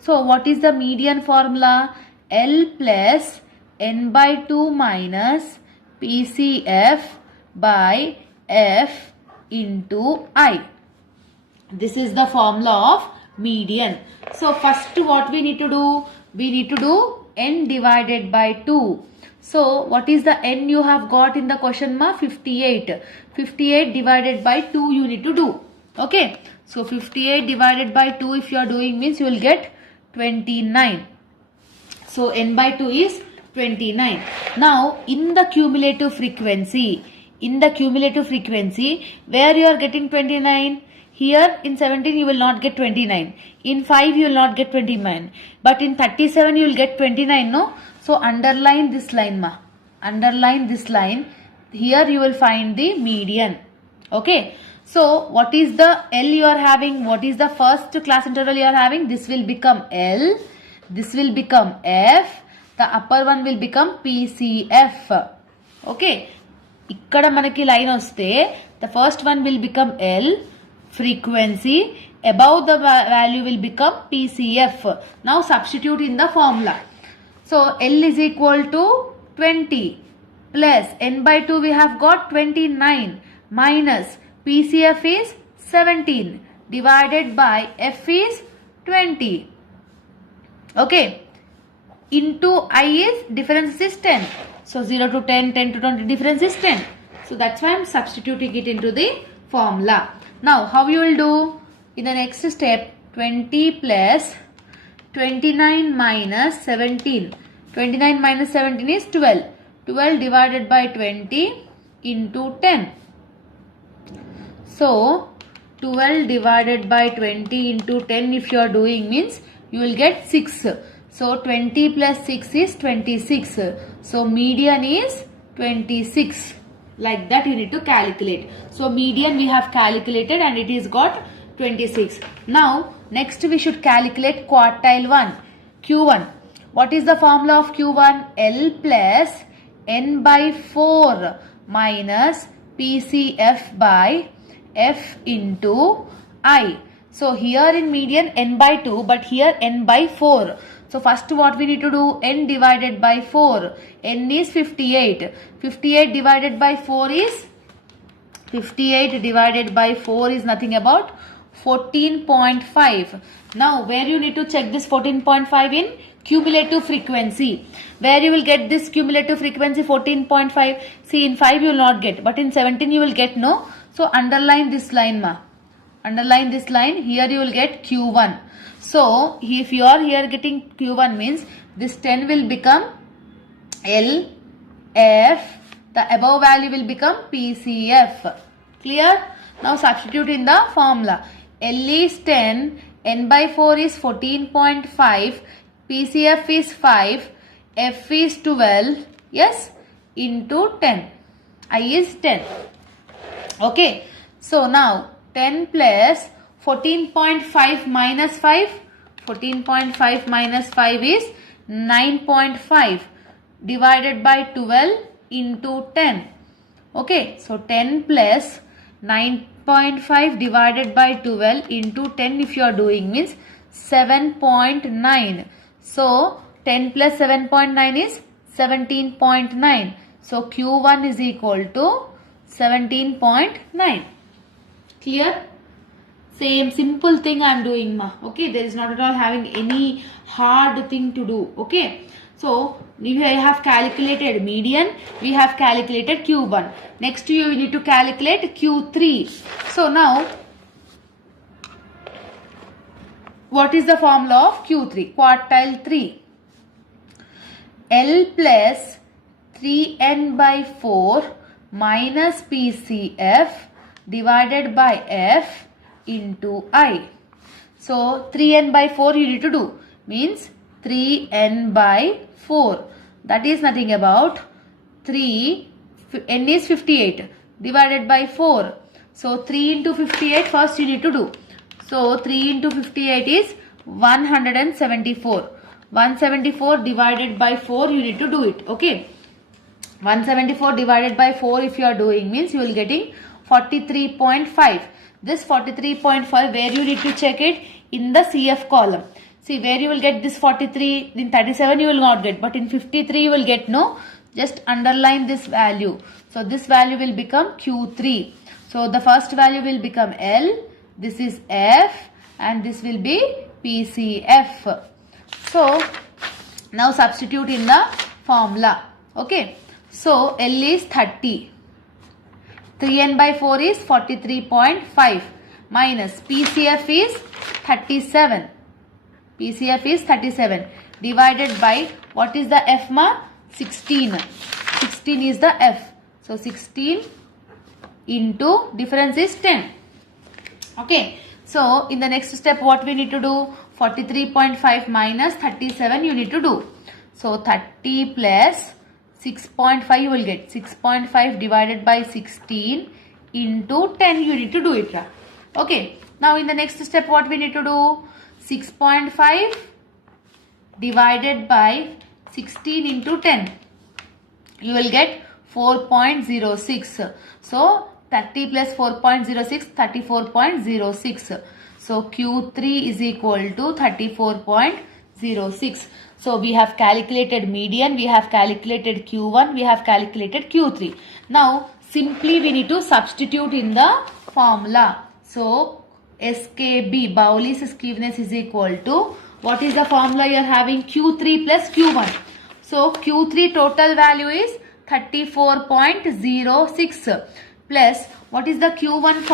So, what is the median formula? L plus n by 2 minus PCF by F into I. This is the formula of median. So, first what we need to do? We need to do n divided by 2. So, what is the n you have got in the question, ma? 58. 58 divided by 2 you need to do. Okay. So, 58 divided by 2 if you are doing means you will get 29. So, n by 2 is 29. Now, in the cumulative frequency, where you are getting 29? Here in 17 you will not get 29. In 5 you will not get 29. But in 37 you will get 29, no? So, underline this line, ma. Underline this line. Here you will find the median. Okay. So, what is the L you are having? What is the first class interval you are having? This will become L. This will become F. The upper one will become PCF. Okay. Ikkada manaki line vaste, the first one will become L. Frequency. Above the value will become PCF. Now substitute in the formula. So L is equal to 20 plus n by 2 we have got 29 minus PCF is 17 divided by F is 20. Okay. Into I is difference is 10. So 0 to 10, 10 to 20 difference is 10. So that's why I am substituting it into the formula. Now how you will do? In the next step, 20 plus 29 minus 17. 29 minus 17 is 12. 12 divided by 20 into 10. So 12 divided by 20 into 10 if you are doing means you will get 6. So 20 plus 6 is 26. So median is 26. Like that you need to calculate. So median we have calculated and it is got 26. Now next we should calculate quartile 1, Q1. What is the formula of Q1? L plus N by 4 minus PCF by F into I. So here in median N by 2 but here N by 4. So first what we need to do? N divided by 4. N is 58. 58 divided by 4 is 58 divided by 4 is nothing about 14.5. Now where you need to check this 14.5 in cumulative frequency. Where you will get this cumulative frequency 14.5. See in 5 you will not get but in 17 you will get no. So underline this line ma. Underline this line. Here you will get Q1. So if you are here getting Q1 means this 10 will become L, F. The above value will become PCF. Clear? Now substitute in the formula. L is 10, N by 4 is 14.5, PCF is 5, F is 12, yes, into 10. I is 10. Okay. So now 10 plus 14.5 minus 5. 14.5 minus 5 is 9.5 divided by 12 into 10. Okay. So 10 plus 9.5 divided by 12 into 10 if you are doing means 7.9. So 10 plus 7.9 is 17.9. So Q1 is equal to 17.9. Clear? Same simple thing I am doing ma. Okay, there is not at all having any hard thing to do. Okay. So we have calculated median, we have calculated Q1. Next you need to calculate Q3. So now what is the formula of Q3? Quartile 3. L plus 3n by 4 minus PCF divided by F into I. So 3n by 4 you need to do means 3n by 4. That is nothing about 3, n is 58 divided by 4. So 3 into 58 first you need to do. So 3 into 58 is 174. 174 divided by 4 you need to do it. Okay. 174 divided by 4 if you are doing means you will getting 43.5. This 43.5 where you need to check it in the CF column. See where you will get this 43, in 37 you will not get but in 53 you will get no. Just underline this value. So this value will become Q3. So the first value will become L, this is F and this will be PCF. So now substitute in the formula. Okay. So L is 30. 3n by 4 is 43.5 minus PCF is 37. PCF is 37 divided by what is the F ma? 16. 16 is the F. So 16 into difference is 10. Okay. So in the next step what we need to do? 43.5 minus 37 you need to do. So 30 plus 6.5 you will get 6.5 divided by 16 into 10 you need to do it. Okay. Now in the next step what we need to do? 6.5 divided by 16 into 10. You will get 4.06. So 30 plus 4.06, 34.06. So Q3 is equal to 34.06. So we have calculated median, we have calculated Q1, we have calculated Q3. Now simply we need to substitute in the formula. So SKB, Bowley's skewness is equal to, what is the formula you are having? Q3 plus Q1. So Q3 total value is 34.06 plus what is the Q1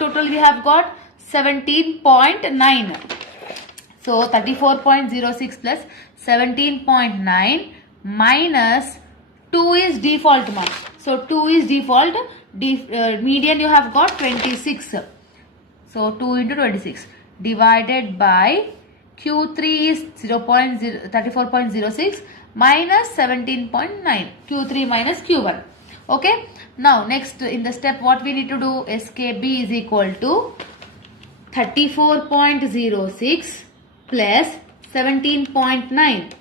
total we have got 17.9. So 34.06 plus 17.9 minus 2 is default mark. So 2 is default. median you have got 26. So 2 into 26 divided by Q3 is 34.06 minus 17.9. Q3 minus Q1. Okay. Now next in the step what we need to do, SKB is equal to 34.06 plus 17.9.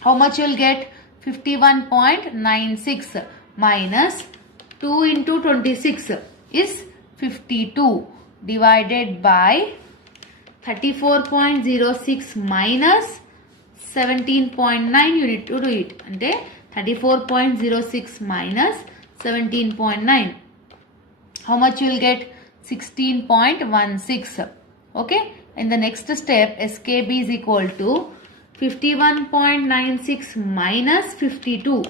How much you will get? 51.96 minus 2 into 26 is 52 divided by 34.06 minus 17.9 you need to do it. And 34.06 minus 17.9. How much you will get? 16.16. Okay. In the next step, SKB is equal to 51.96 minus 52.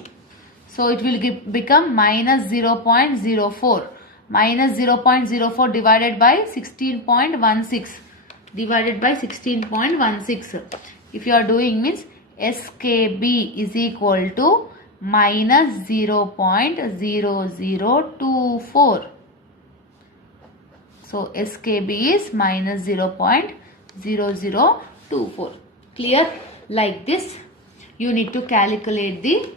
So it will become minus 0.04. Minus 0.04 divided by 16.16. Divided by 16.16. If you are doing means SKB is equal to minus 0.0024. So SKB is minus 0.0024. Clear? Like this, you need to calculate the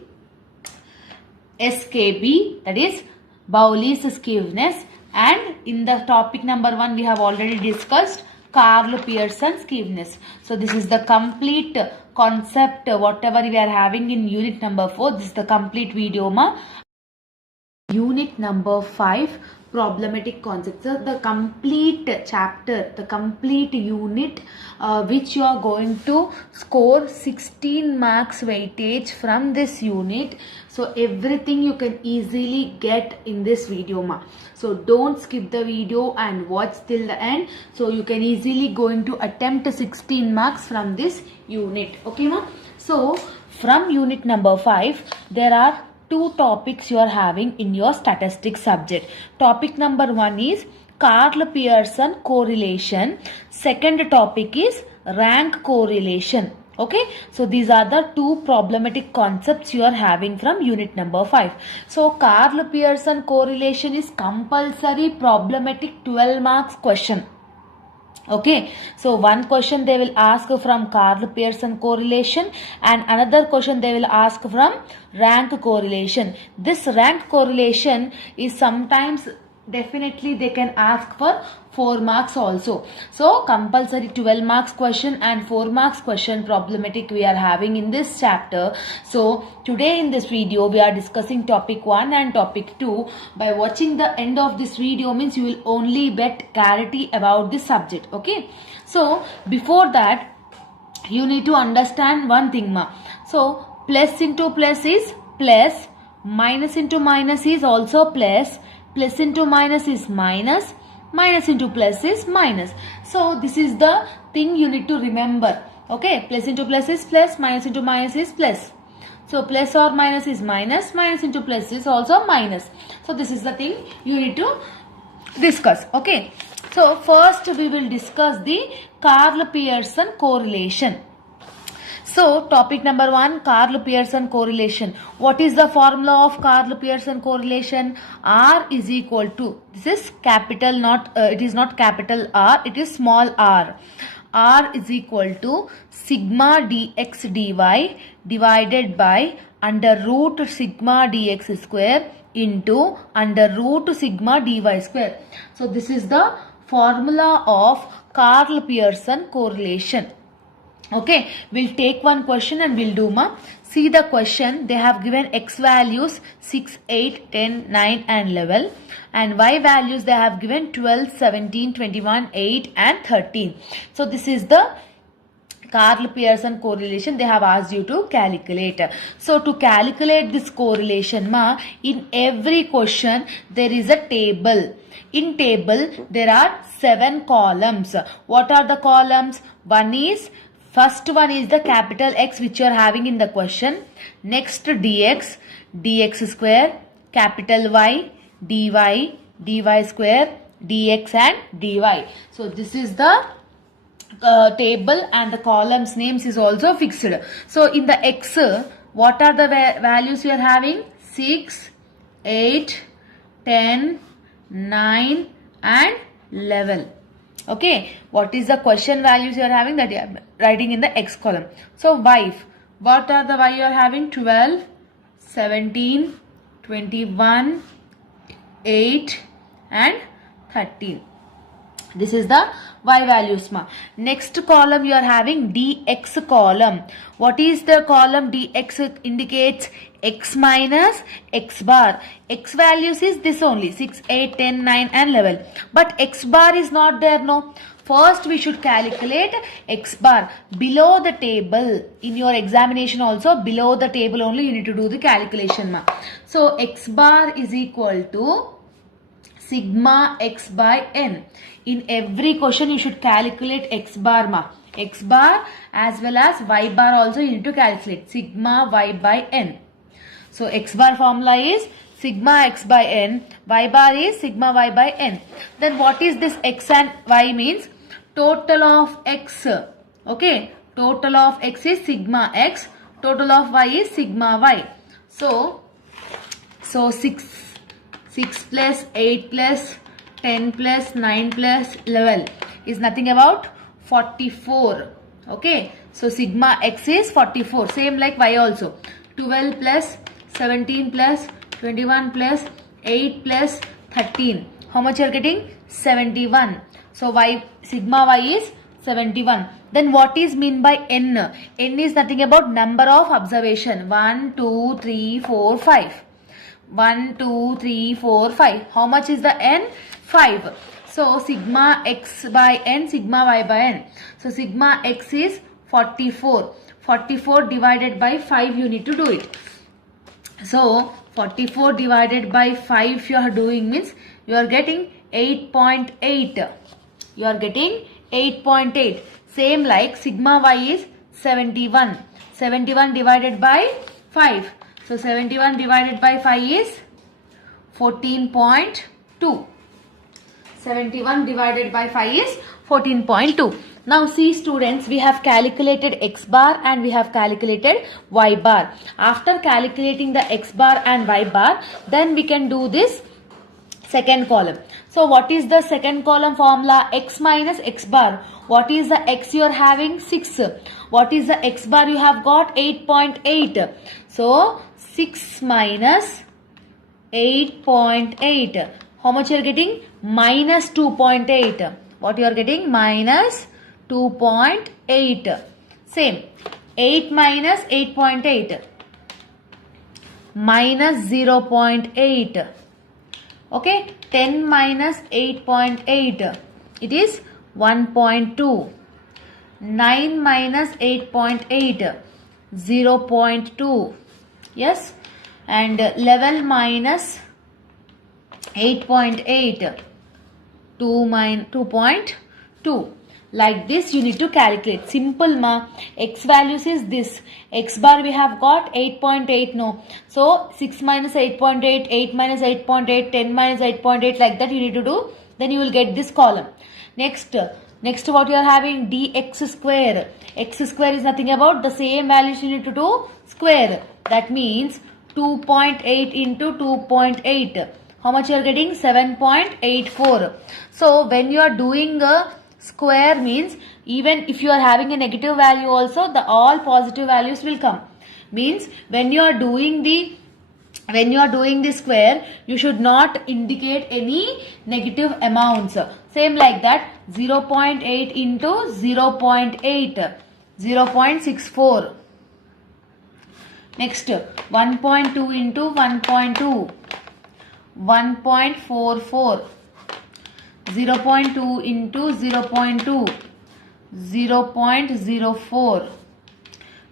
SKB, that is Bowley's skewness, and in the topic number 1 we have already discussed Karl Pearson skewness. So this is the complete concept whatever we are having in unit number 4. This is the complete video ma. Unit number 5, problematic concepts. So the complete chapter, the complete unit which you are going to score 16 marks weightage from this unit. So everything you can easily get in this video ma. So don't skip the video and watch till the end. So you can easily going to attempt 16 marks from this unit. Okay ma. So from unit number 5 there are 2 topics you are having in your statistics subject. Topic number 1 is Karl Pearson correlation. Second topic is rank correlation. Okay, so these are the 2 problematic concepts you are having from unit number 5. So Karl Pearson correlation is compulsory problematic 12 marks question. Okay, so one question they will ask from Karl Pearson correlation and another question they will ask from rank correlation. This rank correlation is sometimes definitely they can ask for 4 marks also. So compulsory 12 marks question and 4 marks question problematic we are having in this chapter. So today in this video we are discussing topic 1 and topic 2. By watching the end of this video means you will only get clarity about this subject. Okay, so before that you need to understand one thing ma. So plus into plus is plus, minus into minus is also plus, plus into minus is minus, minus into plus is minus. So this is the thing you need to remember. Okay, plus into plus is plus, minus into minus is plus. So plus or minus is minus, minus into plus is also minus. So this is the thing you need to discuss. Okay, so first we will discuss the Karl Pearson correlation. So topic number 1, Karl Pearson correlation. What is the formula of Karl Pearson correlation? R is equal to, this is capital, not it is not capital R, it is small r. R is equal to sigma dx dy divided by under root sigma dx square into under root sigma dy square. So this is the formula of Karl Pearson correlation. Okay, we'll take one question and we'll do ma. See the question, they have given x values 6, 8, 10, 9 and 11 and y values they have given 12, 17, 21, 8 and 13. So this is the Karl Pearson correlation they have asked you to calculate. So to calculate this correlation ma, in every question there is a table. In table there are 7 columns. What are the columns? First one is the capital X which you are having in the question. Next dx, dx square, capital Y, dy, dy square, dx and dy. So this is the table and the columns names is also fixed. So in the X, what are the values you are having? 6, 8, 10, 9 and 11. Okay, what is the question values you are having, that you are writing in the X column. So y, what are the y you are having? 12, 17, 21, 8 and 13. This is the y values ma. Next column you are having dx column. What is the column dx? It indicates x minus x bar. X values is this only, 6, 8, 10, 9 and 11. But x bar is not there, no. First we should calculate x bar. Below the table, in your examination also, below the table only you need to do the calculation ma. So x bar is equal to sigma x by n. In every question you should calculate x bar ma. X bar as well as y bar also you need to calculate. Sigma y by n. So x bar formula is sigma x by n. Y bar is sigma y by n. Then what is this x and y means? Total of x. Okay. Total of x is sigma x. Total of y is sigma y. So 6 plus 8 plus 10 plus 9 plus 11 is nothing about 44. Okay. So sigma x is 44. Same like y also. 12 plus 17 plus 21 plus 8 plus 13. How much you are getting? 71. So y, sigma y is 71. Then what is mean by n? N is nothing about number of observation. 1, 2, 3, 4, 5. 1, 2, 3, 4, 5. How much is the n? 5. So sigma x by n, sigma y by n. So sigma x is 44. 44 divided by 5 you need to do it. So 44 divided by 5 you are doing means you are getting 8.8. You are getting 8.8. Same like sigma y is 71. 71 divided by 5. So 71 divided by 5 is 14.2. 71 divided by 5 is 14.2. Now see students, we have calculated x bar and we have calculated y bar. After calculating the x bar and y bar, then we can do this second column. So what is the second column formula? X minus x bar. What is the x you are having? 6. What is the x bar you have got? 8.8. So 6 minus 8.8. How much you are getting? Minus 2.8. What you are getting? Minus 2.8. Same. 8 minus 8.8. Minus 0.8. Okay. 10 minus 8.8. It is 1.2. 9 minus 8.8. 0.2. Yes. And 11 minus 8.8. 2.2. Like this you need to calculate. Simple ma. X values is this. X bar we have got 8.8 no. So 6 minus 8.8, 8 minus 8.8, 10 minus 8.8, like that you need to do. Then you will get this column. Next what you are having? dx square. X square is nothing about the same values you need to do square. That means 2.8 into 2.8. How much you are getting? 7.84. So when you are doing a square means even if you are having a negative value also, the all positive values will come. Means when you are doing the square, you should not indicate any negative amounts. Same like that, 0.8 into 0.8, 0.64. Next, 1.2 into 1.2, 1.44. 0.2 into 0.2, 0.04.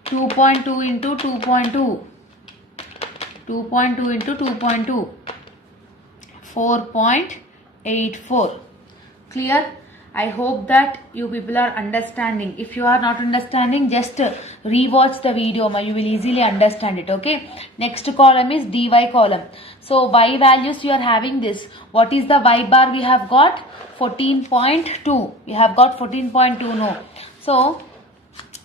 2.2 into 2.2, 2.2 into 2.2, 4.84. Clear? I hope that you people are understanding. If you are not understanding, just rewatch the video. You will easily understand it. Okay. Next column is dy column. So y values you are having this. What is the y bar we have got? 14.2. We have got 14.2 no. So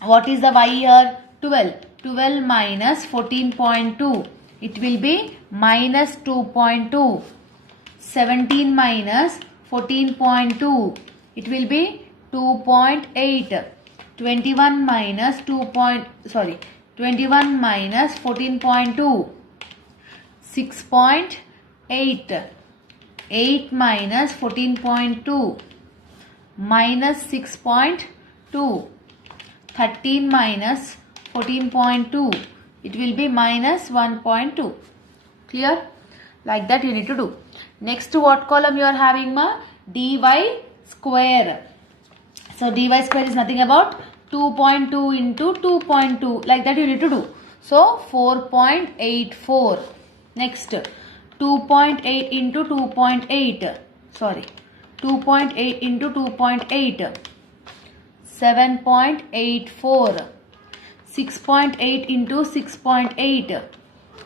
what is the y here? 12. 12 minus 14.2. It will be minus 2.2. 17 minus 14.2. It will be 2.8. 21 minus 21 minus 14.2. 6.8. 8 minus 14.2 minus 6.2. 13 minus 14.2. It will be minus 1.2. Clear? Like that you need to do. Next, what column you are having, ma? dy square. So dy square is nothing about 2.2 into 2.2. Like that you need to do. So 4.84. Next, 2.8 into 2.8. Sorry, 2.8 into 2.8. 7.84. 6.8 into 6.8.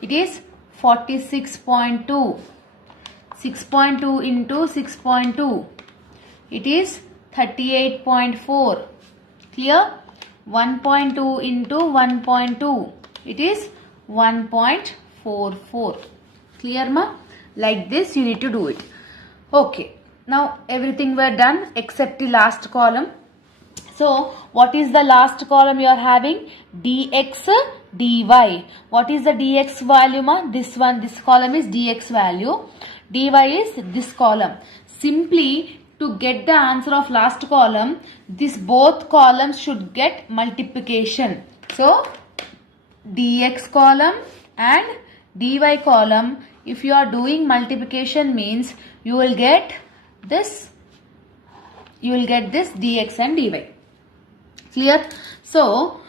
It is 46.2. 6.2 into 6.2. It is 38.4. Clear? 1.2 into 1.2. It is 1.44. Clear, ma? Like this you need to do it. Okay. Now everything were done except the last column. So what is the last column you are having? Dx dy. What is the dx value, ma? This one, this column is dx value. Dy is this column. Simply to get the answer of last column, this both columns should get multiplication. So dx column and dy column, if you are doing multiplication, means you will get this dx and dy. Clear? So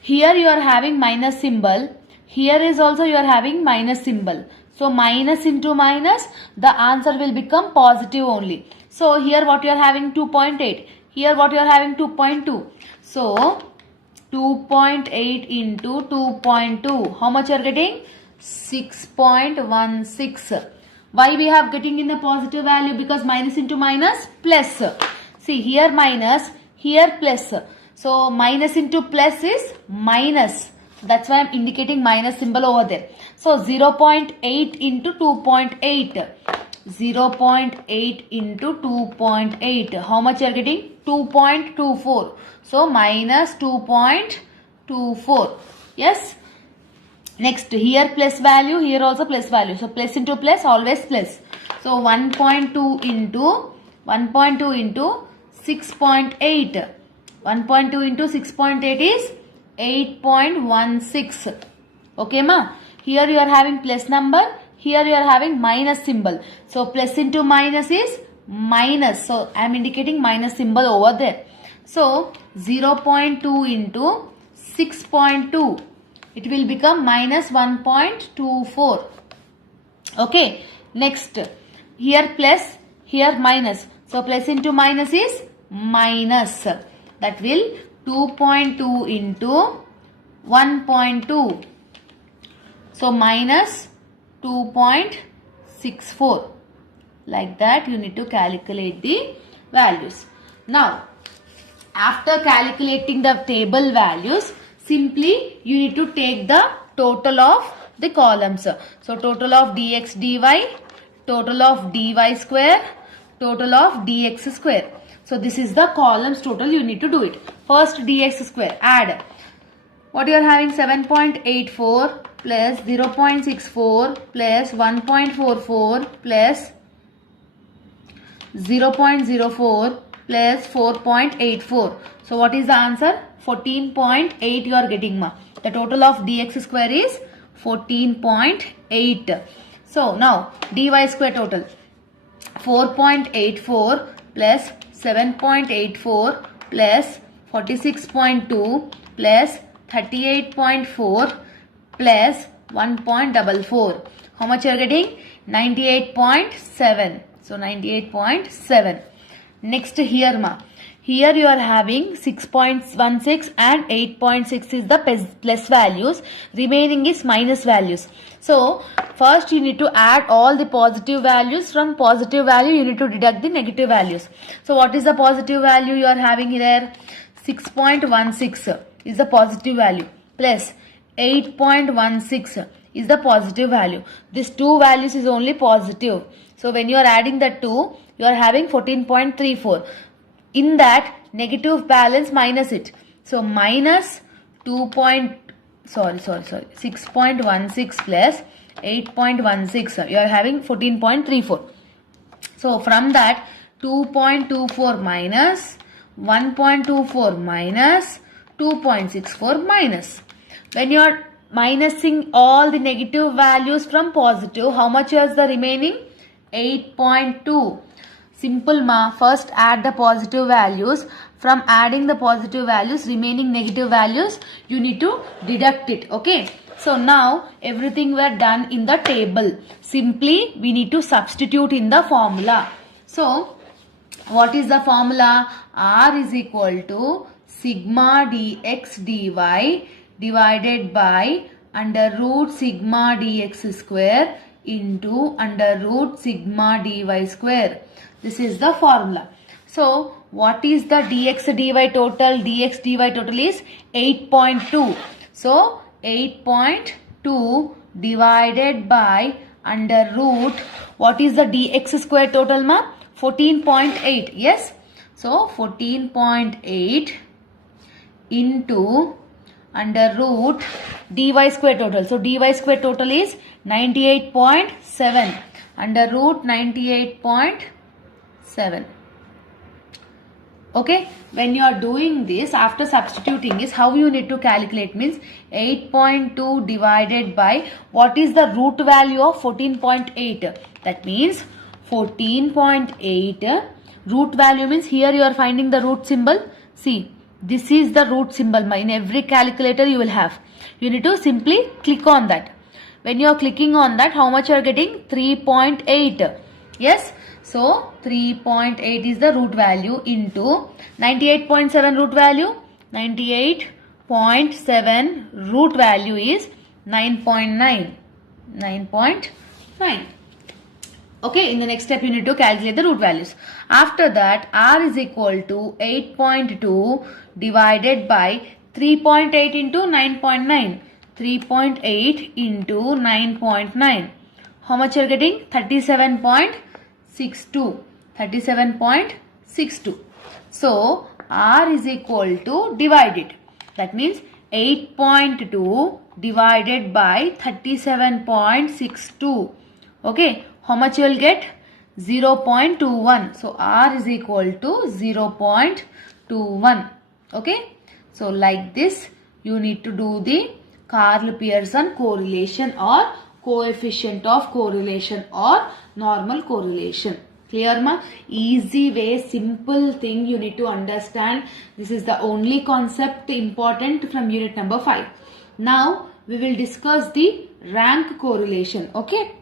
here you are having minus symbol. Here is also you are having minus symbol. So minus into minus, the answer will become positive only. So here what you are having 2.8. Here what you are having 2.2. So 2.8 into 2.2. How much you are getting? 6.16. Why we have getting in the positive value? Because minus into minus plus. See, here minus, here plus. So minus into plus is minus. That's why I am indicating minus symbol over there. So 0.8 into 2.8. 0.8 into 2.8. How much you are getting? 2.24. So minus 2.24. Yes. Next, here plus value, here also plus value. So plus into plus, always plus. So 1.2 into 6.8. 1.2 into 6.8 is 8.16. Okay, ma? Here you are having plus number. Here you are having minus symbol. So plus into minus is minus. So I am indicating minus symbol over there. So 0.2 into 6.2. It will become minus 1.24. Okay. Next. Here plus. Here minus. So plus into minus is minus. That will 2.2 into 1.2. So minus 2.64. Like that you need to calculate the values. Now, after calculating the table values, simply you need to take the total of the columns. So total of dx dy, total of dy square, total of dx square. So this is the columns total, you need to do it. First dx square, add. What you are having? 7.84 plus 0.64 plus 1.44 plus 0.04 plus 4.84. So what is the answer? 14.8 you are getting, ma. The total of dx square is 14.8. So now dy square total 4.84 plus 7.84 plus 46.2 plus 38.4 plus 1.44. How much you are getting? 98.7. So 98.7. Next here, ma. Here you are having 6.16 and 8.6 is the plus values. Remaining is minus values. So first you need to add all the positive values. From positive value you need to deduct the negative values. So what is the positive value you are having here? 6.16 is the positive value plus 8.16 is the positive value. These two values is only positive. So when you are adding the 2, you are having 14.34. In that, negative balance minus it. So minus 6.16 plus 8.16. You are having 14.34. So from that, 2.24 minus 1.24 minus 2.64 minus. When you are minusing all the negative values from positive, how much is the remaining? 8.2. Simple ma. First add the positive values. From adding the positive values, remaining negative values, you need to deduct it. Okay. So now everything were done in the table. Simply we need to substitute in the formula. So what is the formula? R is equal to sigma dx dy divided by under root sigma dx square into under root sigma dy square. This is the formula. So what is the dx dy total? Dx dy total is 8.2. So 8.2 divided by under root, what is the dx square total ma? 14.8. Yes. So 14.8 into under root dy square total. So dy square total is 98.7 under root 98.7. Okay, when you are doing this, after substituting is how you need to calculate means 8.2 divided by what is the root value of 14.8. That means 14.8 root value means here you are finding the root symbol. See, this is the root symbol. In every calculator you will have. You need to simply click on that. When you are clicking on that, how much you are getting? 3.8. Yes. So 3.8 is the root value into 98.7 root value. 98.7 root value is 9.9. 9.9. Okay, in the next step you need to calculate the root values. After that, R is equal to 8.2 divided by 3.8 into 9.9. 3.8 into 9.9. How much you are getting? 37.62. 37.62. So, R is equal to divided. That means 8.2 divided by 37.62. Okay. How much you will get? 0.21. So R is equal to 0.21. Okay. So like this you need to do the Karl Pearson correlation or coefficient of correlation or normal correlation. Clear ma? Easy way, simple thing you need to understand. This is the only concept important from unit number 5. Now we will discuss the rank correlation. Okay.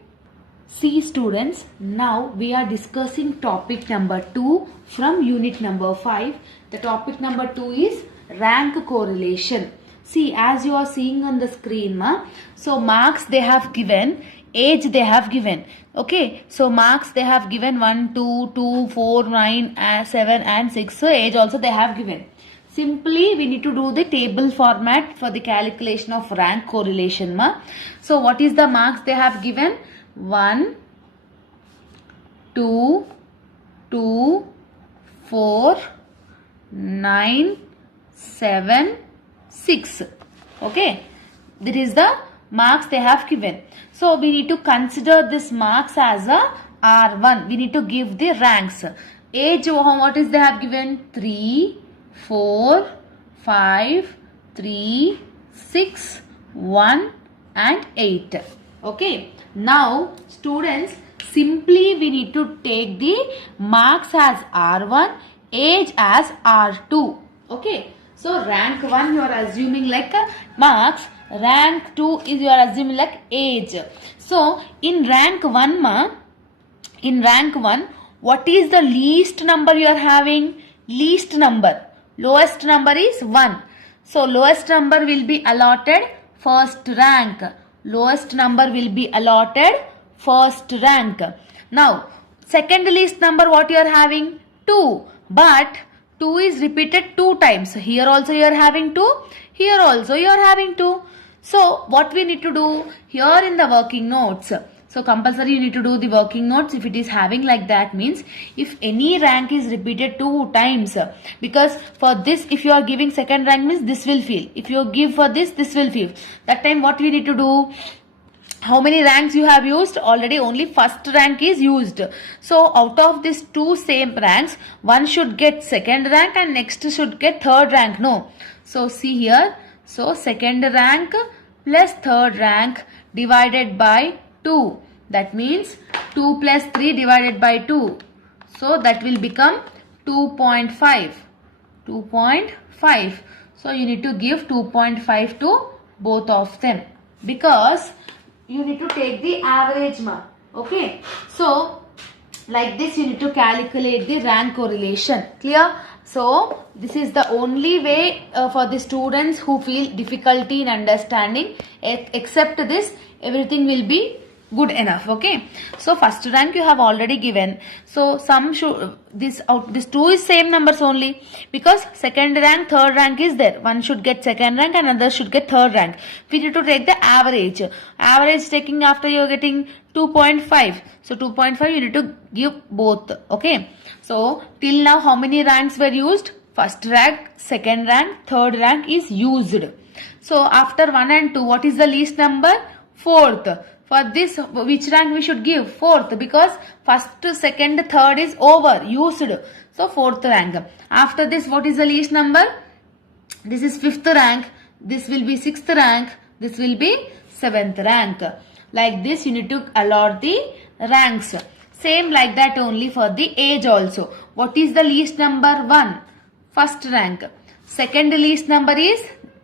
See students, now we are discussing topic number 2 from unit number 5. The topic number 2 is rank correlation. See, as you are seeing on the screen, so marks they have given, age they have given. Okay, so marks they have given 1, 2, 2, 4, 9, 7 and 6. So age also they have given. Simply we need to do the table format for the calculation of rank correlation. So what is the marks they have given? 1, 2, 2, 4, 9, 7, 6. Okay. That is the marks they have given. So we need to consider this marks as a R1. We need to give the ranks. Age, what is they have given? 3, 4, 5, 3, 6, 1 and 8. Okay. Now students, simply we need to take the marks as R1, age as R2. Okay. So rank 1 you are assuming like marks, rank 2 is you are assuming like age. So in rank 1 what is the least number you are having? Least number. Lowest number is 1. So lowest number will be allotted first rank. Lowest number will be allotted first rank. Now, second least number what you are having? 2. But 2 is repeated 2 times. Here also you are having 2. Here also you are having 2. So, what we need to do? Here in the working notes. So compulsory you need to do the working notes. If it is having like that means if any rank is repeated 2 times, because for this if you are giving second rank means this will fail. If you give for this will fail. That time what we need to do? How many ranks you have used? Already only first rank is used. So out of these 2 same ranks, one should get second rank and next should get third rank. No. So see here. So second rank plus third rank divided by 2. That means 2 plus 3 divided by 2. So that will become 2.5. 2.5. So you need to give 2.5 to both of them. Because you need to take the average mark. Okay. So like this you need to calculate the rank correlation. Clear? So this is the only way for the students who feel difficulty in understanding. Except this, everything will be good enough. Okay. So first rank you have already given. So some should this 2 is same numbers only, because second rank, third rank is there. One should get second rank and another should get third rank. We need to take the average. Average taking after you are getting 2.5. So 2.5 you need to give both. Okay. So till now how many ranks were used? First rank, second rank, third rank is used. So after 1 and 2 what is the least number? Fourth. For this which rank we should give? Fourth, because first, second, third is over, used. So fourth rank. After this what is the least number? This is fifth rank. This will be sixth rank. This will be seventh rank. Like this you need to allot the ranks. Same like that only for the age also. What is the least number? 1. First rank. Second least number is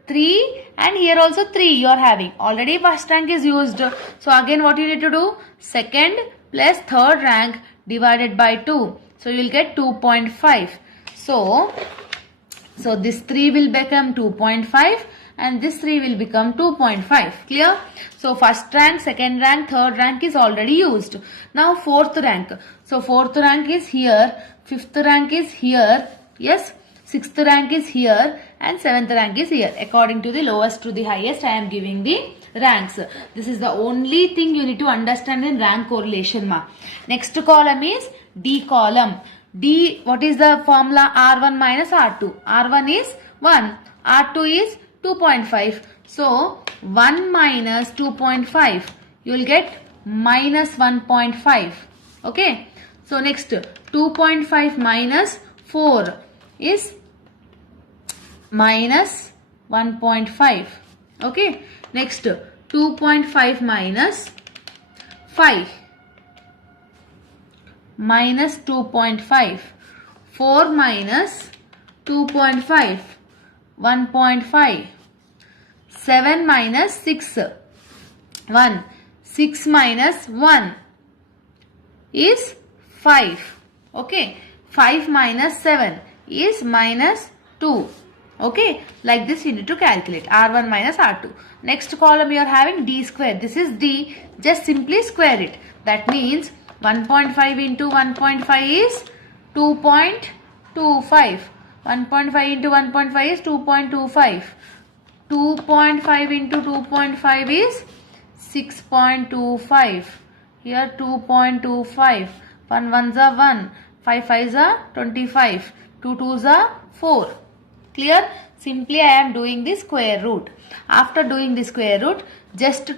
3, and here also 3 you are having. Already first rank is used. So again what you need to do? Second plus third rank divided by 2. So you will get 2.5. So this 3 will become 2.5 and this 3 will become 2.5. Clear? So first rank, second rank, third rank is already used. Now fourth rank. So fourth rank is here. Fifth rank is here. Yes. Sixth rank is here and seventh rank is here. According to the lowest to the highest, I am giving the ranks. This is the only thing you need to understand in rank correlation. Next column is D column. D, what is the formula? R1 minus R2. R1 is 1. R2 is 2.5. So 1 minus 2.5. You will get minus 1.5. Okay. So next 2.5 minus 4 is minus 1.5. Okay. Next 2.5 minus 5. Minus 2.5. 4 minus 2.5. 1.5. 7 minus 6. 1. 6 minus 1 is 5. Okay. 5 minus 7 is minus 2. Okay. Like this you need to calculate. R1 minus R2. Next column you are having D square. This is D. Just simply square it. That means 1.5 into 1.5 is 2.25. 1.5 into 1.5 is 2.25. 2.5 into 2.5 is 6.25. Here 2.25. 1 1s are 1. 5 5s are 25. 2 2s are 4. Clear? Simply I am doing the square root. After doing the square root, just do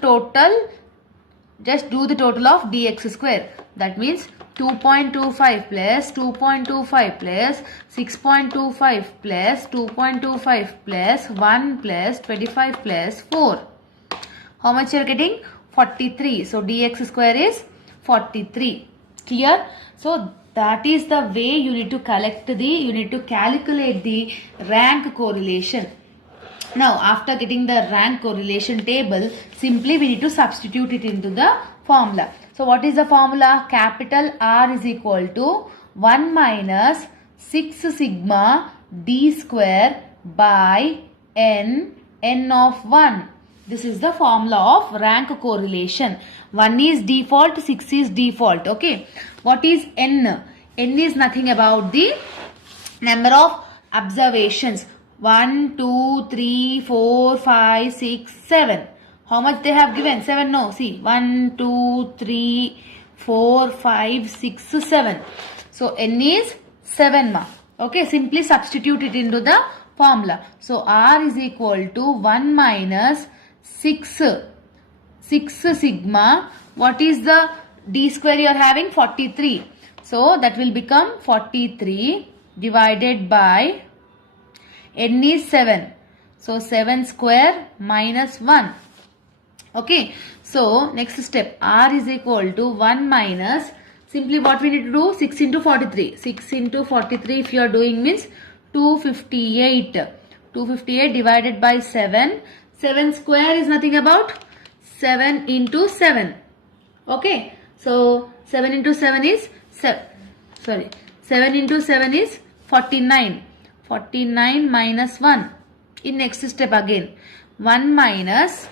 the total of dx square. That means 2.25 plus 2.25 plus 6.25 plus 2.25 plus 1 plus 25 plus 4. How much you are getting? 43. So dx square is 43. Clear? So that is the way you need to calculate the rank correlation. Now after getting the rank correlation table, simply we need to substitute it into the formula. So what is the formula? Capital R is equal to 1 minus 6 sigma d square by n of 1. This is the formula of rank correlation. 1 is default, 6 is default. Okay. What is n? N is nothing about the number of observations. 1, 2, 3, 4, 5, 6, 7. How much they have given? 7. No. See. 1, 2, 3, 4, 5, 6, 7. So n is 7 ma. Okay. Simply substitute it into the formula. So R is equal to 1 minus 6 sigma. What is the d square you are having? 43. So that will become 43 divided by n is 7. So 7 square minus 1. Okay. So next step, R is equal to 1 minus, simply what we need to do? 6 into 43. 6 into 43 if you are doing means 258. 258 divided by 7. 7 square is nothing about 7 into 7. Okay. So 7 into 7 is 7 into 7 is 49. 49 minus 1. In next step again, 1 minus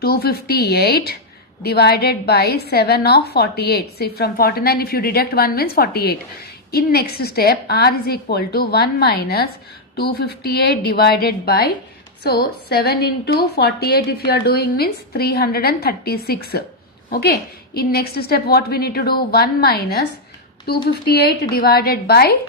258 divided by 7 of 48. See, from 49 if you deduct 1 means 48. In next step, R is equal to 1 minus 258 divided by, so 7 into 48 if you are doing means 336. Okay. In next step what we need to do? 1 minus 258 divided by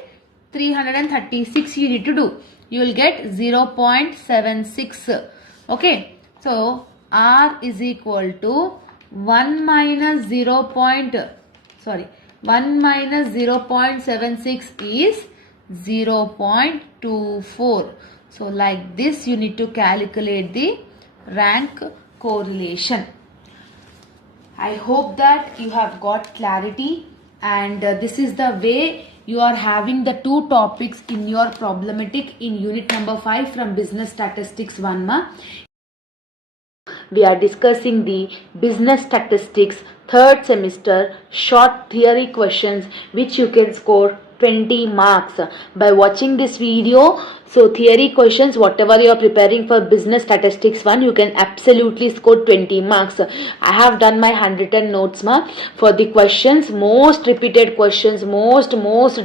336 you need to do. You will get 0.76. Okay. So R is equal to 1 minus 0.76 is 0.24. So like this you need to calculate the rank correlation. I hope that you have got clarity, and this is the way you are having the two topics in your problematic in unit number 5 from business statistics 1 ma. We are discussing the business statistics third semester short theory questions which you can score 20 marks by watching this video. So theory questions, whatever you are preparing for business statistics 1, you can absolutely score 20 marks. I have done my handwritten notes ma for the questions, most repeated questions, most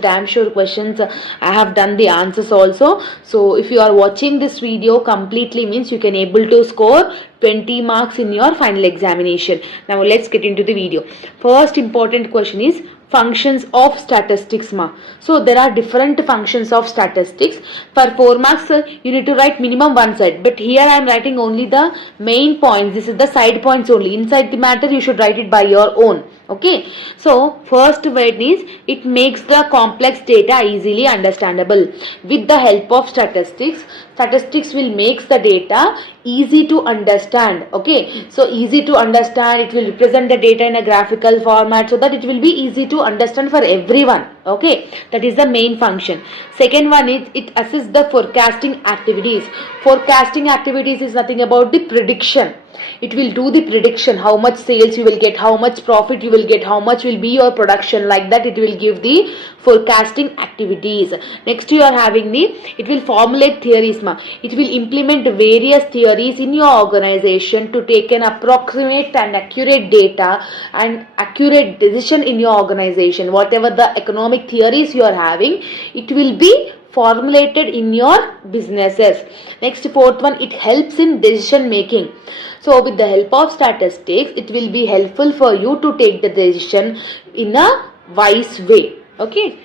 damn sure questions. I have done the answers also. So if you are watching this video completely means you can able to score 20 marks in your final examination. Now let's get into the video. First important question is functions of statistics ma. So there are different functions of statistics. For 4 marks you need to write minimum one side, but here I am writing only the main points. This is the side points only. Inside the matter you should write it by your own. Okay. So first word is it makes the complex data easily understandable. With the help of statistics will make the data easy to understand. Okay. So easy to understand, it will represent the data in a graphical format so that it will be easy to understand for everyone. Okay. That is the main function. Second one is it assists the forecasting activities. Forecasting activities is nothing about the prediction. It will do the prediction, how much sales you will get, how much profit you will get, how much will be your production, like that it will give the forecasting activities. Next you are having the, it will formulate theories ma. It will implement various theories in your organization to take an approximate and accurate data and accurate decision in your organization. Whatever the economic theories you are having, it will be formulated in your businesses. Next fourth one, it helps in decision making. So with the help of statistics, it will be helpful for you to take the decision in a wise way. Okay.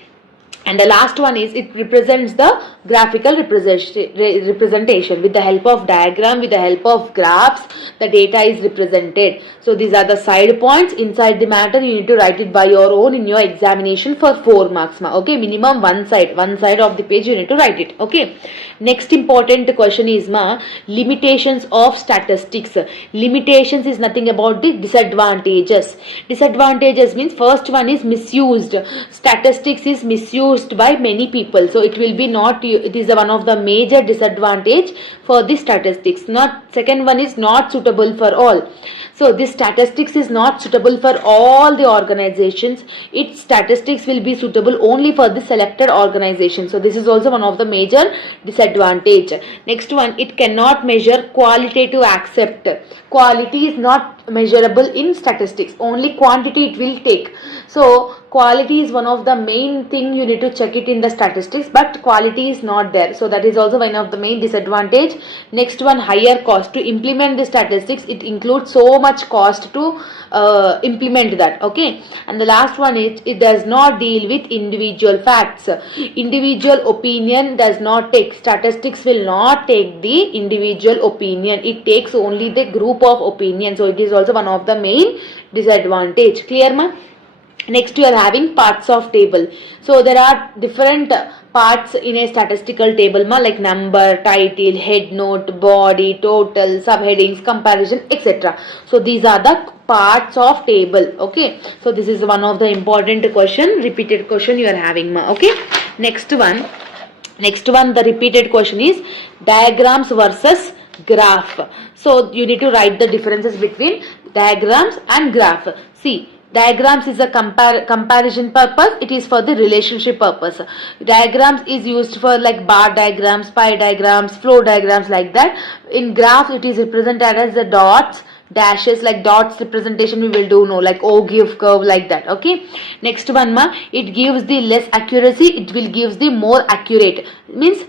And the last one is it represents the graphical representation. With the help of diagram, with the help of graphs, the data is represented. So these are the side points. Inside the matter you need to write it by your own in your examination for 4 marks. Okay, minimum one side of the page you need to write it. Okay. Next important question is limitations of statistics. Limitations is nothing about the disadvantages. Disadvantages means first one is misused. Statistics is misused by many people. So it will be not, it is one of the major disadvantage for the statistics. Not second one is not suitable for all. So this statistics is not suitable for all the organizations. Its statistics will be suitable only for the selected organization. So this is also one of the major disadvantage. Next one, it cannot measure qualitative accept. Quality is not measurable in statistics. Only quantity it will take. So quality is one of the main thing you need to check it in the statistics, but quality is not there. So that is also one of the main disadvantage. Next one, higher cost. To implement the statistics, it includes so much cost to implement that. Okay, and the last one is it does not deal with individual facts. Individual opinion does not take. Statistics will not take the individual opinion. It takes only the group of opinion. So it is also one of the main disadvantage. Clear, ma? Next, you are having parts of table. So there are different parts in a statistical table, like number, title, head note, body, total, subheadings, comparison, etc. So these are the parts of table. Okay, so this is one of the important question, repeated question you are having. Okay, next one, the repeated question is diagrams versus graph. So you need to write the differences between diagrams and graph. See, diagrams is a comparison purpose. It is for the relationship purpose. Diagrams is used for like bar diagrams, pie diagrams, flow diagrams, like that. In graph, it is represented as the dots, dashes, like dots representation we will do, like Ogive curve, like that. Okay, next one, it gives the less accuracy, it will gives the more accurate. Means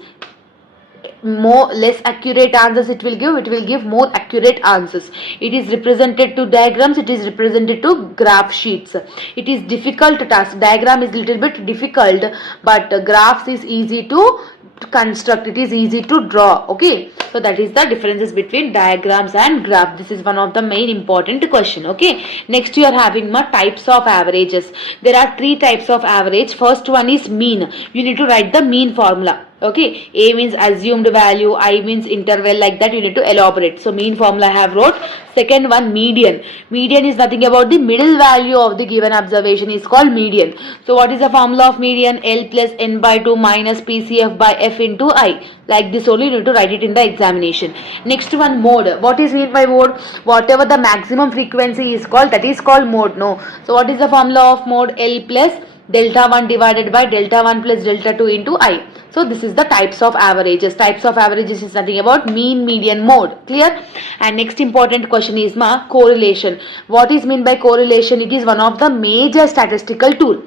less accurate answers it will give more accurate answers. It is represented to diagrams, it is represented to graph sheets. It is difficult task. Diagram is little bit difficult, but graphs is easy to construct, it is easy to draw. Okay, so that is the differences between diagrams and graph. This is one of the main important question. Okay, next you are having types of averages. There are 3 types of average. First one is mean. You need to write the mean formula. Okay, A means assumed value, I means interval, like that you need to elaborate. So mean formula I have wrote. Second one, median. Median is nothing about the middle value of the given observation is called median. So what is the formula of median? L plus n by 2 minus PCF by F into I. Like this only you need to write it in the examination. Next one, mode. What is meant by mode? Whatever the maximum frequency is called, that is called mode. No. So what is the formula of mode? L plus delta 1 divided by delta 1 plus delta 2 into I. So this is the types of averages. Types of averages is nothing about mean, median, mode. Clear? And next important question is correlation. What is meant by correlation? It is one of the major statistical tool.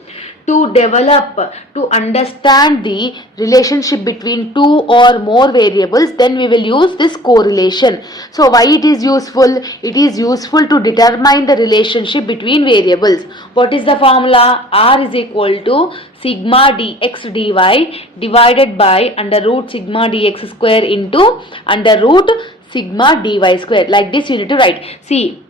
To develop, to understand the relationship between 2 or more variables, then we will use this correlation. So why it is useful? It is useful to determine the relationship between variables. What is the formula? R is equal to sigma dx dy divided by under root sigma dx square into under root sigma dy square. Like this you need to write. See,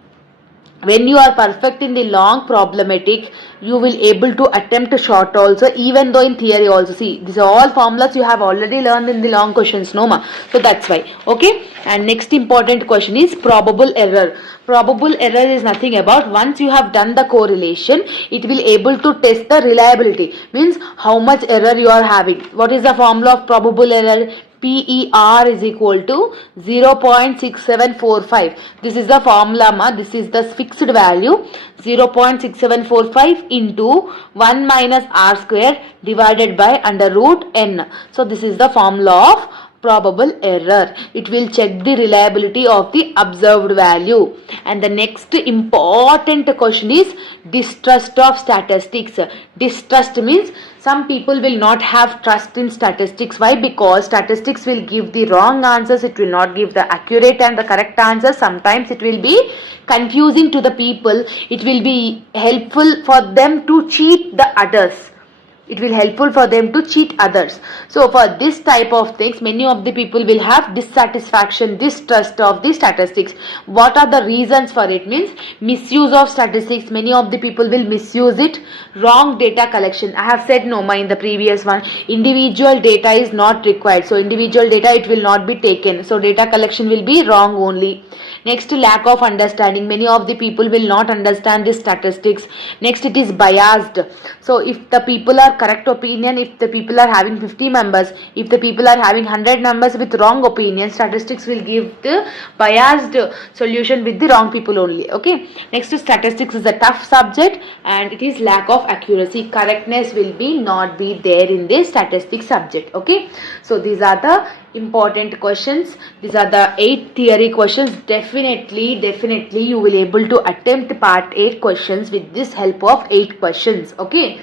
when you are perfect in the long problematic, you will able to attempt short also, even though in theory also. See, these are all formulas you have already learned in the long questions, no ma. So that's why. Okay, and next important question is probable error. Probable error is nothing about, once you have done the correlation, it will able to test the reliability. Means how much error you are having. What is the formula of probable error? PER is equal to 0.6745. This is the formula, this is the fixed value, 0.6745 into 1 minus R square divided by under root N. So this is the formula of probable error. It will check the reliability of the observed value. And the next important question is distrust of statistics. Distrust means some people will not have trust in statistics. Why? Because statistics will give the wrong answers. It will not give the accurate and the correct answers. Sometimes it will be confusing to the people. It will be helpful for them to cheat the others. It will helpful for them to cheat others. So for this type of things, many of the people will have dissatisfaction, distrust of the statistics. What are the reasons for it? Means misuse of statistics. Many of the people will misuse it. Wrong data collection. I have said no in the previous one. Individual data is not required. So individual data it will not be taken. So data collection will be wrong only. Next, lack of understanding. Many of the people will not understand the statistics. Next, it is biased. So if the people are correct opinion, if the people are having 50 members, if the people are having 100 members with wrong opinion, statistics will give the biased solution with the wrong people only. Okay. Next, statistics is a tough subject and it is lack of accuracy. Correctness will not be there in this statistics subject. Okay. So these are the important questions. These are the 8 theory questions. Definitely you will able to attempt part 8 questions with this help of 8 questions. Okay.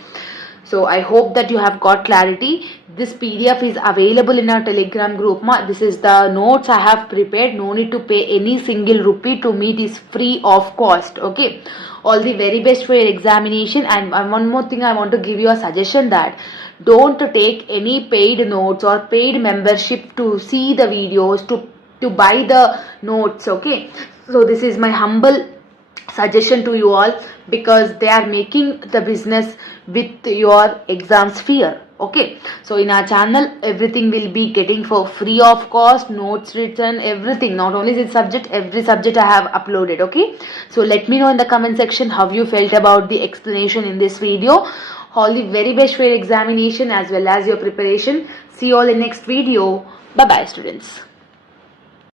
So I hope that you have got clarity. This PDF is available in our Telegram group. This is the notes I have prepared. No need to pay any single rupee to me. It is free of cost. Okay. All the very best for your examination. And one more thing I want to give you a suggestion that don't take any paid notes or paid membership to see the videos, to buy the notes. Okay. So this is my humble suggestion to you all, because they are making the business with your exams fear. Okay, so in our channel everything will be getting for free of cost, notes written, everything, not only this subject, every subject I have uploaded. Okay, so let me know in the comment section how you felt about the explanation in this video. All the very best for your examination as well as your preparation. See you all in next video. Bye bye students.